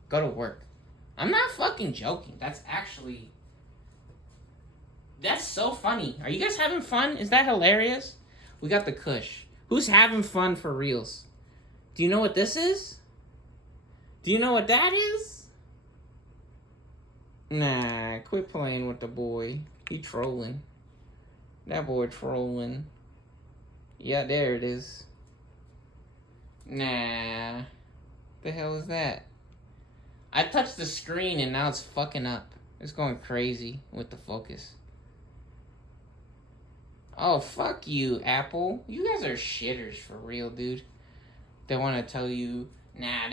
go to work. I'm not fucking joking. That's so funny. Are you guys having fun? Is that hilarious? We got the Kush. Who's having fun for reals? Do you know what this is? Do you know what that is? Nah, quit playing with the boy. He trolling. That boy trolling. Yeah, there it is. Nah. The hell is that? I touched the screen and now it's fucking up. It's going crazy with the focus. Oh, fuck you, Apple. You guys are shitters for real, dude. They want to tell you, nah,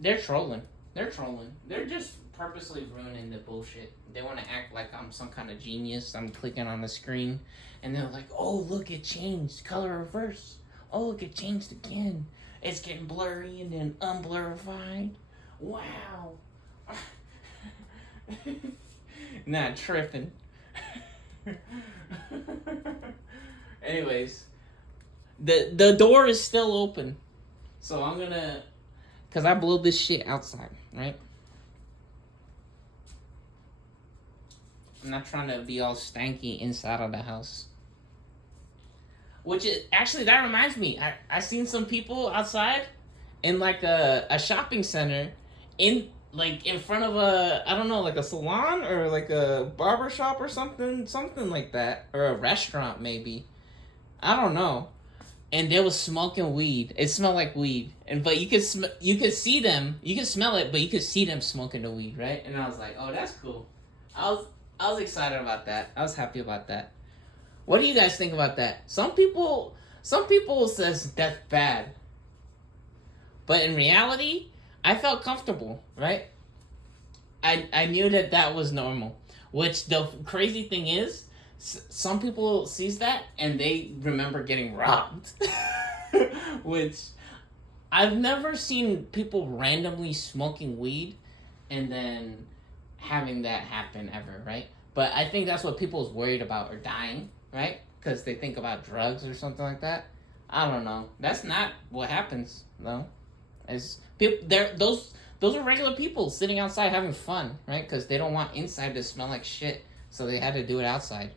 they're trolling. They're trolling. They're just purposely ruining the bullshit. They want to act like I'm some kind of genius. I'm clicking on the screen, and they're like, oh, look, it changed. Color reverse. Oh, look, it changed again. It's getting blurry and then unblurified. Wow. Not tripping. Anyways, the door is still open, so I'm gonna, cause I blow this shit outside, right? I'm not trying to be all stanky inside of the house. Which is actually, that reminds me, I seen some people outside in like a shopping center, in front of I don't know, like a salon or like a barber shop or something like that, or a restaurant maybe. I don't know. And they was smoking weed. It smelled like weed, but you could see them. You could smell it, but you could see them smoking the weed, right? And I was like, oh, that's cool. I was excited about that. I was happy about that. What do you guys think about that? Some people says that's bad, but in reality, I felt comfortable, right? I knew that was normal. Which the crazy thing is, some people sees that and they remember getting robbed. Which I've never seen people randomly smoking weed and then having that happen ever, right? But I think that's what people's worried about, or dying, right? Because they think about drugs or something like that. I don't know. That's not what happens, though. As people, those are regular people sitting outside having fun, right? Because they don't want inside to smell like shit, so they had to do it outside.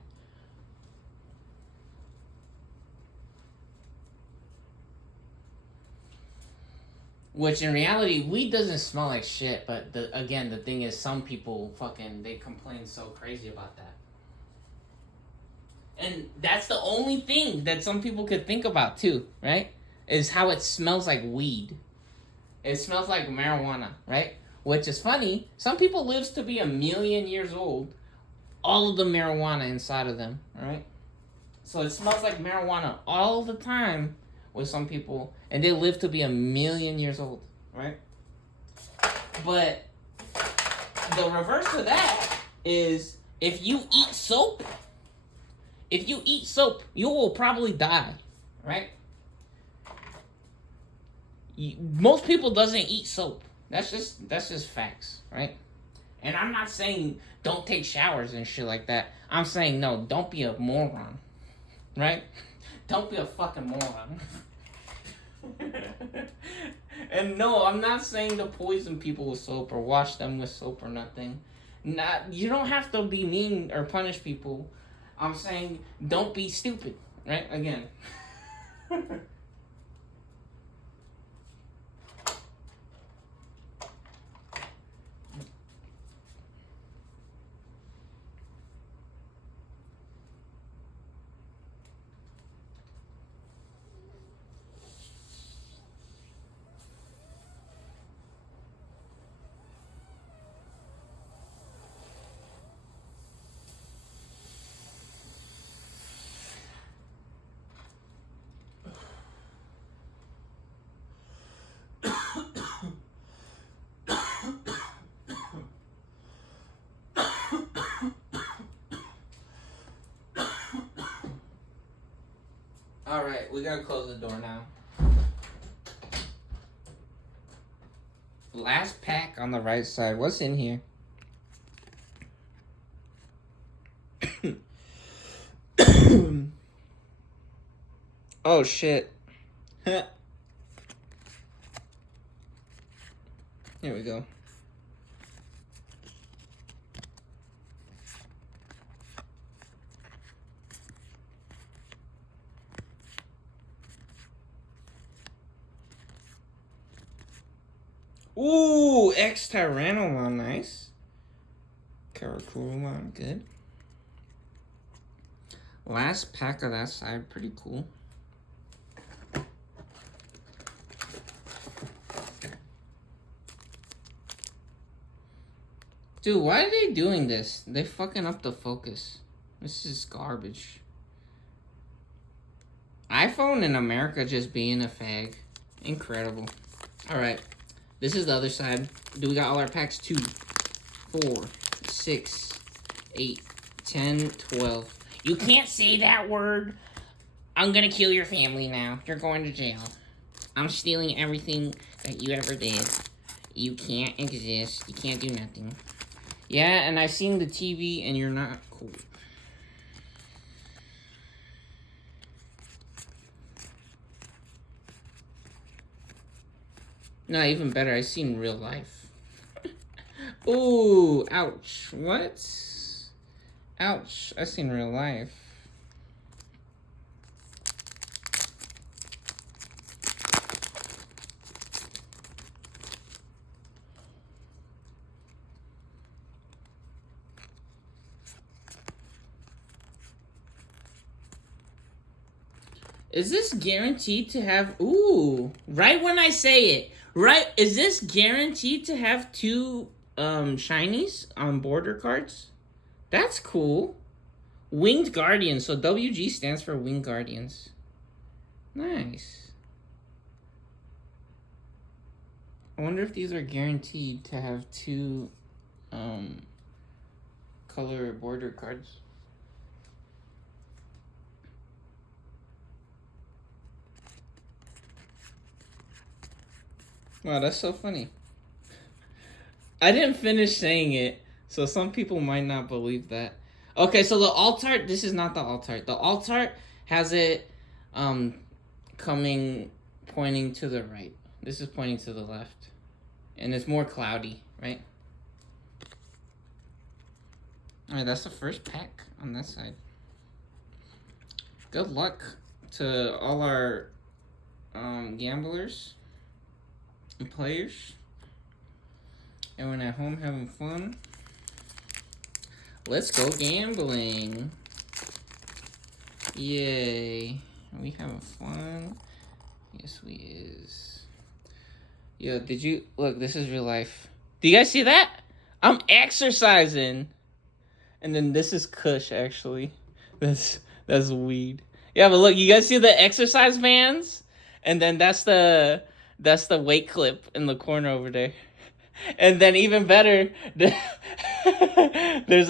Which in reality, weed doesn't smell like shit, but the thing is, some people they complain so crazy about that. And that's the only thing that some people could think about too, right? Is how it smells like weed. It smells like marijuana, right? Which is funny. Some people live to be 1,000,000 years old. All of the marijuana inside of them, right? So it smells like marijuana all the time with some people, and they live to be 1,000,000 years old, right? But the reverse of that is, if you eat soap, you will probably die, right? Most people doesn't eat soap. That's just facts, right? And I'm not saying don't take showers and shit like that. I'm saying, no, don't be a moron, right? Don't be a fucking moron. And no, I'm not saying to poison people with soap or wash them with soap or nothing. You don't have to be mean or punish people. I'm saying don't be stupid, right? Again. Alright, we gotta close the door now. Last pack on the right side. What's in here? Oh shit. Here we go. Ooh, X Tyrannolon, nice. Kuruma, good. Last pack of that side, pretty cool. Dude, why are they doing this? They fucking up the focus. This is garbage. iPhone in America just being a fag. Incredible. Alright. This is the other side. Do we got all our packs? 2, 4, 6, 8, 10, 12. You can't say that word. I'm gonna kill your family now. You're going to jail. I'm stealing everything that you ever did. You can't exist. You can't do nothing. Yeah, and I've seen the TV and you're not cool. No, even better, I've seen real life. Ooh, ouch. What? Ouch. I've seen real life. Is this guaranteed to have... Ooh, right when I say it. Right, is this guaranteed to have 2 shinies on border cards? That's cool. Winged Guardians. So WG stands for Winged Guardians. Nice. I wonder if these are guaranteed to have 2 color border cards. Wow, that's so funny. I didn't finish saying it, so some people might not believe that. Okay, so the alt art, this is not the alt art. The alt art has it pointing to the right. This is pointing to the left. And it's more cloudy, right? Alright, that's the first pack on that side. Good luck to all our gamblers and players. Everyone at home having fun. Let's go gambling. Yay. Are we having fun? Yes, we is. Yo, did you... Look, this is real life. Do you guys see that? I'm exercising. And then this is Kush, actually. That's weed. Yeah, but look, you guys see the exercise bands? And then that's the weight clip in the corner over there. And then even better, there's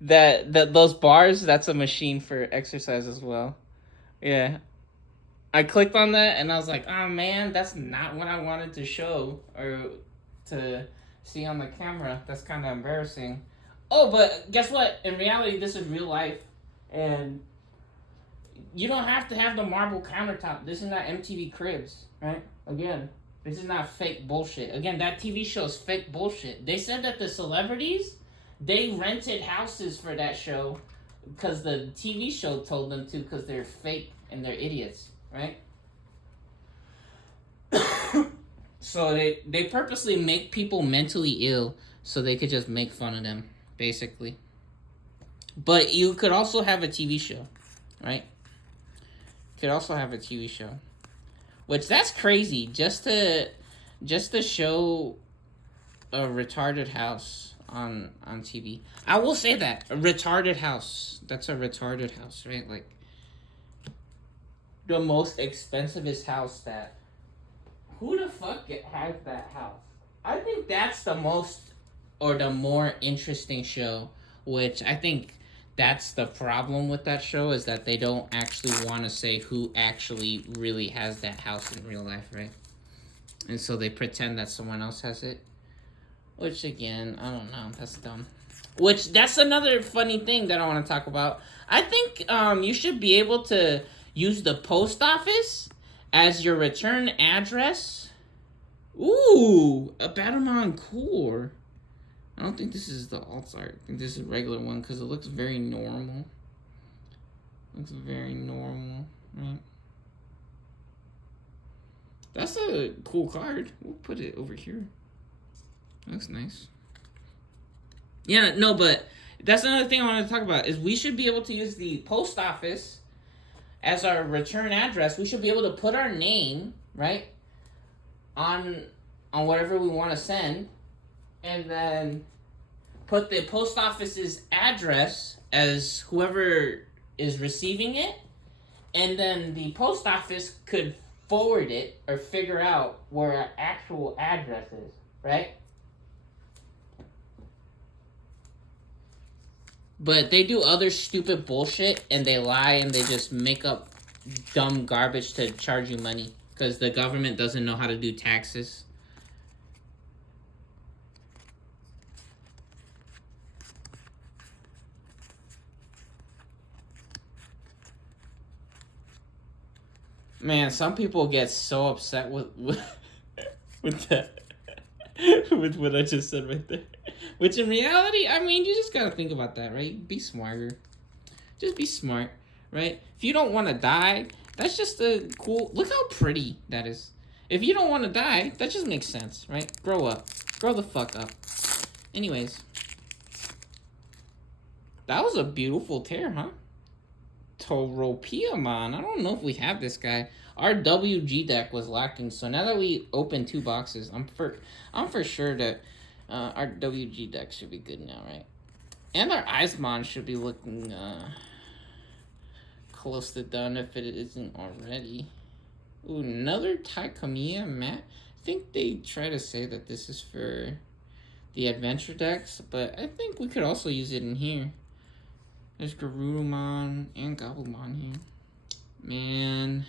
those bars, that's a machine for exercise as well. Yeah. I clicked on that and I was like, oh man, that's not what I wanted to show or to see on the camera. That's kind of embarrassing. Oh, but guess what? In reality, this is real life. And you don't have to have the marble countertop. This is not MTV Cribs, right? Again, this is not fake bullshit. Again, that TV show is fake bullshit. They said that the celebrities, they rented houses for that show because the TV show told them to because they're fake and they're idiots, right? So they purposely make people mentally ill so they could just make fun of them, basically. But you could also have a TV show, right? You could also have a TV show. Which, that's crazy, just to show a retarded house on TV. I will say that, a retarded house. That's a retarded house, right? Like, the most expensivest house that... Who the fuck has that house? I think that's the most, or the more interesting show, which I think that's the problem with that show, is that they don't actually want to say who actually really has that house in real life, right? And so they pretend that someone else has it. Which, again, I don't know. That's dumb. Which, that's another funny thing that I want to talk about. I think you should be able to use the post office as your return address. Ooh, a Battlemon core. I don't think this is the alt art. I think this is a regular one because it looks very normal. Looks very normal, right? That's a cool card. We'll put it over here. Looks nice. Yeah, no, but that's another thing I want to talk about is we should be able to use the post office as our return address. We should be able to put our name, right, on whatever we want to send, and then put the post office's address as whoever is receiving it, and then the post office could forward it or figure out where our actual address is, right? But they do other stupid bullshit and they lie and they just make up dumb garbage to charge you money because the government doesn't know how to do taxes. Man, some people get so upset with with that with what I just said right there. Which in reality, I mean, you just gotta think about that, right? Be smarter. Just be smart, right? If you don't want to die, that's just a cool. Look how pretty that is. If you don't want to die, that just makes sense, right? Grow up. Grow the fuck up. Anyways, that was a beautiful tear, huh? Toropiamon. I don't know if we have this guy. Our WG deck was lacking, so now that we opened 2 boxes, I'm for sure that our WG deck should be good now, right? And our Eismon should be looking close to done if it isn't already. Ooh, another Taikamiya Matt. I think they try to say that this is for the adventure decks, but I think we could also use it in here. There's Garurumon and Gabumon here. Man,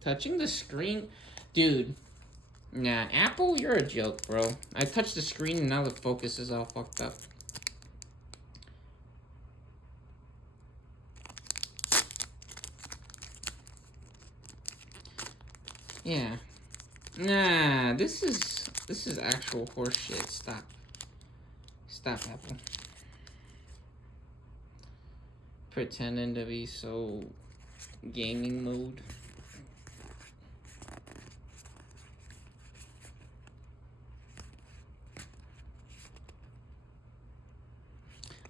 touching the screen. Dude, nah, Apple, you're a joke, bro. I touched the screen and now the focus is all fucked up. Yeah. Nah, this is actual horse shit. Stop. Stop, Apple. Pretending to be so gaming mode.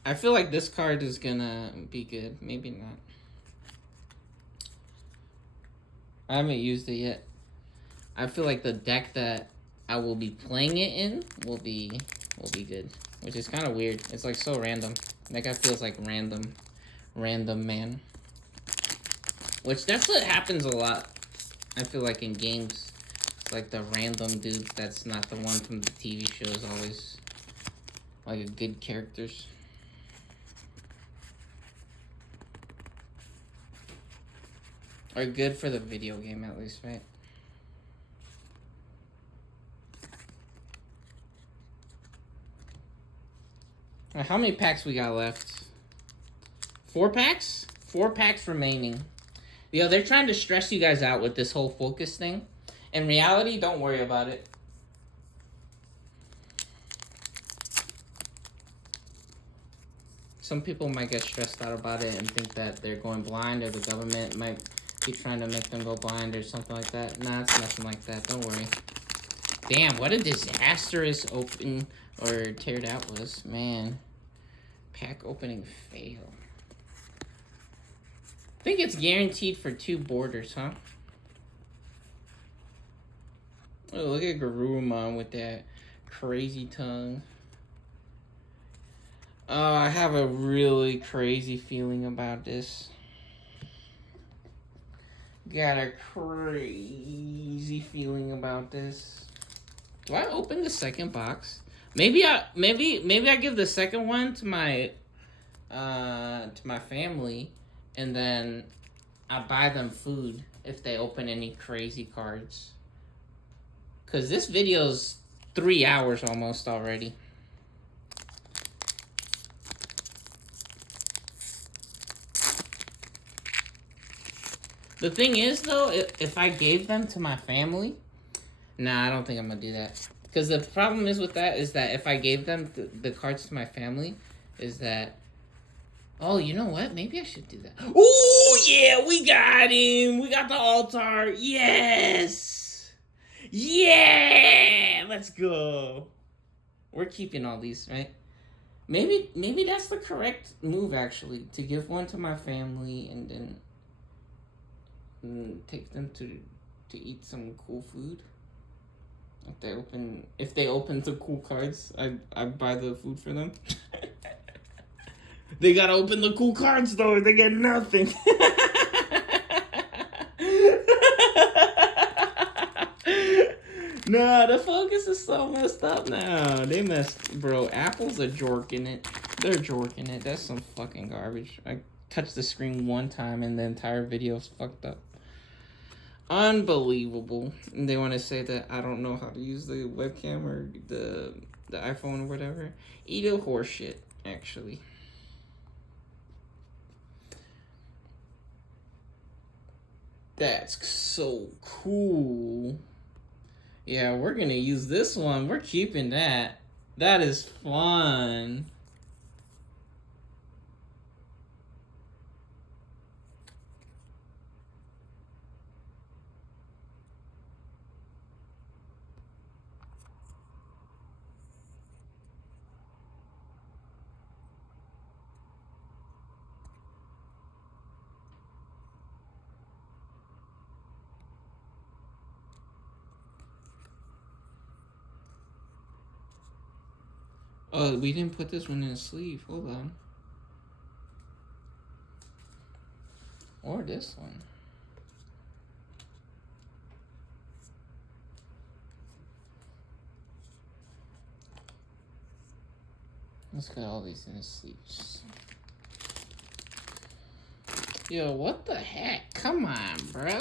I feel like this card is gonna be good. Maybe not. I haven't used it yet. I feel like the deck that I will be playing it in will be good, which is kind of weird. It's like so random. That guy feels like random man. Which that's what happens a lot. I feel like in games, it's like the random dudes that's not the one from the TV shows always like a good characters. Or good for the video game at least, right? Right, how many packs we got left? 4 packs? 4 packs remaining. Yo, they're trying to stress you guys out with this whole focus thing. In reality, don't worry about it. Some people might get stressed out about it and think that they're going blind or the government might be trying to make them go blind or something like that. Nah, it's nothing like that. Don't worry. Damn, what a disastrous open or teared out was. Man. Pack opening fail. I think it's guaranteed for 2 borders, huh? Oh, look at Garurumon with that crazy tongue. Oh, I have a really crazy feeling about this. Got a crazy feeling about this. Do I open the second box? Maybe I give the second one to my family, and then I buy them food if they open any crazy cards. Cause this video's 3 hours almost already. The thing is, though, if I gave them to my family, nah, I don't think I'm gonna do that. Because the problem is with that is that if I gave them the cards to my family, is that, oh, you know what? Maybe I should do that. Ooh, yeah, we got him. We got the altar. Yes. Yeah, let's go. We're keeping all these, right? Maybe that's the correct move, actually, to give one to my family and then take them to eat some cool food. If they open the cool cards, I buy the food for them. They gotta open the cool cards though, they get nothing. Nah, the focus is so messed up now. They messed, bro. Apple's a jorking it. They're jorking it. That's some fucking garbage. I touched the screen one time and the entire video's fucked up. Unbelievable. And they want to say that I don't know how to use the webcam or the iPhone or whatever. Eat a horse shit, actually. That's so cool. Yeah, we're gonna use this one. We're keeping that. That is fun. Oh, we didn't put this one in a sleeve. Hold on. Or this one. Let's get all these in the sleeves. Yo, what the heck? Come on, bro.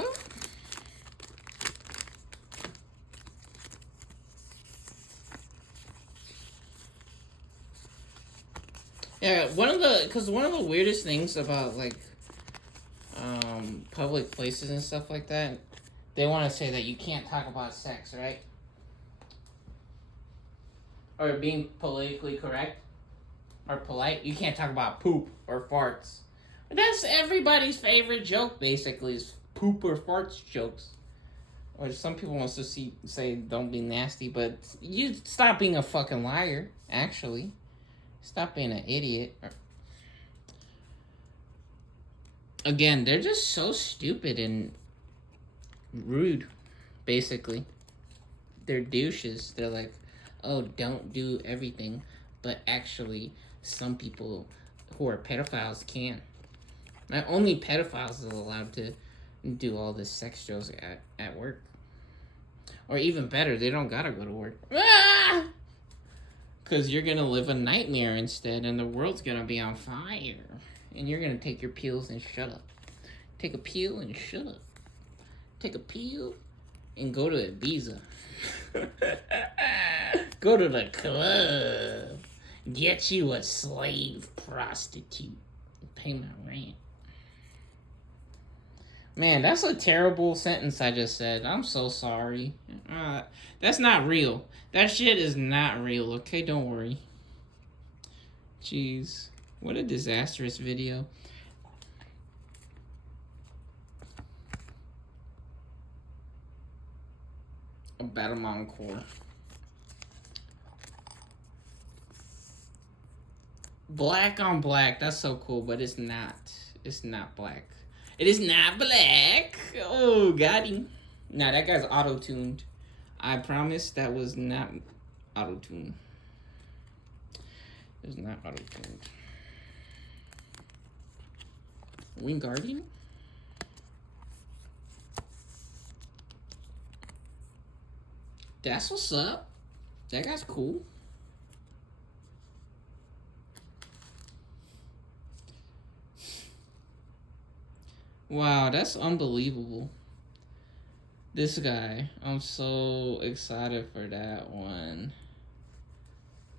Yeah, one of the weirdest things about like public places and stuff like that, they want to say that you can't talk about sex, right? Or being politically correct or polite. You can't talk about poop or farts. But that's everybody's favorite joke, basically, is poop or farts jokes. Or some people want to say don't be nasty, but you stop being a fucking liar, actually. Stop being an idiot. Again, they're just so stupid and rude, basically. They're douches. They're like, oh, don't do everything. But actually, some people who are pedophiles can. Not only pedophiles are allowed to do all this sex jokes at work. Or even better, they don't gotta go to work. Ah! Because you're going to live a nightmare instead, and the world's going to be on fire. And you're going to take your pills and shut up. Take a pill and shut up. Take a pill and go to Ibiza. Go to the club. Get you a slave prostitute. Pay my rent. Man, that's a terrible sentence I just said. I'm so sorry. That's not real. That shit is not real, okay? Don't worry. Jeez. What a disastrous video. A battle encore. Black on black. That's so cool, but it's not. It's not black. It is not black. Oh, got him. Nah, that guy's auto-tuned. I promise that was not auto-tuned. It was not auto-tuned. Wingardium? That's what's up. That guy's cool. Wow, that's unbelievable. This guy, I'm so excited for that one.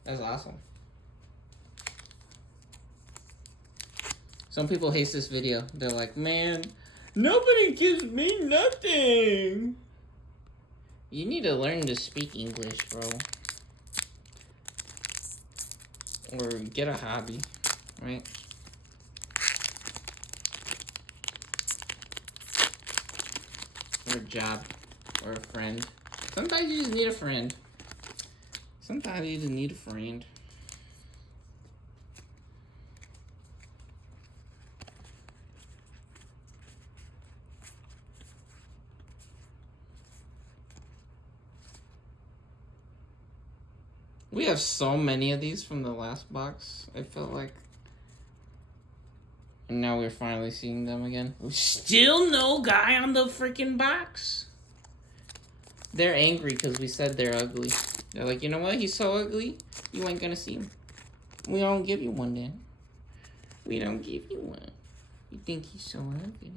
That's awesome. Some people hate this video. They're like, man, nobody gives me nothing. You need to learn to speak English, bro. Or get a hobby, right? Or a job, or a friend. Sometimes you just need a friend. Sometimes you just need a friend. We have so many of these from the last box, I felt like. And now we're finally seeing them again. Still no guy on the freaking box. They're angry because we said they're ugly. They're like, you know what? He's so ugly, you ain't gonna see him. We don't give you one then. We don't give you one. You think he's so ugly.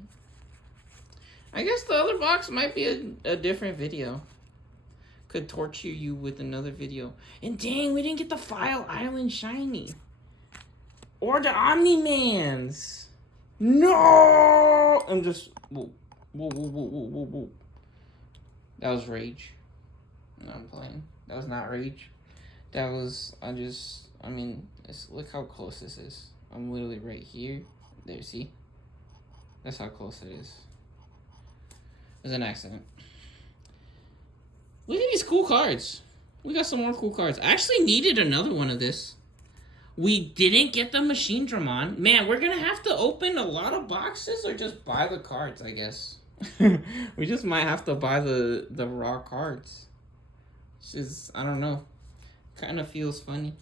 I guess the other box might be a different video. Could torture you with another video. And dang, we didn't get the File Island shiny. Or the Omni-Mans. No! I'm just... Whoa. Whoa. That was rage. No, I'm playing. That was not rage. That was... I mean, look how close this is. I'm literally right here. There, see? That's how close it is. It was an accident. Look at these cool cards. We got some more cool cards. I actually needed another one of this. We didn't get the Machine Dramon. Man, we're going to have to open a lot of boxes or just buy the cards, I guess. We just might have to buy the raw cards. Which is, I don't know. Kind of feels funny.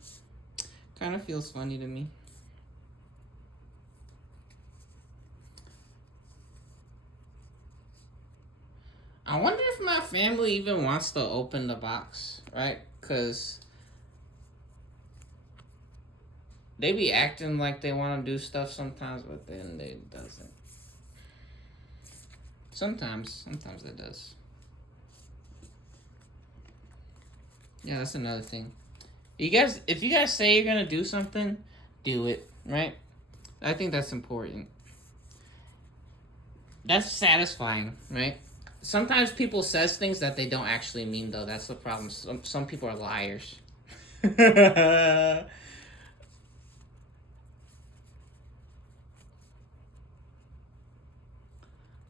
Kind of feels funny to me. I wonder if my family even wants to open the box, right? Because they be acting like they want to do stuff sometimes, but then it doesn't. Sometimes it does. Yeah, that's another thing. If you guys say you're gonna do something, do it, right? I think that's important. That's satisfying, right? Sometimes people says things that they don't actually mean, though. That's the problem. Some people are liars.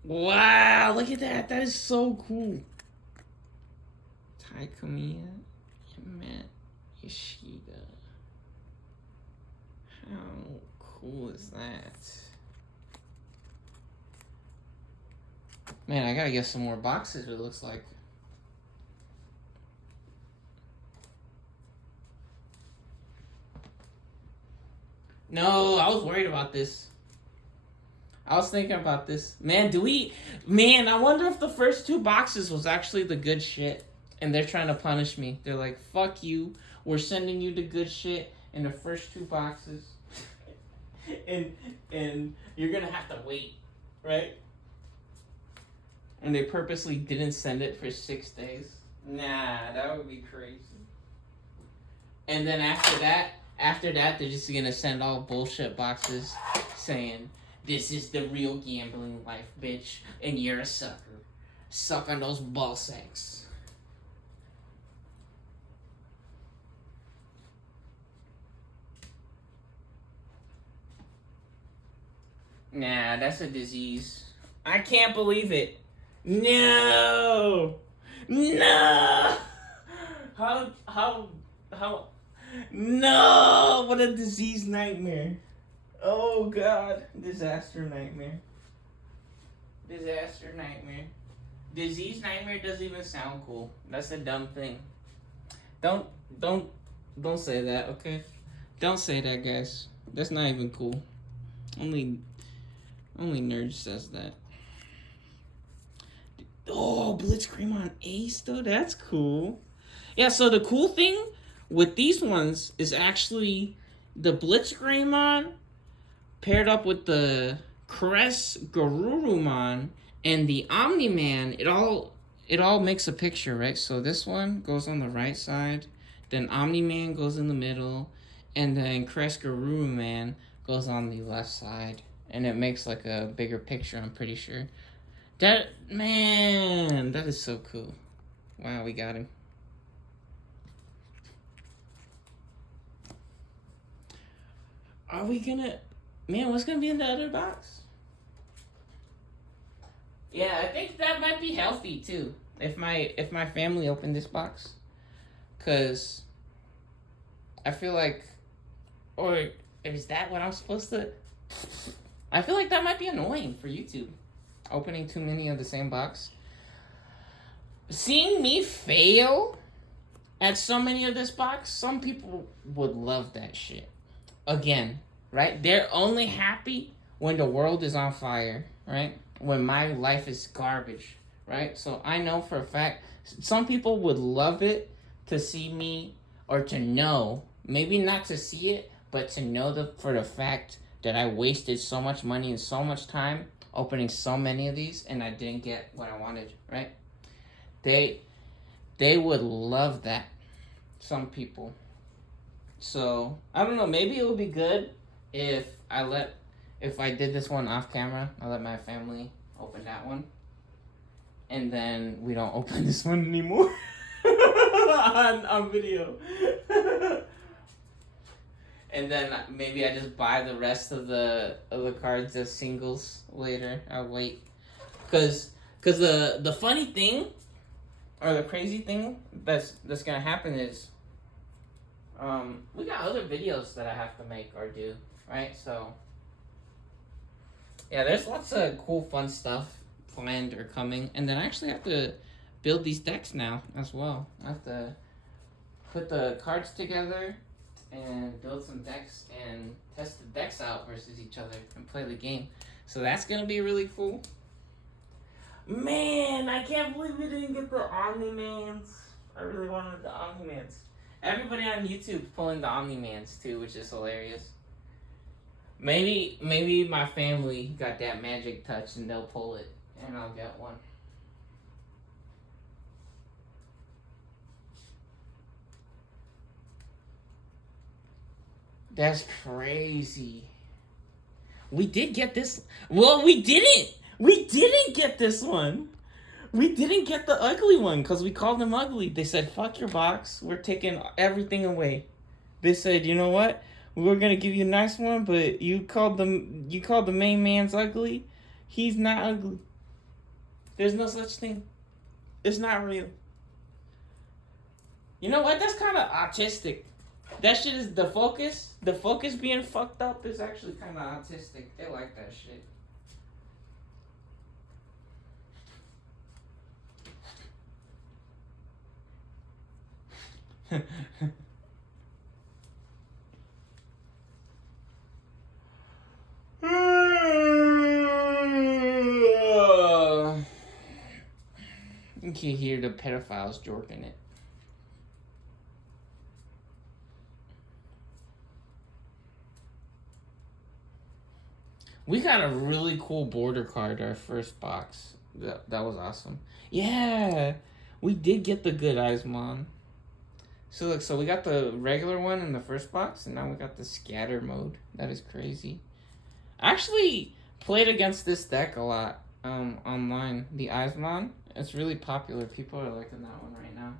Wow, look at that. That is so cool. Taikumiya and Matt Yoshida. How cool is that? Man, I gotta get some more boxes, it looks like. No, I was worried about this. I was thinking about this. Man, I wonder if the first two boxes was actually the good shit. And they're trying to punish me. They're like, fuck you. We're sending you the good shit in the first two boxes. and you're gonna have to wait, right? And they purposely didn't send it for 6 days. Nah, that would be crazy. And then after that, they're just gonna send all bullshit boxes saying, this is the real gambling life, bitch, and you're a sucker. Suck on those ball sacks. Nah, that's a disease. I can't believe it. No! No! How? No! What a disease nightmare. Oh, God. Disaster nightmare. Disaster nightmare. Disease nightmare doesn't even sound cool. That's a dumb thing. Don't say that, okay? Don't say that, guys. That's not even cool. Only nerd says that. Oh, Blitzcream Ace, though? That's cool. Yeah, so the cool thing with these ones is actually the Blitzcream paired up with the Crest Garurumon and the Omni-Man. It all makes a picture, right? So this one goes on the right side, then Omni-Man goes in the middle, and then Crest Garurumon goes on the left side. And it makes like a bigger picture, I'm pretty sure. That is so cool. Wow, we got him. Are we gonna... Man, what's gonna be in the other box? Yeah, I think that might be healthy too. If my family opened this box. Cause I feel like... Or is that what I'm supposed to... I feel like that might be annoying for YouTube. Opening too many of the same box. Seeing me fail at so many of this box, some people would love that shit. Again, right? They're only happy when the world is on fire, right? When my life is garbage, right? So I know for a fact some people would love it to see me or to know, maybe not to see it, but to know for the fact that I wasted so much money and so much time opening so many of these and I didn't get what I wanted, right? They would love that. Some people. So I don't know. Maybe it would be good if I did this one off camera. I let my family open that one, and then we don't open this one anymore on video. And then maybe I just buy the rest of the cards as singles later. I'll wait, cause the funny thing, or the crazy thing that's gonna happen is, we got other videos that I have to make or do, right? So, yeah, there's lots of cool, fun stuff planned or coming. And then I actually have to build these decks now as well. I have to put the cards together and build some decks and test the decks out versus each other and play the game. So that's going to be really cool. Man, I can't believe we didn't get the Omni-Mans. I really wanted the Omni-Mans. Everybody on YouTube pulling the Omni-Mans too, which is hilarious. Maybe my family got that magic touch and they'll pull it and I'll get one. That's crazy. We did get this. Well, we didn't. We didn't get this one. We didn't get the ugly one because we called them ugly. They said, fuck your box. We're taking everything away. They said, you know what? We're going to give you a nice one, but you called the main man's ugly. He's not ugly. There's no such thing. It's not real. You know what? That's kind of autistic. That shit is the focus. The focus being fucked up is actually kind of autistic. They like that shit. You can hear the pedophiles jorking it. We got a really cool border card our first box. That was awesome. Yeah, we did get the good eyes, Mom. So look, so we got the regular one in the first box, and now we got the scatter mode. That is crazy. I actually played against this deck a lot online. The Eismon. It's really popular. People are liking that one right now.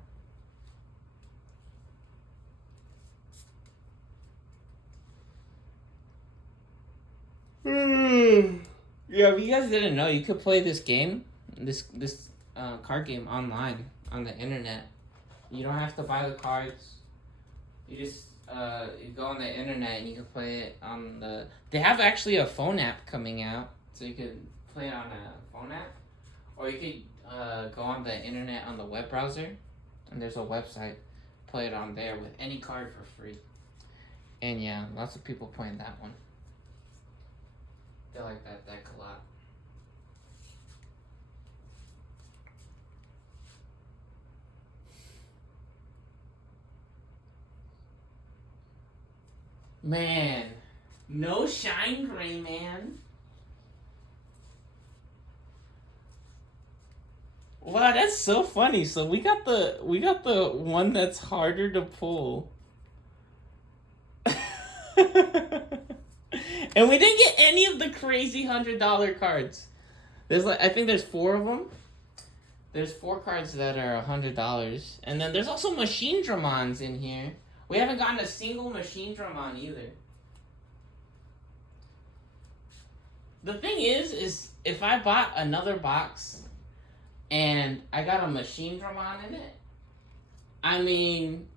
Yeah, if you guys didn't know, you could play this game, this card game online on the internet. You don't have to buy the cards. You just you go on the internet and you can play it on the. They have actually a phone app coming out, so you could play it on a phone app, or you could go on the internet on the web browser, and there's a website. Play it on there with any card for free. And yeah, lots of people playing that one. They like that deck a lot. Man, no shine gray, man. Wow, that's so funny. So we got the one that's harder to pull. And we didn't get any of the crazy $100 cards. I think there's 4 of them. There's 4 cards that are $100, and then there's also Machine Dramons in here. We haven't gotten a single Machine Dramon either. The thing is if I bought another box and I got a Machine Dramon in it, I mean,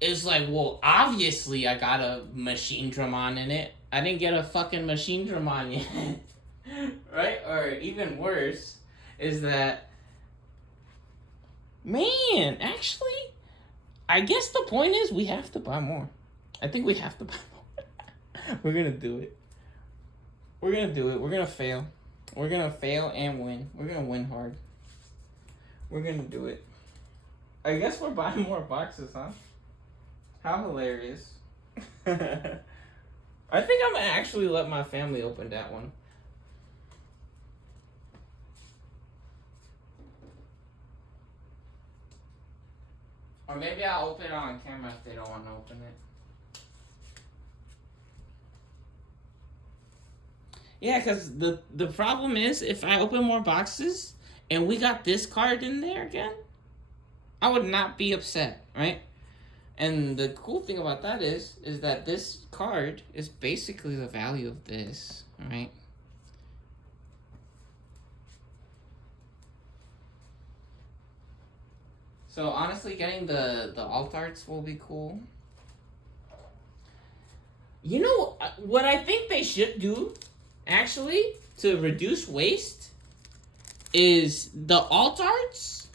it's like, well, obviously I got a Machine Dramon in it. I didn't get a fucking Machine Dramon yet. Right? Or even worse is that, man, actually, I guess the point is we have to buy more. I think we have to buy more. We're gonna do it. We're gonna do it. We're gonna fail. We're gonna fail and win. We're gonna win hard. We're gonna do it. I guess we're buying more boxes, huh? How hilarious. I think I'm gonna actually let my family open that one. Or maybe I'll open it on camera if they don't want to open it. Yeah, because the problem is, if I open more boxes and we got this card in there again, I would not be upset, right? And the cool thing about that is that this card is basically the value of this, right? So honestly, getting the alt arts will be cool. You know what I think they should do, actually, to reduce waste, is the alt arts.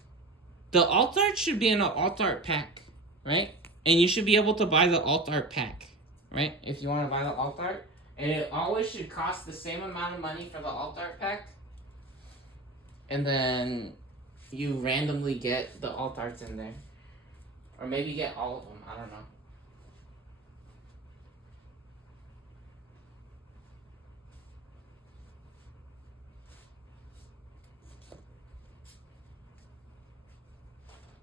The alt art should be in an alt art pack, right? And you should be able to buy the alt art pack, right? If you want to buy the alt art, and it always should cost the same amount of money for the alt art pack. And then you randomly get the alt arts in there, or maybe get all of them. I don't know.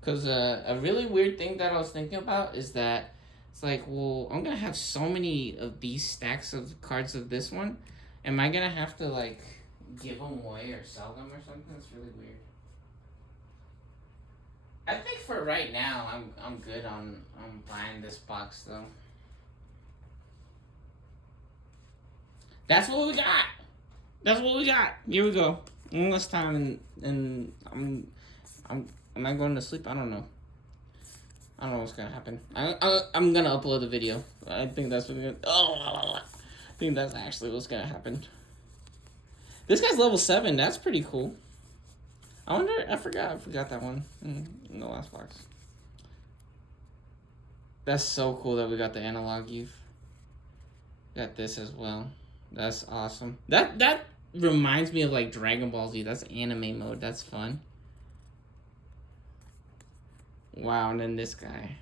Because a really weird thing that I was thinking about is that it's like, well, I'm going to have so many of these stacks of cards of this one. Am I going to have to, like, give them away or sell them or something? It's really weird. I think for right now, I'm good on buying this box, though. That's what we got. That's what we got. Here we go. One last time, and am I going to sleep? I don't know. I don't know what's gonna happen. I'm gonna upload the video. I think that's what's gonna. I think that's actually what's gonna happen. This guy's level 7. That's pretty cool. I wonder. I forgot that one in the last box. That's so cool that we got the analog youth. Got this as well. That's awesome. That reminds me of like Dragon Ball Z. That's anime mode. That's fun. Wow, and then this guy.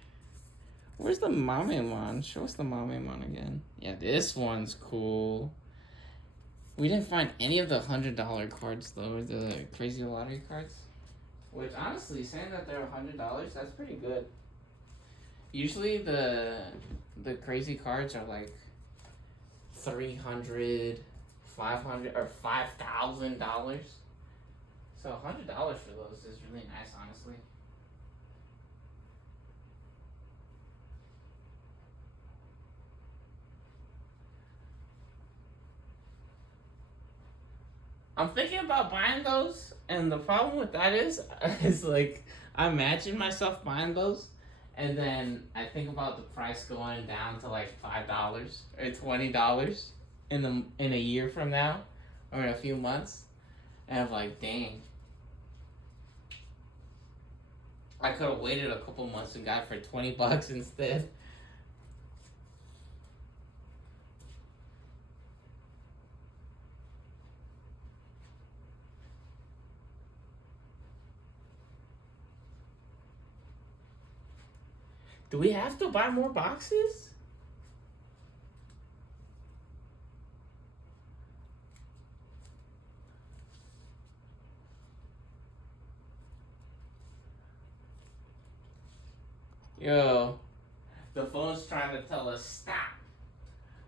Where's the Mamemon? Show us the Mamemon again. Yeah, this one's cool. We didn't find any of the $100 cards though, the crazy lottery cards. Which honestly, saying that they're $100, that's pretty good. Usually the crazy cards are like $300, $500, or $5,000. So $100 for those is really nice, honestly. I'm thinking about buying those, and the problem with that is like, I imagine myself buying those, and then I think about the price going down to like $5 or $20 in a year from now, or in a few months, and I'm like, dang, I could have waited a couple months and got it for $20 instead. Do we have to buy more boxes? Yo, the phone's trying to tell us stop.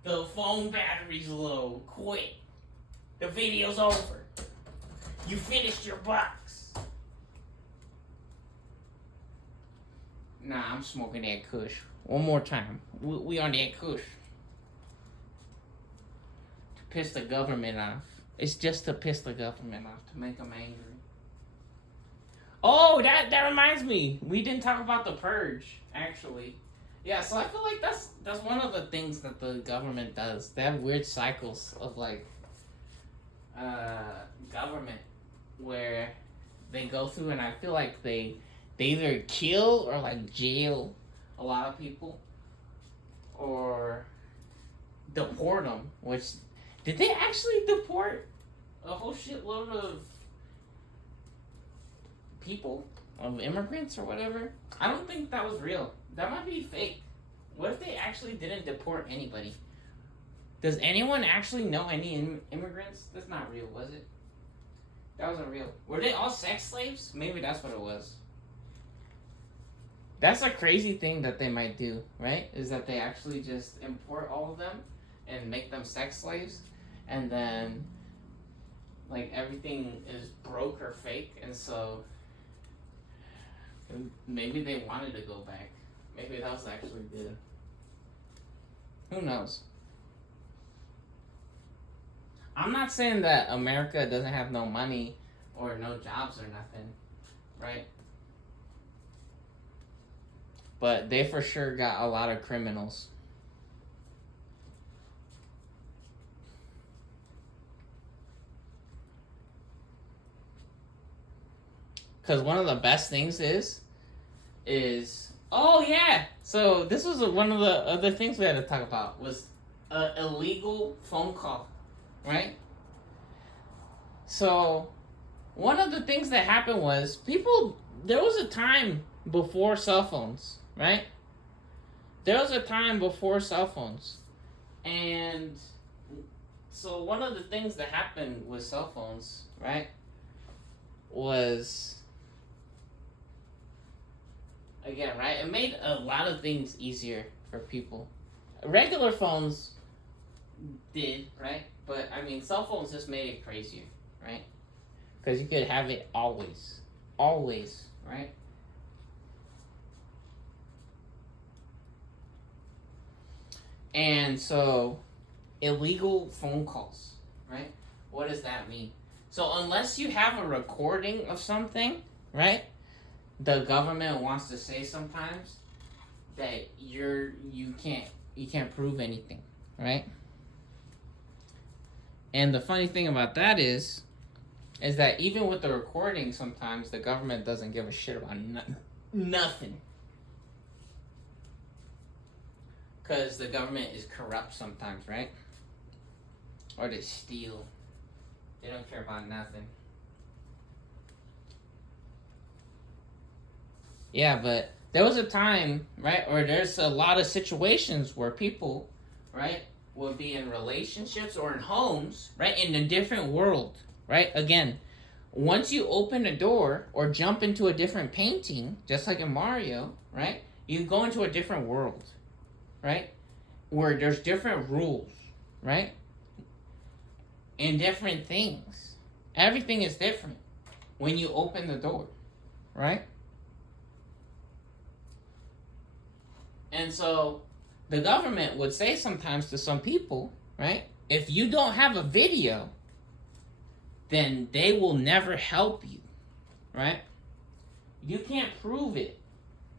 The phone battery's low. Quit. The video's over. You finished your box. Nah, I'm smoking that kush. One more time. We on that kush. To piss the government off. It's just to piss the government off, to make them angry. Oh, that reminds me. We didn't talk about the purge, actually. Yeah, so I feel like that's one of the things that the government does. They have weird cycles of like government where they go through, and I feel like they either kill or like jail a lot of people, or deport them. Which, did they actually deport a whole shitload of people, of immigrants or whatever? I don't think that was real. That might be fake. What if they actually didn't deport anybody? Does anyone actually know any immigrants? That's not real, was it? That wasn't real. Were they all sex slaves? Maybe that's what it was. That's a crazy thing that they might do, right? Is that they actually just import all of them and make them sex slaves, and then like everything is broke or fake, and so maybe they wanted to go back. Maybe that was actually good. Who knows? I'm not saying that America doesn't have no money or no jobs or nothing, right? But they for sure got a lot of criminals. Because one of the best things is oh yeah. So this was one of the other things we had to talk about was an illegal phone call, right? So one of the things that happened was there was a time before cell phones, right? There was a time before cell phones. And so one of the things that happened with cell phones, right, was, again, right, it made a lot of things easier for people. Regular phones did, right? But, I mean, cell phones just made it crazier, right? Because you could have it always. Always, right? And so, illegal phone calls, right? What does that mean? So, unless you have a recording of something, right? The government wants to say sometimes that you can't prove anything, right? And the funny thing about that is that even with the recording, sometimes the government doesn't give a shit about nothing. Because the government is corrupt sometimes, right? Or they steal. They don't care about nothing. Yeah, but there was a time, right, or there's a lot of situations where people, right, would be in relationships or in homes, right, in a different world, right? Again, once you open a door or jump into a different painting, just like in Mario, right, you go into a different world, right, where there's different rules, right, and different things. Everything is different when you open the door, right? And so the government would say sometimes to some people, right, if you don't have a video, then they will never help you, right? You can't prove it,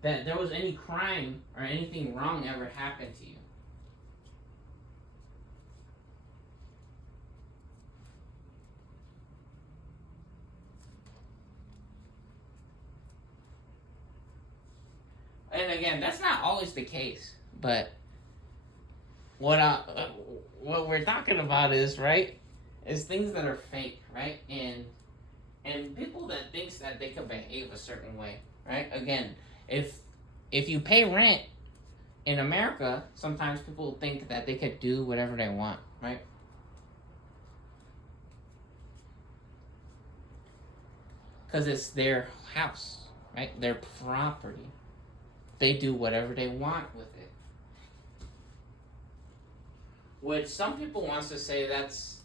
that there was any crime or anything wrong ever happened to you. And again, that's not always the case, but what we're talking about is, right, is things that are fake, right, and people that thinks that they can behave a certain way, right? Again, if you pay rent in America, sometimes people think that they could do whatever they want, right? Because it's their house, right? Their property. They do whatever they want with it. Which some people wants to say that's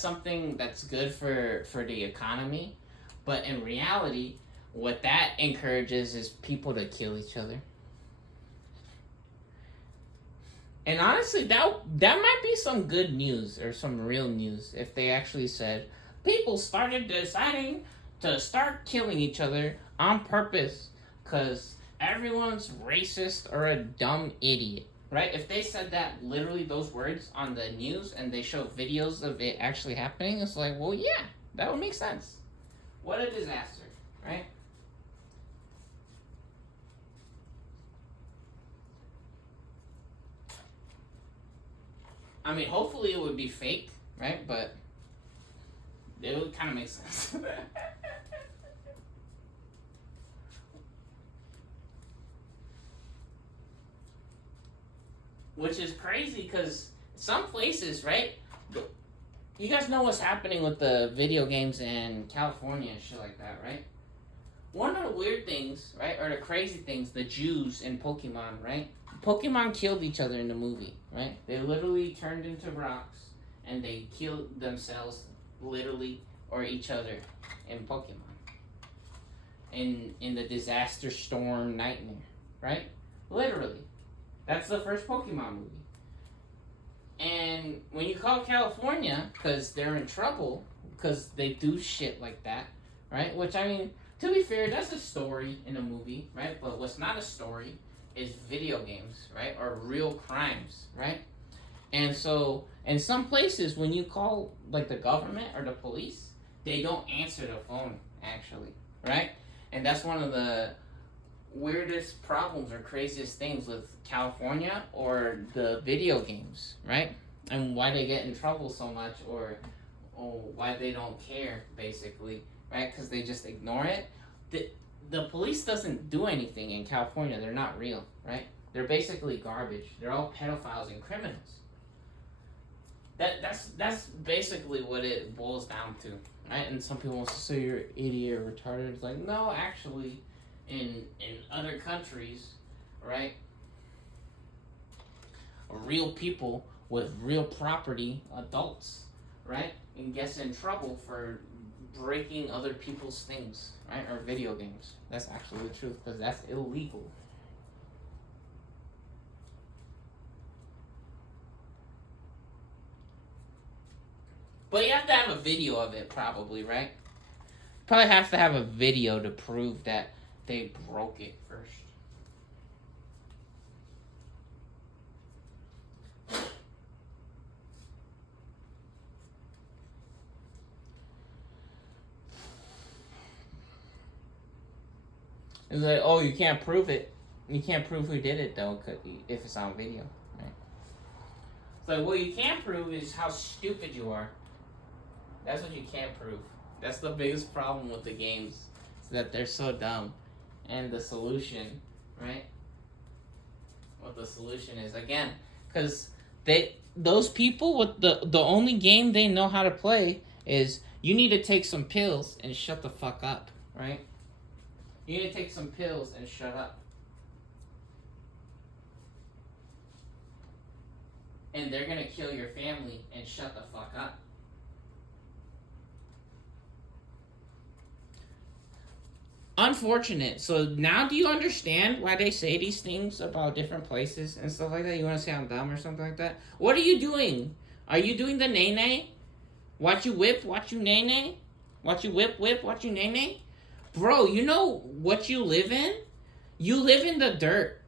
something that's good for the economy, but in reality, what that encourages is people to kill each other. And honestly, that might be some good news or some real news if they actually said people started deciding to start killing each other on purpose because everyone's racist or a dumb idiot, right? If they said that, literally those words on the news, and they show videos of it actually happening, it's like, well, yeah, that would make sense. What a disaster, right? I mean, hopefully it would be fake, right? But it would kind of make sense. Which is crazy because some places, right? You guys know what's happening with the video games in California and shit like that, right? One of the weird things, right, or the crazy things, the Jews in Pokemon, right? Pokemon killed each other in the movie, right? They literally turned into rocks and they killed themselves, literally, or each other in Pokemon. In the Disaster Storm Nightmare, right? Literally. That's the first Pokemon movie. And when you call California, because they're in trouble, because they do shit like that, right? Which, I mean, to be fair, that's a story in a movie, right? But what's not a story is video games, right? Or real crimes, right? And so, in some places, when you call, like, the government or the police, they don't answer the phone, actually, right? And that's one of the weirdest problems or craziest things with California or the video games, right? And why they get in trouble so much, or why they don't care, basically, right? Because they just ignore it. The police doesn't do anything in California. They're not real, right? They're basically garbage. They're all pedophiles and criminals. That's basically what it boils down to, right? And some people will say you're an idiot or retarded. It's like, no, actually, in other countries, right? Real people with real property, adults, right? And gets in trouble for breaking other people's things, right? Or video games. That's actually the truth, because that's illegal. But you have to have a video of it, probably, right? Probably have to have a video to prove that they broke it first. It's like, oh, you can't prove it. You can't prove who did it, though, if it's on video, right? It's like, what you can't prove is how stupid you are. That's what you can't prove. That's the biggest problem with the games, is that they're so dumb. And the solution, right? What the solution is, again, because those people with the only game they know how to play is you need to take some pills and shut the fuck up, right? You need to take some pills and shut up. And they're gonna kill your family and shut the fuck up. Unfortunate. So now do you understand why they say these things about different places and stuff like that? You want to say I'm dumb or something like that? What are you doing? Are you doing the nay-nay? Watch you whip, watch you nay-nay? Watch you whip, watch you nay-nay? Bro, you know what you live in? You live in the dirt.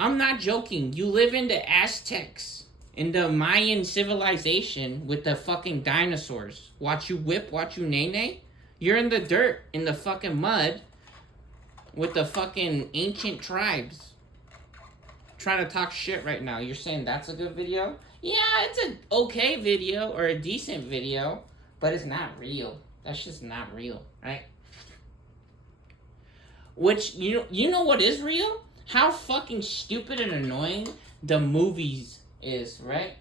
I'm not joking. You live in the Aztecs, in the Mayan civilization with the fucking dinosaurs. Watch you whip, watch you nay-nay? You're in the dirt, in the fucking mud, with the fucking ancient tribes. Trying to talk shit right now. You're saying that's a good video? Yeah, it's an okay video or a decent video, but it's not real. That's just not real, right? Which, you know what is real? How fucking stupid and annoying the movies is, right?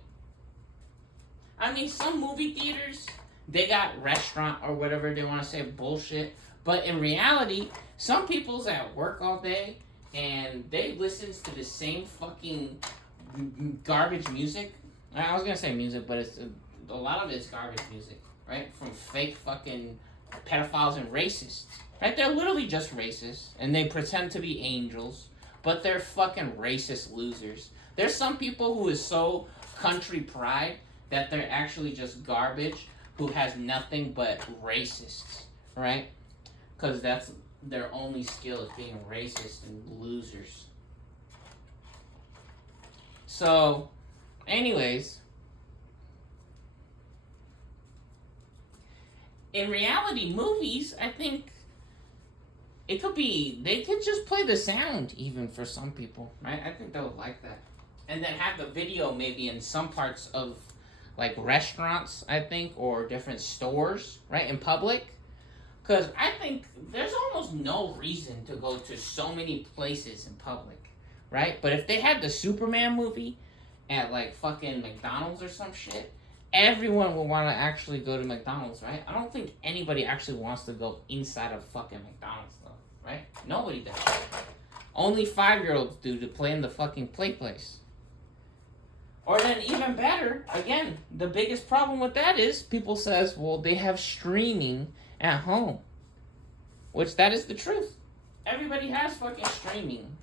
I mean, some movie theaters, they got restaurant or whatever they want to say bullshit, but in reality, some people's at work all day and they listen to the same fucking garbage music. I was gonna say music, but it's a lot of it's garbage music, right? From fake fucking pedophiles and racists, right? They're literally just racist and they pretend to be angels, but they're fucking racist losers. There's some people who is so country pride that they're actually just garbage who has nothing but racists, right? Because that's their only skill, is being racist and losers. So, anyways, in reality, movies, I think it could be, they could just play the sound even for some people, right? I think they would like that. And then have the video maybe in some parts of like restaurants, I think, or different stores, right, in public. Because I think there's almost no reason to go to so many places in public, right? But if they had the Superman movie at like fucking McDonald's or some shit, everyone would want to actually go to McDonald's, right? I don't think anybody actually wants to go inside of fucking McDonald's, though, right? Nobody does. Only 5-year-olds do to play in the fucking play place. Or then even better, again, the biggest problem with that is people says, well, they have streaming at home. Which that is the truth. Everybody has fucking streaming.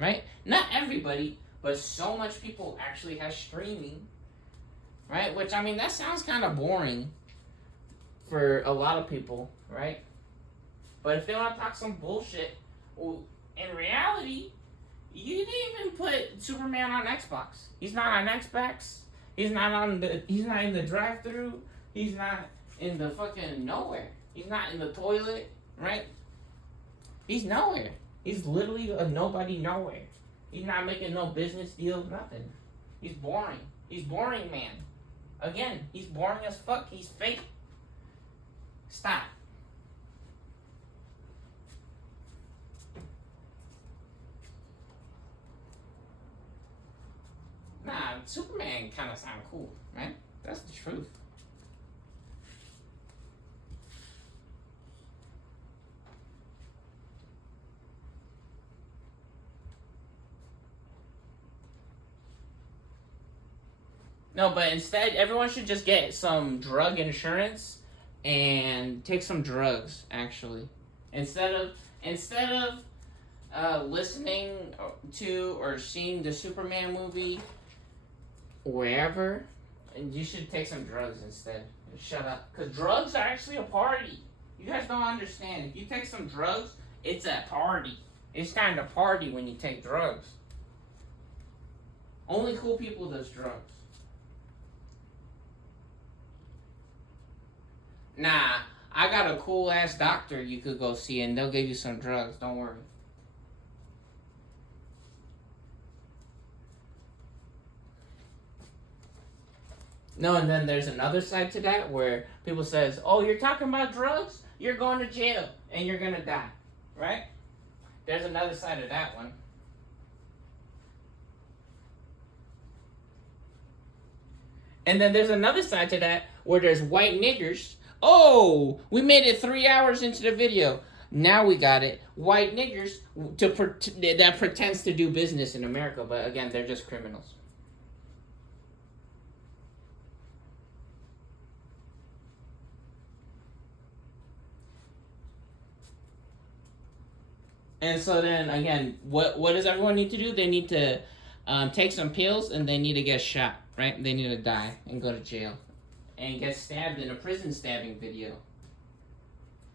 Right? Not everybody, but so much people actually have streaming. Right? Which, I mean, that sounds kind of boring for a lot of people, right? But if they want to talk some bullshit, well, in reality, you didn't even put Superman on Xbox. He's not on Xbox. He's not in the drive-thru. He's not in the fucking nowhere. He's not in the toilet, right? He's nowhere. He's literally a nobody nowhere. He's not making no business deal, nothing. He's boring. He's boring, man. Again, he's boring as fuck. He's fake. Stop. Nah, Superman kind of sound cool, right? That's the truth. No, but instead, everyone should just get some drug insurance and take some drugs. Actually, instead of listening to or seeing the Superman movie wherever, and you should take some drugs instead. Shut up, because drugs are actually a party. You guys don't understand. If you take some drugs, it's a party. It's kind of party when you take drugs. Only cool people does drugs. Nah, I got a cool ass doctor you could go see and they'll give you some drugs, don't worry. No, and then there's another side to that where people says, oh, you're talking about drugs? You're going to jail and you're gonna die, right? There's another side of that one. And then there's another side to that where there's white niggers. Oh, we made it 3 hours into the video. Now we got it. White niggers that pretends to do business in America, but again, they're just criminals. And so then again, what does everyone need to do? They need to take some pills and they need to get shot, right? They need to die and go to jail. And get stabbed in a prison stabbing video.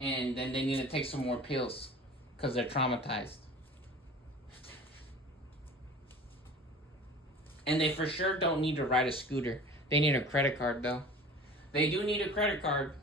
And then they need to take some more pills because they're traumatized. And they for sure don't need to ride a scooter. They need a credit card though. They do need a credit card.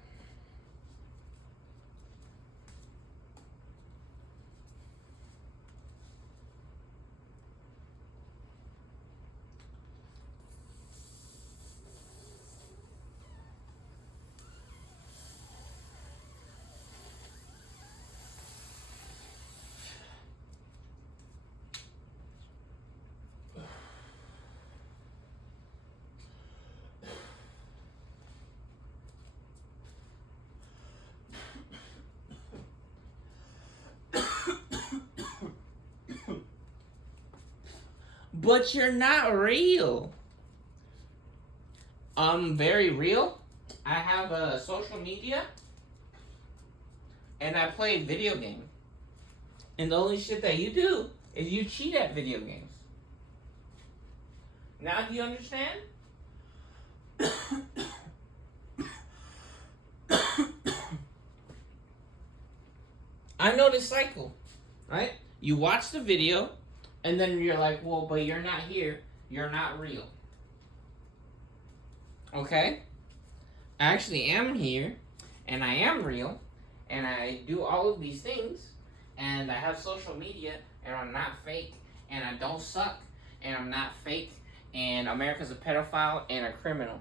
But you're not real. I'm very real. I have a social media. And I play video games. And the only shit that you do is you cheat at video games. Now do you understand? I know this cycle, right? You watch the video, and then you're like, well, but you're not here. You're not real. Okay? I actually am here, and I am real, and I do all of these things, and I have social media, and I'm not fake, and I don't suck, and I'm not fake, and America's a pedophile and a criminal.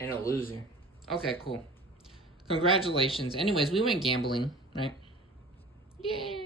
And a loser. Okay, cool. Congratulations. Anyways, we went gambling, right? Yay.